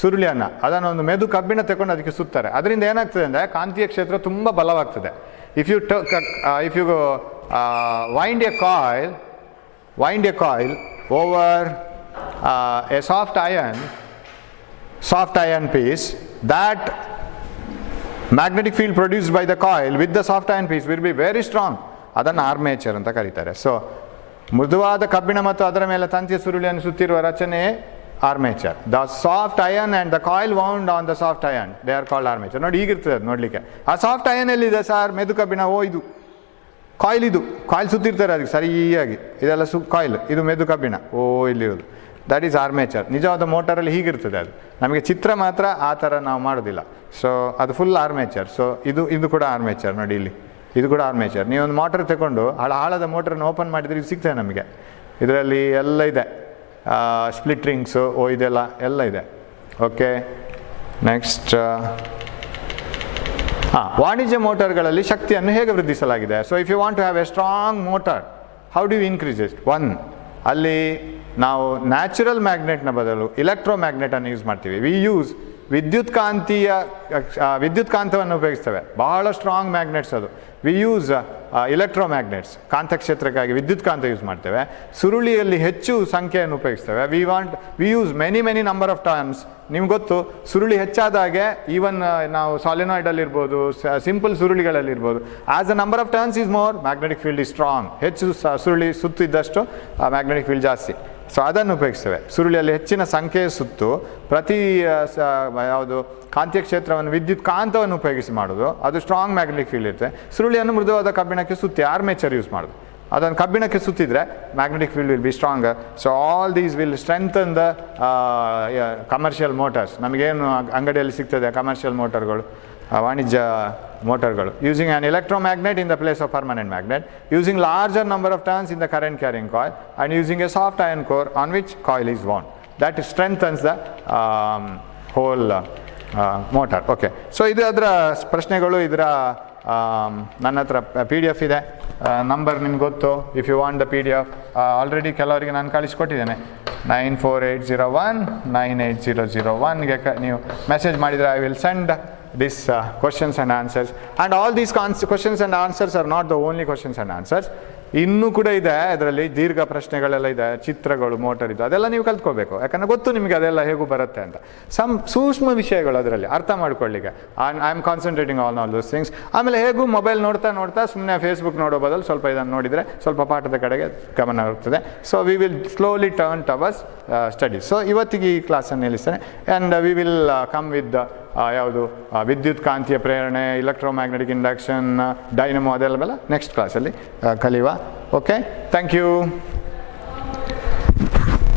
ಸುರುಳಿಯನ್ನು ಅದನ್ನೊಂದು ಮೆದು ಕಬ್ಬಿಣ ತಗೊಂಡು ಅದಕ್ಕೆ ಸುತ್ತಾರೆ. ಅದರಿಂದ ಏನಾಗ್ತದೆ ಅಂದರೆ ಕಾಂತೀಯ ಕ್ಷೇತ್ರ ತುಂಬ ಬಲವಾಗ್ತದೆ. If you wind a coil over a soft iron piece, that magnetic field produced by the coil with the soft iron piece will be very strong. ಅದನ್ನು ಆರ್ಮೇಚರ್ ಅಂತ ಕರೀತಾರೆ. ಸೊ ಮೃದುವಾದ ಕಬ್ಬಿಣ ಮತ್ತು ಅದರ ಮೇಲೆ ತಂತಿಯ ಸುರುಳಿಯನ್ನು ಸುತ್ತಿರುವ ರಚನೆ armature. The soft iron and the coil wound on the soft iron, they are called armature. ನೋಡಿ ಹೀಗಿರ್ತದೆ ಅದು ನೋಡಲಿಕ್ಕೆ. ಆ ಸಾಫ್ಟ್ ಅಯನ್ ಎಲ್ಲಿದೆ ಸರ್? ಮೆದು ಕಬ್ಬಿಣ. ಇದು ಕಾಯಿಲ್ ಸುತ್ತಿರ್ತಾರೆ ಅದಕ್ಕೆ ಸರಿಯಾಗಿ. ಇದೆಲ್ಲ ಕಾಯಿಲ್, ಇದು ಮೆದು ಕಬ್ಬಿಣ. ಇಲ್ಲಿರೋದು ದ್ಯಾಟ್ ಈಸ್ ಆರ್ಮೇಚರ್. ನಿಜವಾದ ಮೋಟರಲ್ಲಿ ಹೀಗಿರ್ತದೆ ಅದು. ನಮಗೆ ಚಿತ್ರ ಮಾತ್ರ ಆ ಥರ ನಾವು ಮಾಡೋದಿಲ್ಲ. ಸೊ ಅದು ಫುಲ್ ಆರ್ಮೇಚರ್. ಸೊ ಇದು ಕೂಡ ಆರ್ಮೇಚರ್. ನೋಡಿ ಇಲ್ಲಿ ಇದು ಕೂಡ ಆರ್ಮೇಚರ್. ನೀವೊಂದು ಮೋಟರ್ ತಗೊಂಡು ಹಾಳಾದ ಮೋಟರನ್ನು ಓಪನ್ ಮಾಡಿದರೆ ಇದು ಸಿಗ್ತದೆ ನಮಗೆ. ಇದರಲ್ಲಿ ಎಲ್ಲ ಇದೆ, ಸ್ಪ್ಲಿಟ್ ರಿಂಗ್ಸು, ಇದೆಲ್ಲ ಎಲ್ಲ ಇದೆ. ಓಕೆ, ನೆಕ್ಸ್ಟ್ ವಾಣಿಜ್ಯ ಮೋಟಾರ್ಗಳಲ್ಲಿ ಶಕ್ತಿಯನ್ನು ಹೇಗೆ ವೃದ್ಧಿಸಲಾಗಿದೆ? So if you want to have a strong motor, how do you increase it? ಅಲ್ಲಿ ನಾವು ನ್ಯಾಚುರಲ್ ಮ್ಯಾಗ್ನೆಟ್ನ ಬದಲು ಇಲೆಕ್ಟ್ರೋ ಮ್ಯಾಗ್ನೆಟನ್ನು ಯೂಸ್ ಮಾಡ್ತೀವಿ. ವಿ ಯೂಸ್ ವಿದ್ಯುತ್ ಕಾಂತವನ್ನು ಉಪಯೋಗಿಸ್ತೇವೆ. ಬಹಳ ಸ್ಟ್ರಾಂಗ್ ಮ್ಯಾಗ್ನೆಟ್ಸ್ ಅದು. ವಿ ಯೂಸ್ ಇಲೆಕ್ಟ್ರೋ ಮ್ಯಾಗ್ನೆಟ್ಸ್, ಕಾಂತಕ್ಷೇತ್ರಕ್ಕಾಗಿ ವಿದ್ಯುತ್ ಕಾಂತ ಯೂಸ್ ಮಾಡ್ತೇವೆ. ಸುರುಳಿಯಲ್ಲಿ ಹೆಚ್ಚು ಸಂಖ್ಯೆಯನ್ನು ಉಪಯೋಗಿಸ್ತೇವೆ. We use many number of turns. ನಿಮ್ಗೆ ಗೊತ್ತು, ಸುರುಳಿ ಹೆಚ್ಚಾದ ಹಾಗೆ ಈವನ್ ನಾವು ಸಾಲಿನಾಯ್ಡಲ್ಲಿರ್ಬೋದು, ಸಿಂಪಲ್ ಸುರುಳಿಗಳಲ್ಲಿರ್ಬೋದು, as the number of turns is more, magnetic field is strong. ಹೆಚ್ಚು ಸುರುಳಿ ಸುತ್ತಿದ್ದಷ್ಟು ಮ್ಯಾಗ್ನೆಟಿಕ್ ಫೀಲ್ಡ್ ಜಾಸ್ತಿ. ಸೊ ಅದನ್ನು ಉಪಯೋಗಿಸ್ತೇವೆ. ಸುರುಳಿಯಲ್ಲಿ ಹೆಚ್ಚಿನ ಸಂಖ್ಯೆಯ ಸುತ್ತು ಪ್ರತಿ ಯಾವುದು ಕಾಂತೀಯ ಕ್ಷೇತ್ರವನ್ನು ವಿದ್ಯುತ್ ಕಾಂತವನ್ನು ಉಪಯೋಗಿಸಿ ಮಾಡೋದು, ಅದು ಸ್ಟ್ರಾಂಗ್ ಮ್ಯಾಗ್ನೆಟಿಕ್ ಫೀಲ್ಡ್ ಇರುತ್ತೆ. ಸುರುಳಿಯನ್ನು ಮೃದುವಾದ ಕಬ್ಬಿಣಕ್ಕೆ ಸುತ್ತಿ ಆರ್ಮೇಚರ್ ಯೂಸ್ ಮಾಡೋದು, ಅದನ್ನು ಕಬ್ಬಿಣಕ್ಕೆ ಸುತ್ತಿದ್ರೆ magnetic field will be stronger. So all these will strengthen the commercial motors. ನಮಗೇನು ಅಂಗಡಿಯಲ್ಲಿ ಸಿಗ್ತದೆ ಕಮರ್ಷಿಯಲ್ ಮೋಟರ್ಗಳು, ವಾಣಿಜ್ಯ ಮೋಟರ್ಗಳು. Using an electromagnet in the place of permanent magnet, using larger number of turns in the current carrying coil and using a soft iron core on which coil is wound. That strengthens the whole motor. Okay, so ಇದು ಅದರ ಪ್ರಶ್ನೆಗಳು. ಇದರ ನನ್ನ ಹತ್ರ PDF ಇದೆ, number ನಿಮ್ಗೆ ಗೊತ್ತು. If you want the PDF, already ಕೆಲವರಿಗೆ ನಾನು ಕಳಿಸ್ಕೊಟ್ಟಿದ್ದೇನೆ. 9480198001ಗೆ ನೀವು ಮೆಸೇಜ್ ಮಾಡಿದರೆ I will send these questions and answers. And all these questions and answers are not the only questions and answers. ಇನ್ನೂ ಕೂಡ ಇದೆ ಅದರಲ್ಲಿ, ದೀರ್ಘ ಪ್ರಶ್ನೆಗಳೆಲ್ಲ ಇದೆ, ಚಿತ್ರಗಳು, ಮೋಟರ್ ಇದು, ಅದೆಲ್ಲ ನೀವು ಕಲ್ತ್ಕೋಬೇಕು. ಯಾಕಂದರೆ ಗೊತ್ತು ನಿಮಗೆ ಅದೆಲ್ಲ ಹೇಗೂ ಬರುತ್ತೆ ಅಂತ. ಸೂಕ್ಷ್ಮ ವಿಷಯಗಳು ಅದರಲ್ಲಿ ಅರ್ಥ ಮಾಡ್ಕೊಳ್ಳಿಕ್ಕೆ. I am concentrating on all those things. ಆಮೇಲೆ ಹೇಗೂ ಮೊಬೈಲ್ ನೋಡ್ತಾ ಸುಮ್ಮನೆ ಫೇಸ್ಬುಕ್ ನೋಡೋ ಬದಲು ಸ್ವಲ್ಪ ಇದನ್ನು ನೋಡಿದರೆ ಸ್ವಲ್ಪ ಪಾಠದ ಕಡೆಗೆ ಗಮನ ಇರ್ತದೆ. So we will slowly turn towards studies. So ಇವತ್ತಿಗೆ ಈ ಕ್ಲಾಸನ್ನು ನಿಲ್ಲಿಸ್ತೇನೆ. And we will come with ಯಾವುದು ವಿದ್ಯುತ್ ಕಾಂತೀಯ ಪ್ರೇರಣೆ, ಇಲೆಕ್ಟ್ರೋಮ್ಯಾಗ್ನೆಟಿಕ್ ಇಂಡಕ್ಷನ್, ಡೈನಮೋ, ಅದೆಲ್ಲ ನೆಕ್ಸ್ಟ್ ಕ್ಲಾಸಲ್ಲಿ ಕಲಿಯುವ. Okay, thank you.